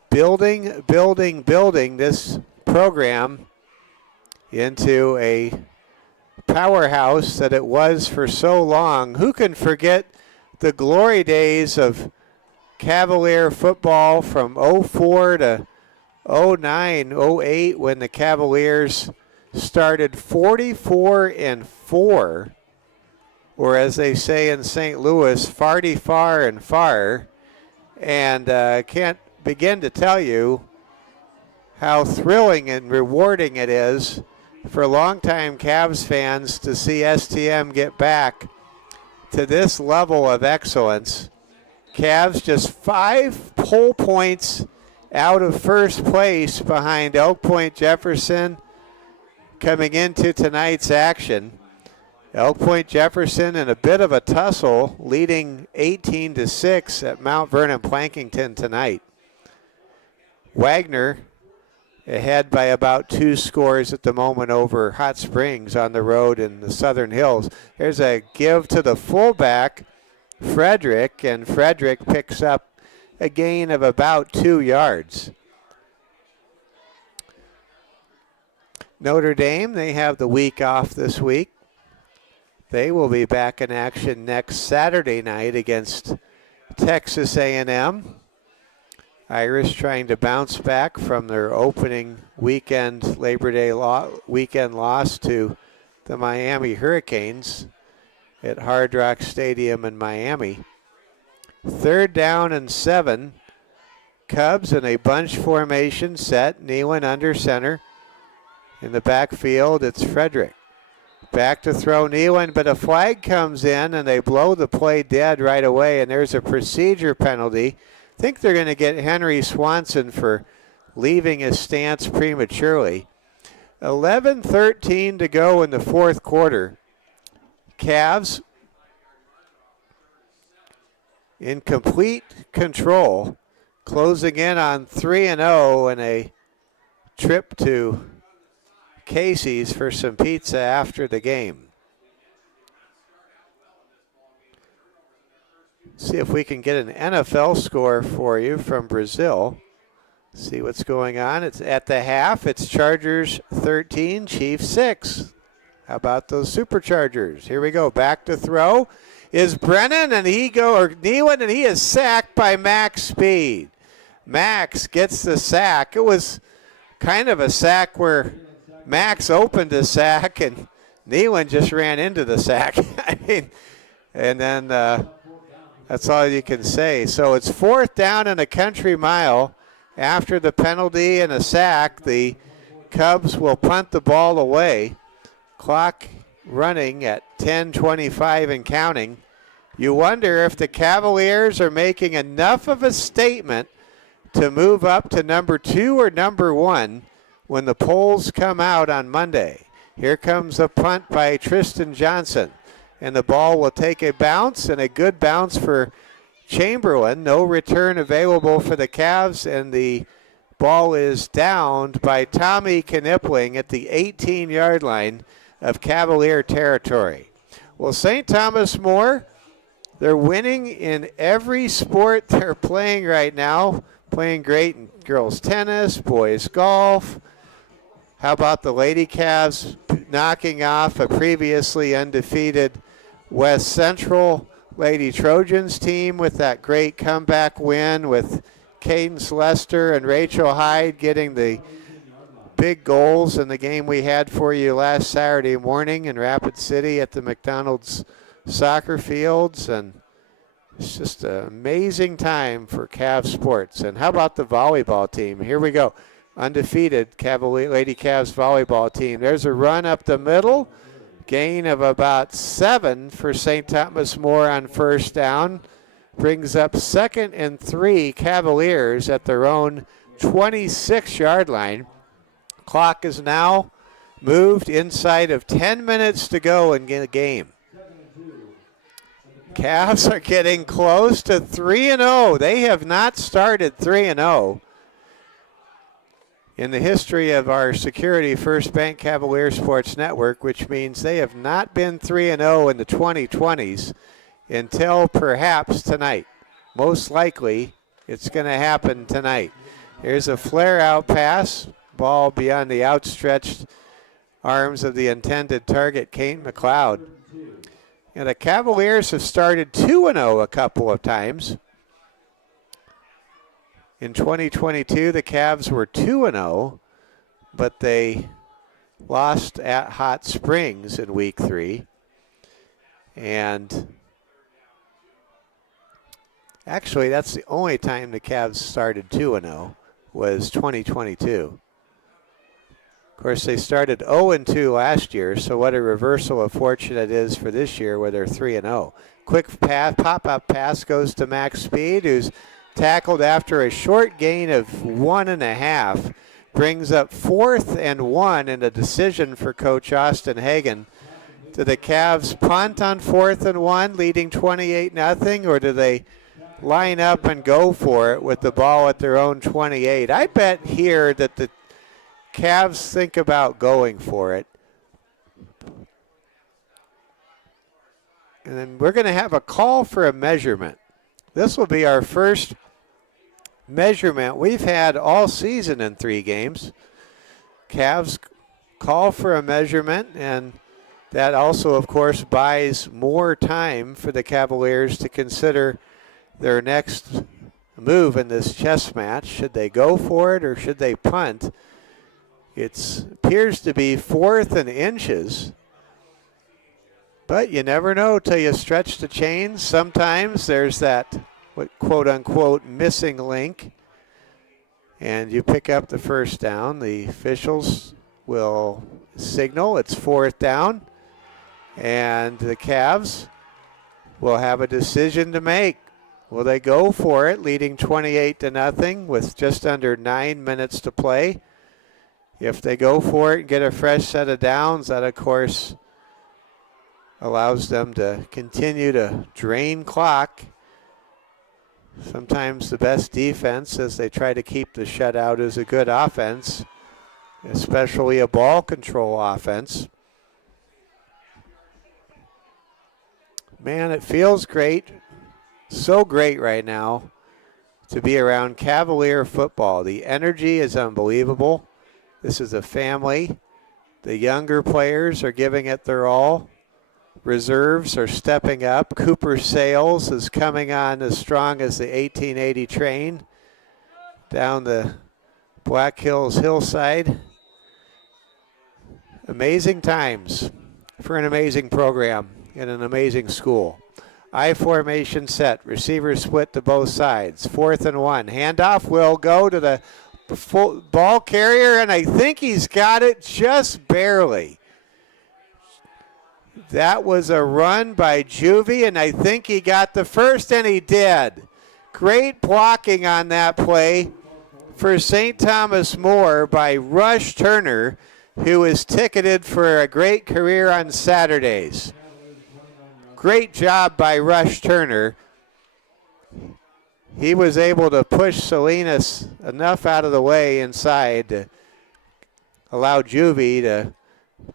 building this program into a powerhouse that it was for so long. Who can forget the glory days of Cavalier football from 04 to 09, 08 when the Cavaliers started 44-4, or as they say in St. Louis, farty far and far. And can't begin to tell you how thrilling and rewarding it is for longtime Cavs fans to see STM get back to this level of excellence. Cavs just 5 poll points out of first place behind Elk Point Jefferson coming into tonight's action. Elk Point Jefferson in a bit of a tussle, leading 18-6 at Mount Vernon Plankington tonight. Wagner ahead by about 2 scores at the moment over Hot Springs on the road in the Southern Hills. There's a give to the fullback, Frederick, and Frederick picks up a gain of about 2 yards. Notre Dame, they have the week off this week. They will be back in action next Saturday night against Texas A&M. Irish trying to bounce back from their opening weekend, Labor Day weekend loss to the Miami Hurricanes at Hard Rock Stadium in Miami. 3rd down and 7. Cubs in a bunch formation set. Nealon under center. In the backfield, it's Frederick. Back to throw Nealon, but a flag comes in and they blow the play dead right away, and there's a procedure penalty. I think they're going to get Henry Swanson for leaving his stance prematurely. 11:13 to go in the 4th quarter. Cavs in complete control, closing in on 3-0 and a trip to Casey's for some pizza after the game. See if we can get an NFL score for you from Brazil. See what's going on. It's at the half. It's Chargers 13, Chiefs 6. How about those Superchargers? Here we go. Back to throw is Nealon, and he is sacked by Max Speed. Max gets the sack. It was kind of a sack where Max opened the sack and Nealon just ran into the sack. I mean, and then that's all you can say. So it's 4th down and a country mile. After the penalty and a sack, the Cubs will punt the ball away. Clock running at 10:25 and counting. You wonder if the Cavaliers are making enough of a statement to move up to number 2 or number 1 when the polls come out on Monday. Here comes a punt by Tristan Johnson. And the ball will take a bounce, and a good bounce for Chamberlain. No return available for the Cavs, and the ball is downed by Tommy Knipling at the 18-yard line of Cavalier territory. Well, St. Thomas More, they're winning in every sport they're playing right now. Playing great in girls tennis, boys golf. How about the Lady Cavs knocking off a previously undefeated West Central Lady Trojans team with that great comeback win with Cadence Lester and Rachel Hyde getting the big goals in the game we had for you last Saturday morning in Rapid City at the McDonald's soccer fields. And it's just an amazing time for Cavs sports. And how about the volleyball team? Here we go. Undefeated Lady Cavs volleyball team. There's a run up the middle. Gain of about 7 for St. Thomas More on 1st down. Brings up 2nd and 3 Cavaliers at their own 26-yard line. Clock is now moved inside of 10 minutes to go in the game. Cavs are getting close to 3-0. They have not started 3-0 in the history of our Security First Bank Cavalier Sports Network, which means they have not been 3-0 in the 2020s until perhaps tonight. Most likely, it's going to happen tonight. Here's a flare-out pass. Ball beyond the outstretched arms of the intended target, Kate McLeod. And the Cavaliers have started 2-0 a couple of times. In 2022, the Cavs were 2-0, but they lost at Hot Springs in Week 3. And actually, that's the only time the Cavs started 2-0 was 2022. Of course, they started 0-2 last year, so what a reversal of fortune it is for this year where they're 3-0. Quick pass, pop-up pass goes to Max Speed, who's tackled after a short gain of 1.5. Brings up 4th and 1 and a decision for Coach Austin Hagen. Do the Cavs punt on 4th and 1, leading 28-0, or do they line up and go for it with the ball at their own 28? I bet here that the Cavs think about going for it. And then we're going to have a call for a measurement. This will be our first measurement we've had all season in 3 games. Cavs call for a measurement, and that also, of course, buys more time for the Cavaliers to consider their next move in this chess match. Should they go for it or should they punt? It appears to be 4th and inches, but you never know till you stretch the chains. Sometimes there's that quote-unquote missing link, and you pick up the first down. The officials will signal it's 4th down, and the Cavs will have a decision to make. Will they go for it, leading 28-0 with just under 9 minutes to play? If they go for it and get a fresh set of downs, that, of course, allows them to continue to drain clock. Sometimes the best defense, as they try to keep the shutout, is a good offense, especially a ball control offense. Man, it feels great, so great right now to be around Cavalier football. The energy is unbelievable. This is a family. The younger players are giving it their all. Reserves are stepping up. Cooper Sales is coming on as strong as the 1880 train down the Black Hills hillside. Amazing times for an amazing program in an amazing school. I formation set. Receivers split to both sides. 4th and 1. Handoff will go to the full ball carrier, and I think he's got it just barely. That was a run by Juvie, and I think he got the first, and he did. Great blocking on that play for St. Thomas More by Rush Turner, who is ticketed for a great career on Saturdays. Great job by Rush Turner. He was able to push Salinas enough out of the way inside to allow Juvie to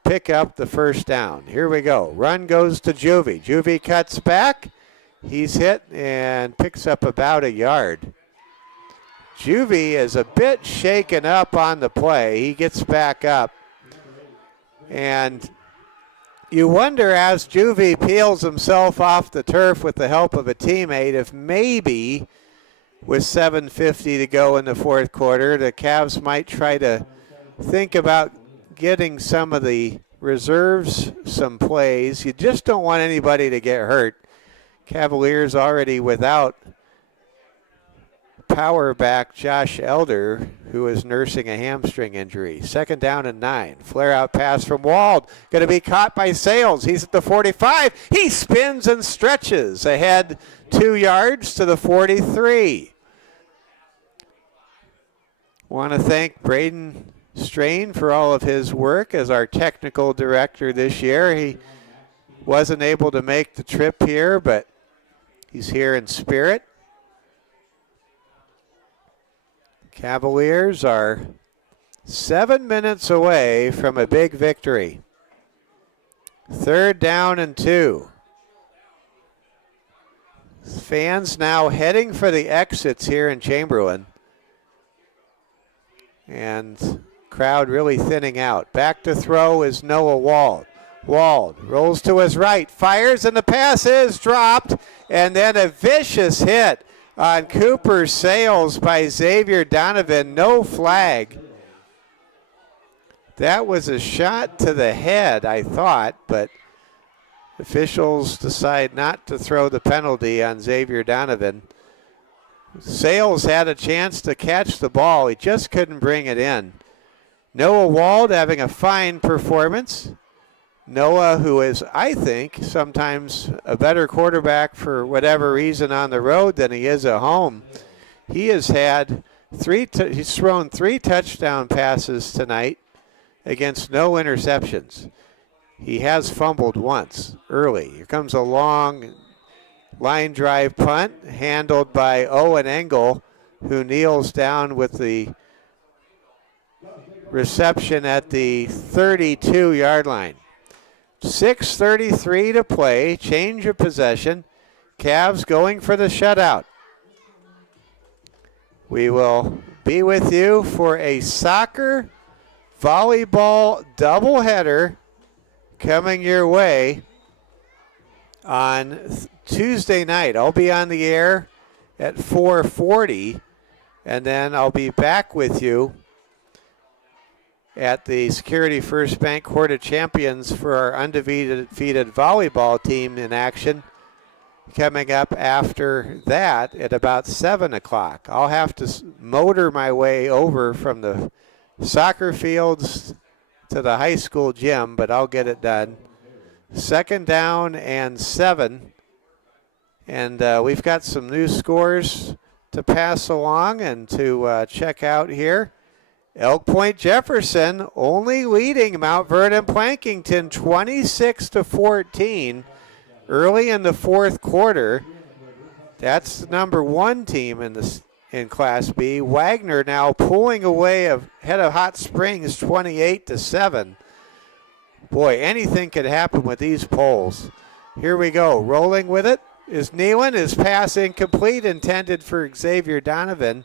pick up the first down. Here we go. Run goes to Juvie. Juvie cuts back. He's hit and picks up about a yard. Juvie is a bit shaken up on the play. He gets back up. And you wonder, as Juvie peels himself off the turf with the help of a teammate, if maybe with 7:50 to go in the fourth quarter, the Cavs might try to think about getting some of the reserves some plays. You just don't want anybody to get hurt. Cavaliers already without power back Josh Elder, who is nursing a hamstring injury. 2nd down and 9. Flare out pass from Wald. Going to be caught by Sales. He's at the 45. He spins and stretches ahead 2 yards to the 43. Want to thank Braden Strain for all of his work as our technical director this year. He wasn't able to make the trip here, but he's here in spirit. Cavaliers are 7 minutes away from a big victory. 3rd down and 2. Fans now heading for the exits here in Chamberlain. And crowd really thinning out. Back to throw is Noah Wald. Wald rolls to his right, fires, and the pass is dropped. And then a vicious hit on Cooper Sales by Xavier Donovan. No flag. That was a shot to the head, I thought, but officials decide not to throw the penalty on Xavier Donovan. Sales had a chance to catch the ball. He just couldn't bring it in. Noah Wald having a fine performance. Noah, who is, I think, sometimes a better quarterback for whatever reason on the road than he is at home. He has had he's thrown 3 touchdown passes tonight against no interceptions. He has fumbled once early. Here comes a long line drive punt handled by Owen Engel, who kneels down with the reception at the 32-yard line. 6:33 to play, change of possession. Cavs going for the shutout. We will be with you for a soccer volleyball doubleheader coming your way on Tuesday night. I'll be on the air at 4:40, and then I'll be back with you at the Security First Bank Court of Champions for our undefeated volleyball team in action coming up after that at about 7 o'clock. I'll have to motor my way over from the soccer fields to the high school gym, but I'll get it done. 2nd down and 7. And we've got some new scores to pass along and to check out here. Elk Point Jefferson only leading Mount Vernon Plankington 26-14 early in the 4th quarter. That's the number 1 team in Class B. Wagner now pulling away ahead of Hot Springs 28-7. Boy, anything could happen with these polls. Here we go. Rolling with it is Nealon. His pass incomplete, intended for Xavier Donovan.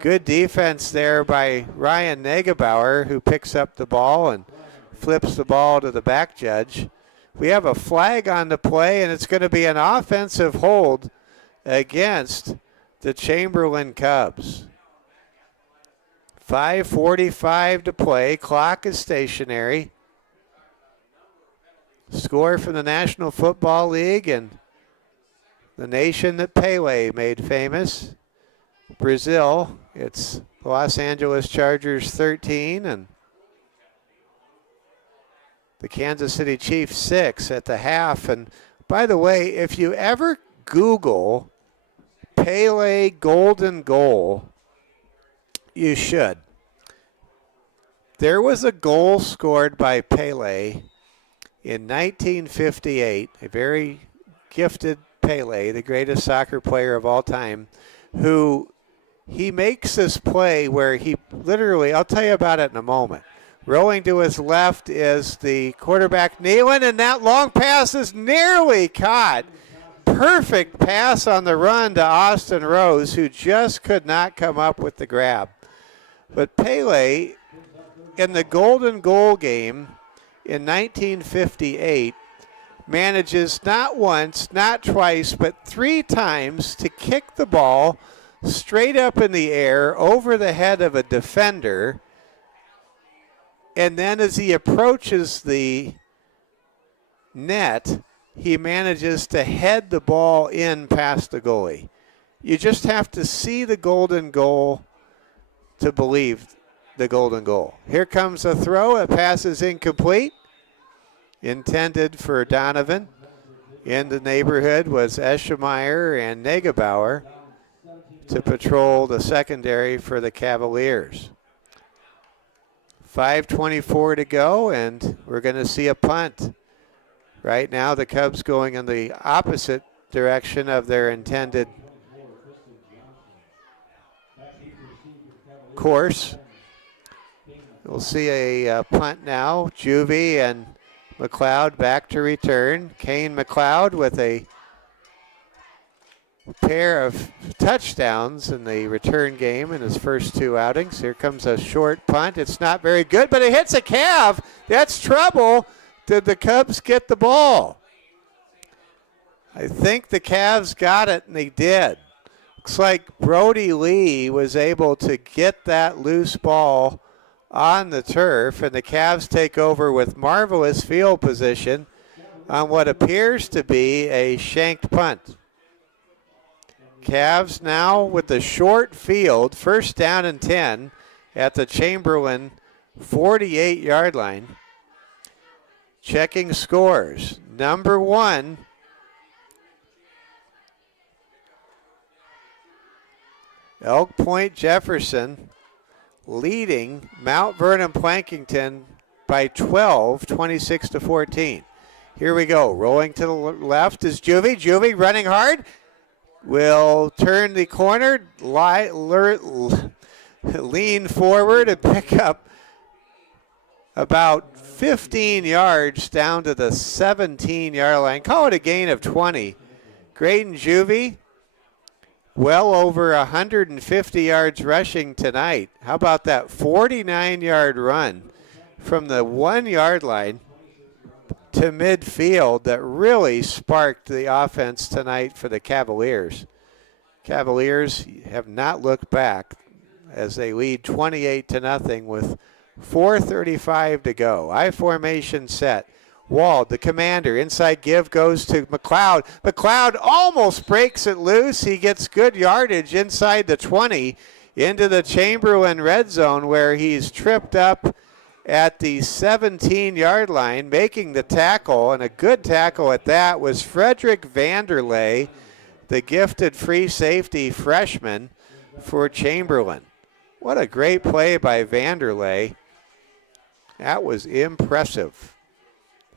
Good defense there by Ryan Negebauer, who picks up the ball and flips the ball to the back judge. We have a flag on the play, and it's going to be an offensive hold against the Chamberlain Cubs. 5:45 to play. Clock is stationary. Score from the National Football League and the nation that Pele made famous, Brazil. It's Los Angeles Chargers 13 and the Kansas City Chiefs 6 at the half. And by the way, if you ever Google Pele golden goal, you should. There was a goal scored by Pele in 1958, a very gifted Pele, the greatest soccer player of all time, who he makes this play where he literally, I'll tell you about it in a moment. Rolling to his left is the quarterback Nealon, and that long pass is nearly caught. Perfect pass on the run to Austin Rose, who just could not come up with the grab. But Pele, in the golden goal game in 1958, manages not once, not twice, but 3 times to kick the ball straight up in the air over the head of a defender. And then as he approaches the net, he manages to head the ball in past the goalie. You just have to see the golden goal to believe the golden goal. Here comes a throw. A pass is incomplete. Intended for Donovan. In the neighborhood was Eschemeyer and Negebauer to patrol the secondary for the Cavaliers. 5:24 to go, and we're going to see a punt. Right now, the Cubs going in the opposite direction of their intended course. We'll see a punt now. Juvie and McLeod back to return. Kane McLeod with a pair of touchdowns in the return game in his first 2 outings. Here comes a short punt. It's not very good, but it hits a calf. That's trouble. Did the Cubs get the ball? I think the Cavs got it, and they did. Looks like Brody Lee was able to get that loose ball on the turf, and the Cavs take over with marvelous field position on what appears to be a shanked punt. Cavs now with the short field, first down and 10 at the Chamberlain 48-yard line. Checking scores. Number 1, Elk Point Jefferson leading Mount Vernon Plankington by 12, 26-14. Here we go. Rolling to the left is Juvie. Juvie running hard. Will turn the corner, lean forward and pick up about 15 yards down to the 17-yard line. Call it a gain of 20. Graydon Juvie, well over 150 yards rushing tonight. How about that 49-yard run from the 1-yard line to midfield that really sparked the offense tonight for the Cavaliers. Cavaliers have not looked back as they lead 28-0 with 4:35 to go. I formation set. Wald, the commander, inside give goes to McLeod. McLeod almost breaks it loose. He gets good yardage inside the 20 into the Chamberlain red zone where he's tripped up at the 17-yard line, making the tackle, and a good tackle at that, was Frederick Vanderlei, the gifted free safety freshman for Chamberlain. What a great play by Vanderlei. That was impressive.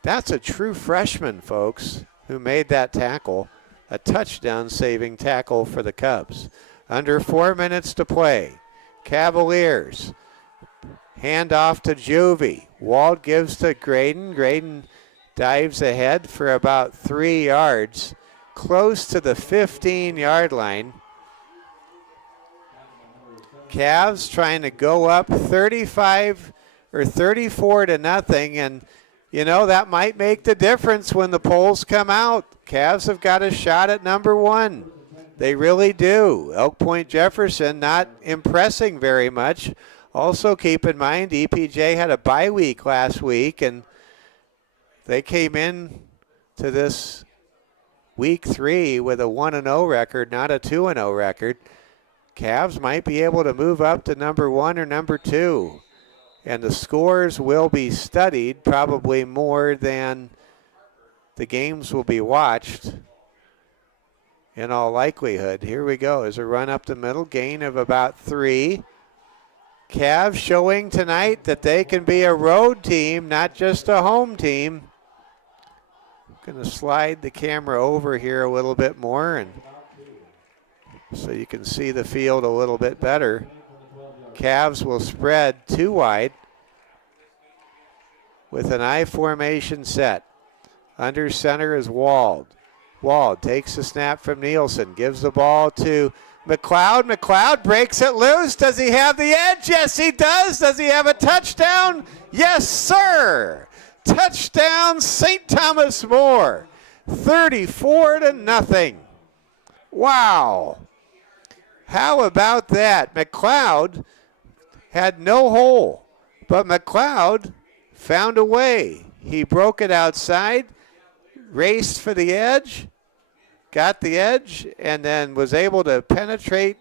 That's a true freshman, folks, who made that tackle, a touchdown-saving tackle for the Cubs. Under 4 minutes to play. Cavaliers. Hand off to Juvie. Wald gives to Graydon. Graydon dives ahead for about 3 yards, close to the 15-yard line. Cavs trying to go up 35 or 34-0, and you know that might make the difference when the polls come out. Cavs have got a shot at number 1. They really do. Elk Point Jefferson not impressing very much. Also keep in mind, EPJ had a bye week last week, and they came in to this week 3 with a 1-0 record, not a 2-0 record. Cavs might be able to move up to number 1 or number 2. And the scores will be studied probably more than the games will be watched in all likelihood. Here we go. There's a run up the middle, gain of about 3. Cavs showing tonight that they can be a road team, not just a home team. Going to slide the camera over here a little bit more and so you can see the field a little bit better. Cavs will spread 2 wide with an I formation set. Under center is Wald. Wald takes the snap from Nielsen, gives the ball to McLeod. McLeod breaks it loose. Does he have the edge? Yes, he does. Does he have a touchdown? Yes, sir. Touchdown, St. Thomas More. 34-0. Wow. How about that? McLeod had no hole, but McLeod found a way. He broke it outside, raced for the edge, got the edge, and then was able to penetrate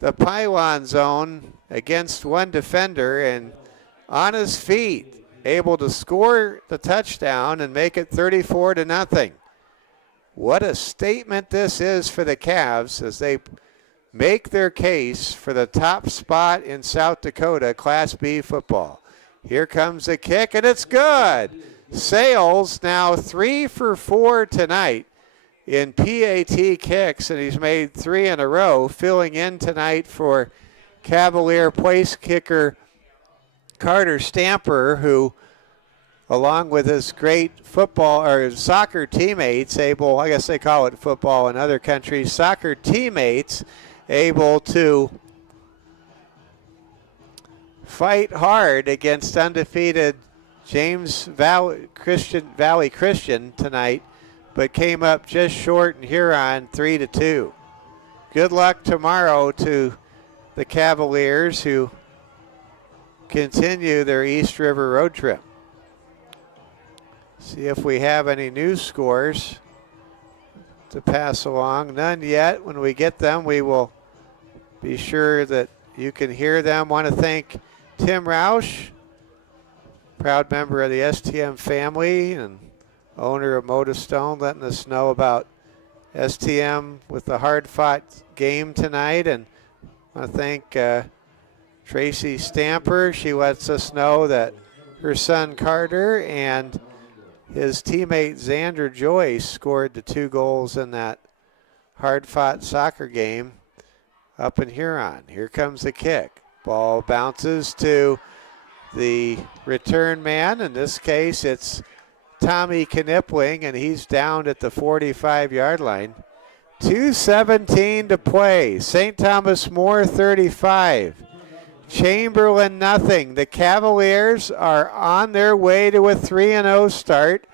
the pylon zone against one defender, and on his feet, able to score the touchdown and make it 34-0. What a statement this is for the Cavs as they make their case for the top spot in South Dakota Class B football. Here comes the kick, and it's good. Sales now 3 for 4 tonight in PAT kicks, and he's made 3 in a row, filling in tonight for Cavalier place kicker Carter Stamper, who, along with his great football or soccer teammates, I guess they call it football in other countries, soccer teammates, able to fight hard against undefeated James Valley Christian tonight, but came up just short in Huron 3-2. Good luck tomorrow to the Cavaliers, who continue their East River road trip. See if we have any new scores to pass along. None yet. When we get them, we will be sure that you can hear them. Want to thank Tim Roush, proud member of the STM family and owner of Motorstone, letting us know about STM with the hard-fought game tonight. And I want to thank Tracy Stamper. She lets us know that her son Carter and his teammate Xander Joyce scored the 2 goals in that hard-fought soccer game up in Huron. Here comes the kick. Ball bounces to the return man. In this case, it's Tommy Knipling, and he's down at the 45-yard line. 2:17 to play. St. Thomas More 35. Chamberlain nothing. The Cavaliers are on their way to a 3-0 start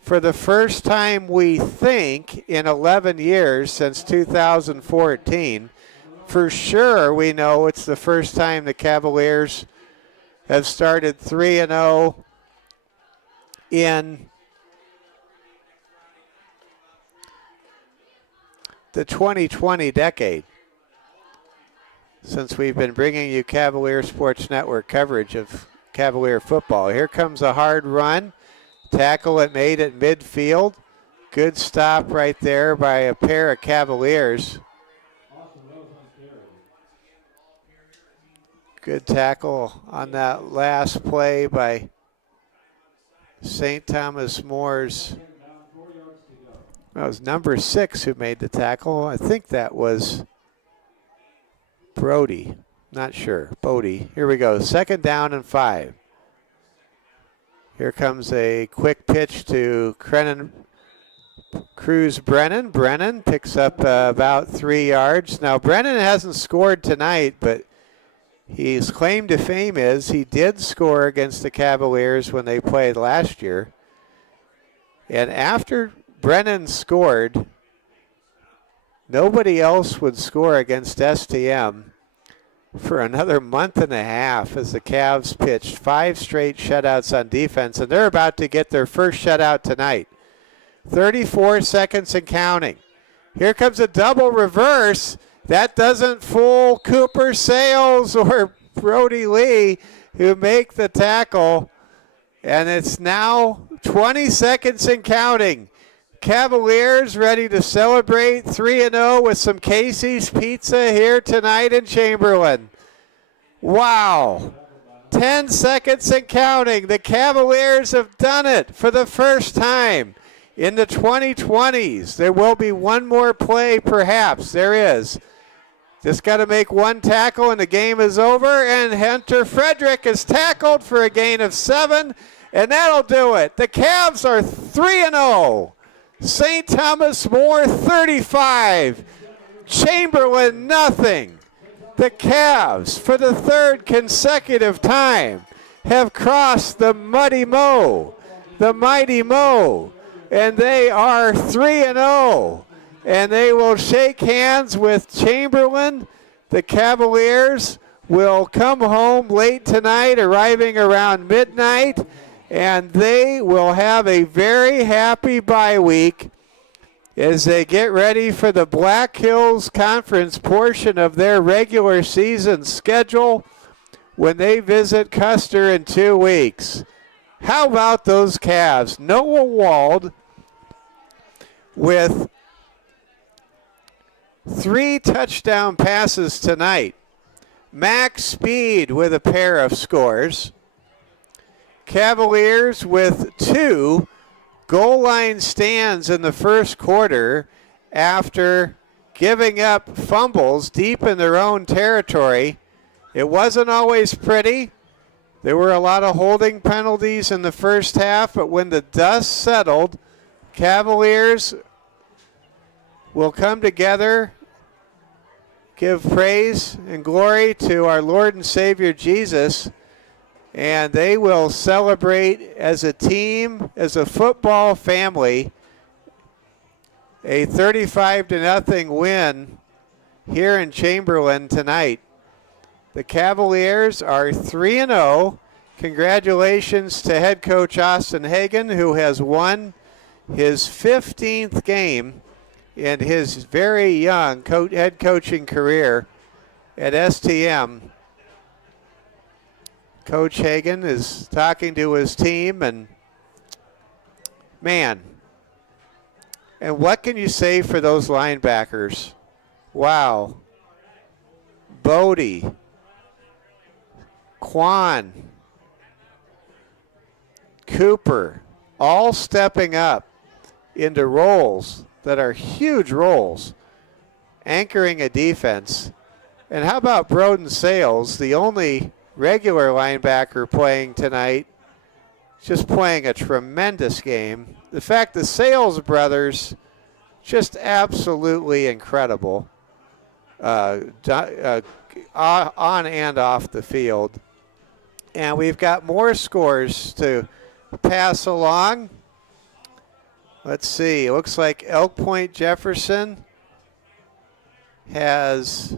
for the first time, we think, in 11 years since 2014. For sure, we know it's the first time the Cavaliers have started 3-0 in the 2020 decade, since we've been bringing you Cavalier Sports Network coverage of Cavalier football. Here comes a hard run. Tackle it made at midfield. Good stop right there by a pair of Cavaliers. Good tackle on that last play by St. Thomas More's. That was number 6 who made the tackle. I think that was Brody. Not sure. Bodie. Here we go. 2nd down and 5. Here comes a quick pitch to Cruz Brennan. Brennan picks up about 3 yards. Now, Brennan hasn't scored tonight, but his claim to fame is he did score against the Cavaliers when they played last year. And after Brennan scored, nobody else would score against STM for another month and a half as the Cavs pitched 5 straight shutouts on defense, and they're about to get their first shutout tonight. 34 seconds and counting. Here comes a double reverse. That doesn't fool Cooper Sales or Brody Lee, who make the tackle. And it's now 20 seconds and counting. Cavaliers ready to celebrate 3-0 with some Casey's Pizza here tonight in Chamberlain. Wow. 10 seconds and counting. The Cavaliers have done it for the first time in the 2020s. There will be one more play, perhaps. There is. Just got to make one tackle and the game is over. And Hunter Frederick is tackled for a gain of 7. And that'll do it. The Cavs are 3-0. St. Thomas More 35. Chamberlain nothing. The Cavs, for the 3rd consecutive time, have crossed the Mighty Mo. And they are 3-0. And they will shake hands with Chamberlain. The Cavaliers will come home late tonight, arriving around midnight, and they will have a very happy bye week as they get ready for the Black Hills Conference portion of their regular season schedule when they visit Custer in 2 weeks. How about those Cavs? Noah Wald with 3 touchdown passes tonight. Max Speed with a pair of scores. Cavaliers with 2 goal line stands in the first quarter after giving up fumbles deep in their own territory. It wasn't always pretty. There were a lot of holding penalties in the first half, but when the dust settled, Cavaliers will come together, give praise and glory to our Lord and Savior Jesus, and they will celebrate as a team, as a football family, a 35-0 win here in Chamberlain tonight. The Cavaliers are 3-0. Congratulations to head coach Austin Hagan, who has won his 15th game in his very young head coaching career at STM. Coach Hagan is talking to his team, and man, and what can you say for those linebackers? Wow. Bodie, Quan, Cooper, all stepping up into roles that are huge roles, anchoring a defense. And how about Broden Sales, the only regular linebacker playing tonight, just playing a tremendous game. The fact the Sales brothers, just absolutely incredible on and off the field. And we've got more scores to pass along. Let's see. It looks like Elk Point Jefferson has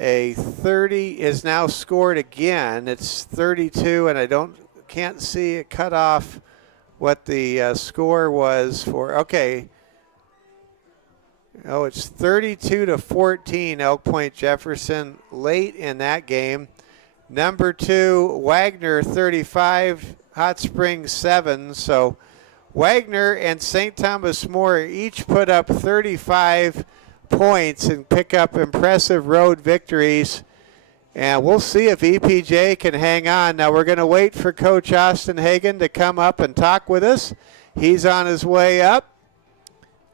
a 30, is now scored again. It's 32, and I can't see it cut off what the score was for. Okay. Oh, it's 32-14, Elk Point Jefferson late in that game. Number 2, Wagner 35, Hot Springs 7. So Wagner and St. Thomas More each put up 35 points and pick up impressive road victories. And we'll see if EPJ can hang on. Now we're going to wait for Coach Austin Hagan to come up and talk with us. He's on his way up.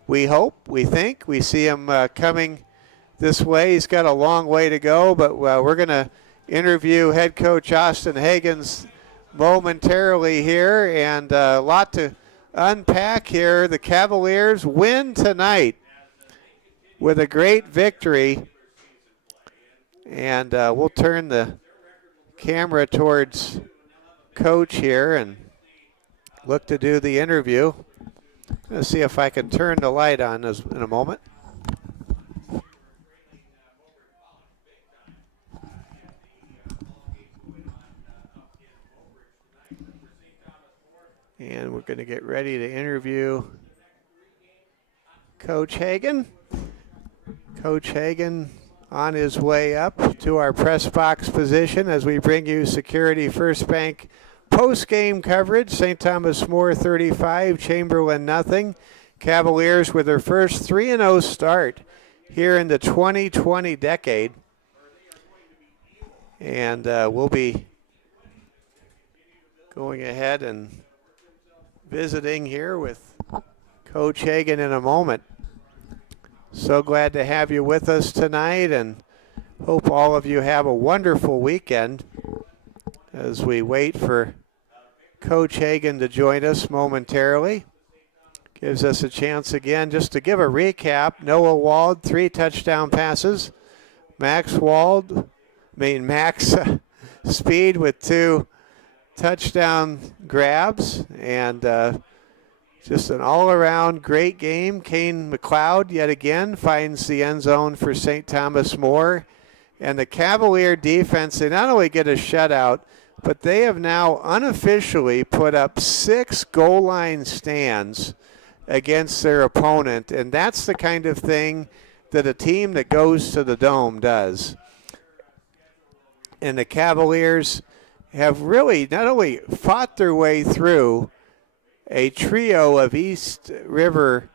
We hope, we think. We see him coming this way. He's got a long way to go, but we're going to interview head coach Austin Hagan's momentarily here, and a lot to unpack here. The Cavaliers win tonight with a great victory, and we'll turn the camera towards coach here and look to do the interview. Let's see if I can turn the light on in a moment. And we're going to get ready to interview Coach Hagan. Coach Hagan on his way up to our press box position as we bring you Security First Bank post-game coverage. St. Thomas More 35, Chamberlain nothing. Cavaliers with their first 3-0 start here in the 2020 decade. And we'll be going ahead and visiting here with Coach Hagan in a moment. So glad to have you with us tonight, and hope all of you have a wonderful weekend as we wait for Coach Hagan to join us momentarily. Gives us a chance again just to give a recap. Noah Wald, 3 touchdown passes. Max Speed with 2 touchdown grabs, and just an all-around great game. Kane McLeod yet again finds the end zone for St. Thomas More. And the Cavalier defense, they not only get a shutout, but they have now unofficially put up 6 goal line stands against their opponent. And that's the kind of thing that a team that goes to the Dome does. And the Cavaliers have really not only fought their way through a trio of East River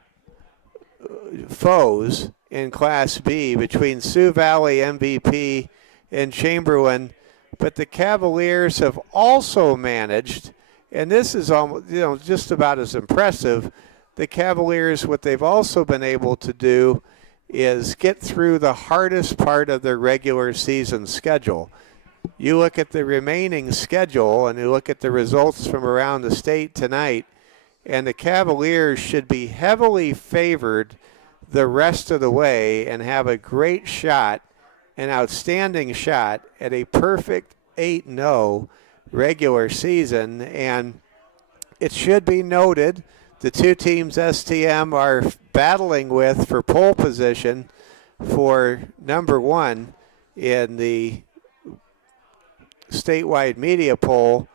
foes in Class B between Sioux Valley MVP and Chamberlain, But the Cavaliers have also managed, and this is almost, just about as impressive. The Cavaliers, what they've also been able to do is get through the hardest part of their regular season schedule. You look at the remaining schedule and you look at the results from around the state tonight, and the Cavaliers should be heavily favored the rest of the way and have a great shot, an outstanding shot at a perfect 8-0 regular season. And it should be noted the two teams STM are battling with for pole position for number one in the statewide media poll,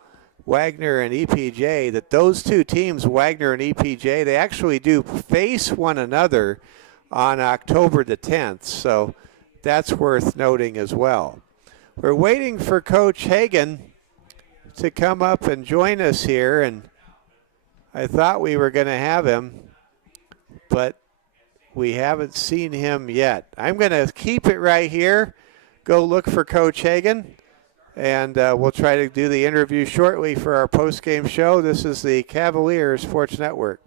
Wagner and EPJ, that those two teams, Wagner and EPJ, they actually do face one another on October the 10th. So that's worth noting as well. We're waiting for Coach Hagan to come up and join us here, and I thought we were going to have him, but we haven't seen him yet. I'm going to keep it right here, go look for Coach Hagan, and we'll try to do the interview shortly for our post-game show. This is the Cavaliers Sports Network.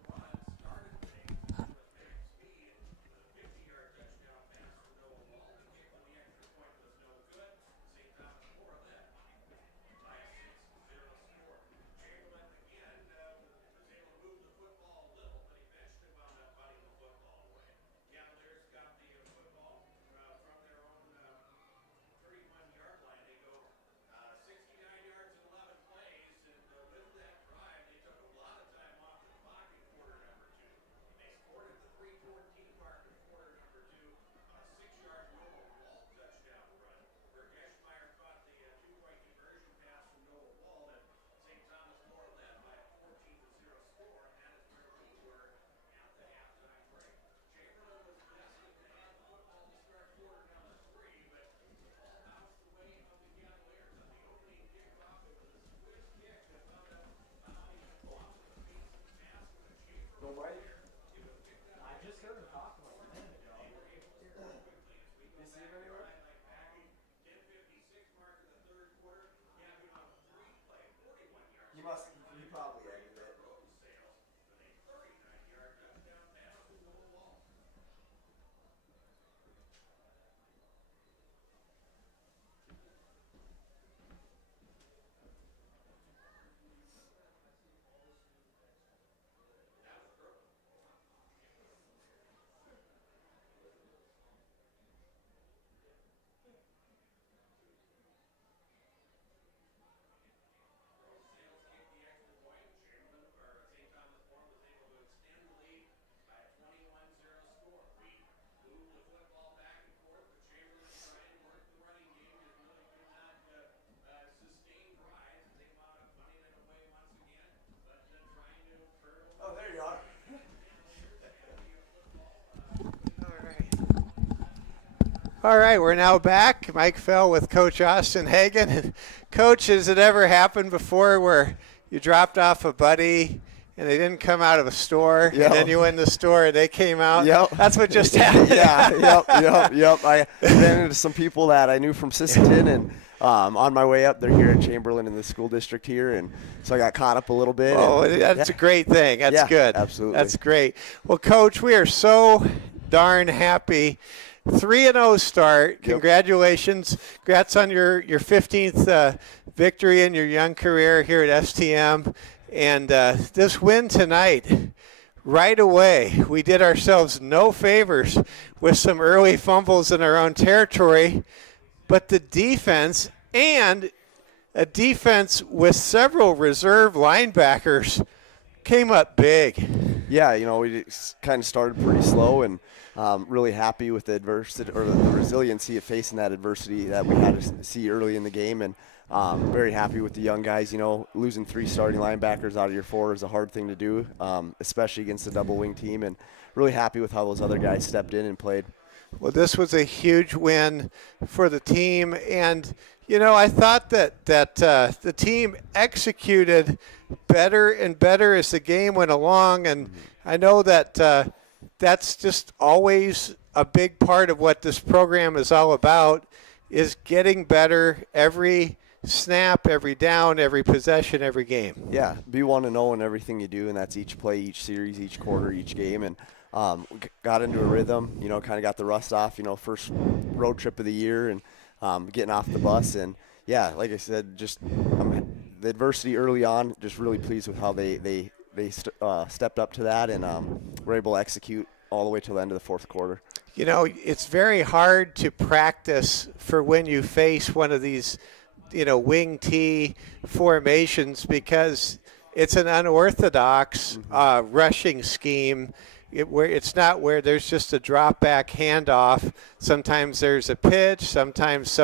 All right, we're now back. Mike Fell with Coach Austin Hagan. Coach, has it ever happened before where you dropped off a buddy and they didn't come out of a store, and then you went in the store and they came out? Yep. That's what just happened. Yep. I ran into some people that I knew from Sisseton, and on my way up, they're here at Chamberlain in the school district here, and so I got caught up a little bit. Oh, that's a great thing. That's good. Absolutely. That's great. Well, Coach, we are so darn happy. 3-0 start. Congratulations. Congrats on your 15th victory in your young career here at STM. And this win tonight, right away, we did ourselves no favors with some early fumbles in our own territory. But the defense, and a defense with several reserve linebackers, came up big. Yeah, we kind of started pretty slow, and really happy with the adversity or the resiliency of facing that adversity that we had to see early in the game, and very happy with the young guys. Losing 3 starting linebackers out of your 4 is a hard thing to do, especially against a double wing team, and really happy with how those other guys stepped in and played. Well, this was a huge win for the team, and I thought that the team executed better and better as the game went along, and I know that that's just always a big part of what this program is all about, is getting better every snap, every down, every possession, every game. Yeah, be 1-0 in everything you do, and that's each play, each series, each quarter, each game. And got into a rhythm, kind of got the rust off, first road trip of the year, and getting off the bus. And, yeah, like I said, just the adversity early on, just really pleased with how they stepped up to that and were able to execute all the way to the end of the fourth quarter. It's very hard to practice for when you face one of these, wing T formations because it's an unorthodox rushing scheme. It's not where there's just a drop back handoff. Sometimes there's a pitch. Sometimes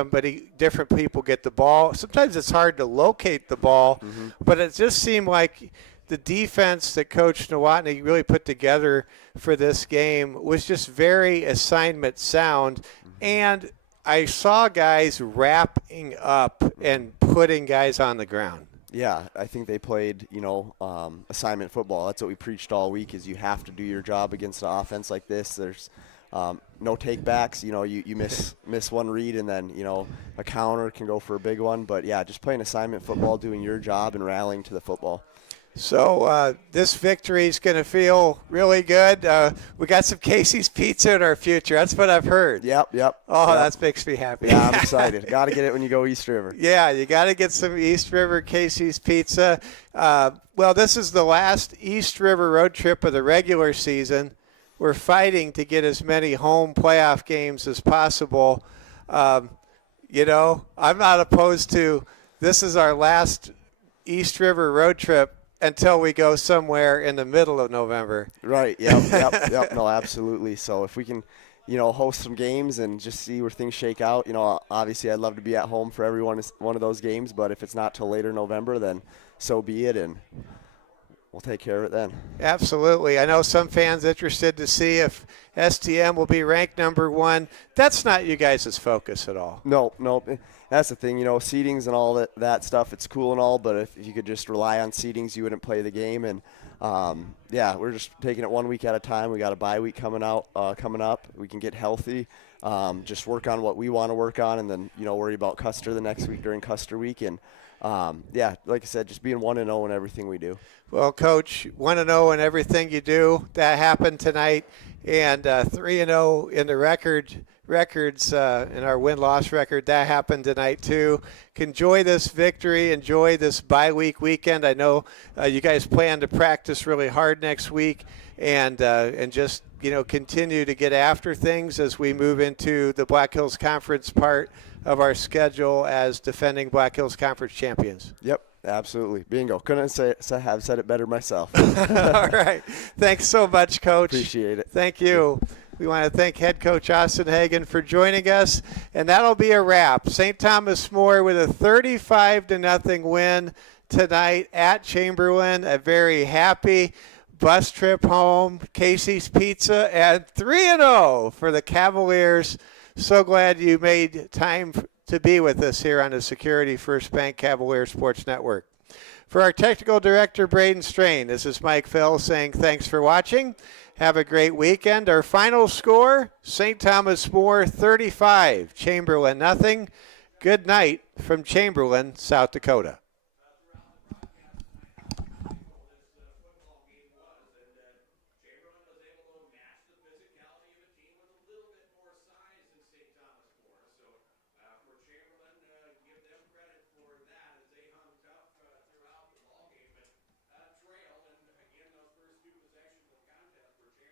different people get the ball. Sometimes it's hard to locate the ball. But it just seemed like the defense that Coach Nowotny really put together for this game was just very assignment sound. And I saw guys wrapping up and putting guys on the ground. Yeah, I think they played, assignment football. That's what we preached all week is you have to do your job against an offense like this. There's no take-backs. You miss one read and then, a counter can go for a big one. But, yeah, just playing assignment football, doing your job, and rallying to the football. So this victory is going to feel really good. We got some Casey's Pizza in our future. That's what I've heard. Yep. Oh, that makes me happy. Yeah, I'm excited. Got to get it when you go East River. Yeah, you got to get some East River Casey's Pizza. Well, this is the last East River road trip of the regular season. We're fighting to get as many home playoff games as possible. I'm not opposed to this is our last East River road trip until we go somewhere in the middle of November. Right, yep. No, absolutely. So if we can, host some games and just see where things shake out, obviously I'd love to be at home for every one of those games, but if it's not till later November, then so be it, and we'll take care of it then. Absolutely. I know some fans interested to see if STM will be ranked number 1. That's not you guys' focus at all. No. That's the thing, seedings and all that stuff, it's cool and all, but if you could just rely on seedings, you wouldn't play the game. And, we're just taking it 1 week at a time. We got a bye week coming up. We can get healthy, just work on what we want to work on, and then, worry about Custer the next week during Custer week. And, like I said, just being 1-0 in everything we do. Well, Coach, 1-0 in everything you do. That happened tonight, and 3-0 in the records in our win-loss record. That happened tonight too. Enjoy this victory. Enjoy this bye-week weekend. I know you guys plan to practice really hard next week, and just continue to get after things as we move into the Black Hills Conference part of our schedule as defending Black Hills Conference champions. Yep. Absolutely. Bingo. Couldn't have said it better myself. All right. Thanks so much, Coach. Appreciate it. Thank you. We want to thank head coach Austin Hagen for joining us, and that'll be a wrap. St. Thomas More with a 35-0 win tonight at Chamberlain. A very happy bus trip home, Casey's Pizza, and 3-0 for the Cavaliers. So glad you made time to be with us here on the Security First Bank Cavalier Sports Network. For our technical director, Braden Strain, this is Mike Phil saying thanks for watching. Have a great weekend. Our final score, St. Thomas More 35, Chamberlain nothing. Good night from Chamberlain, South Dakota.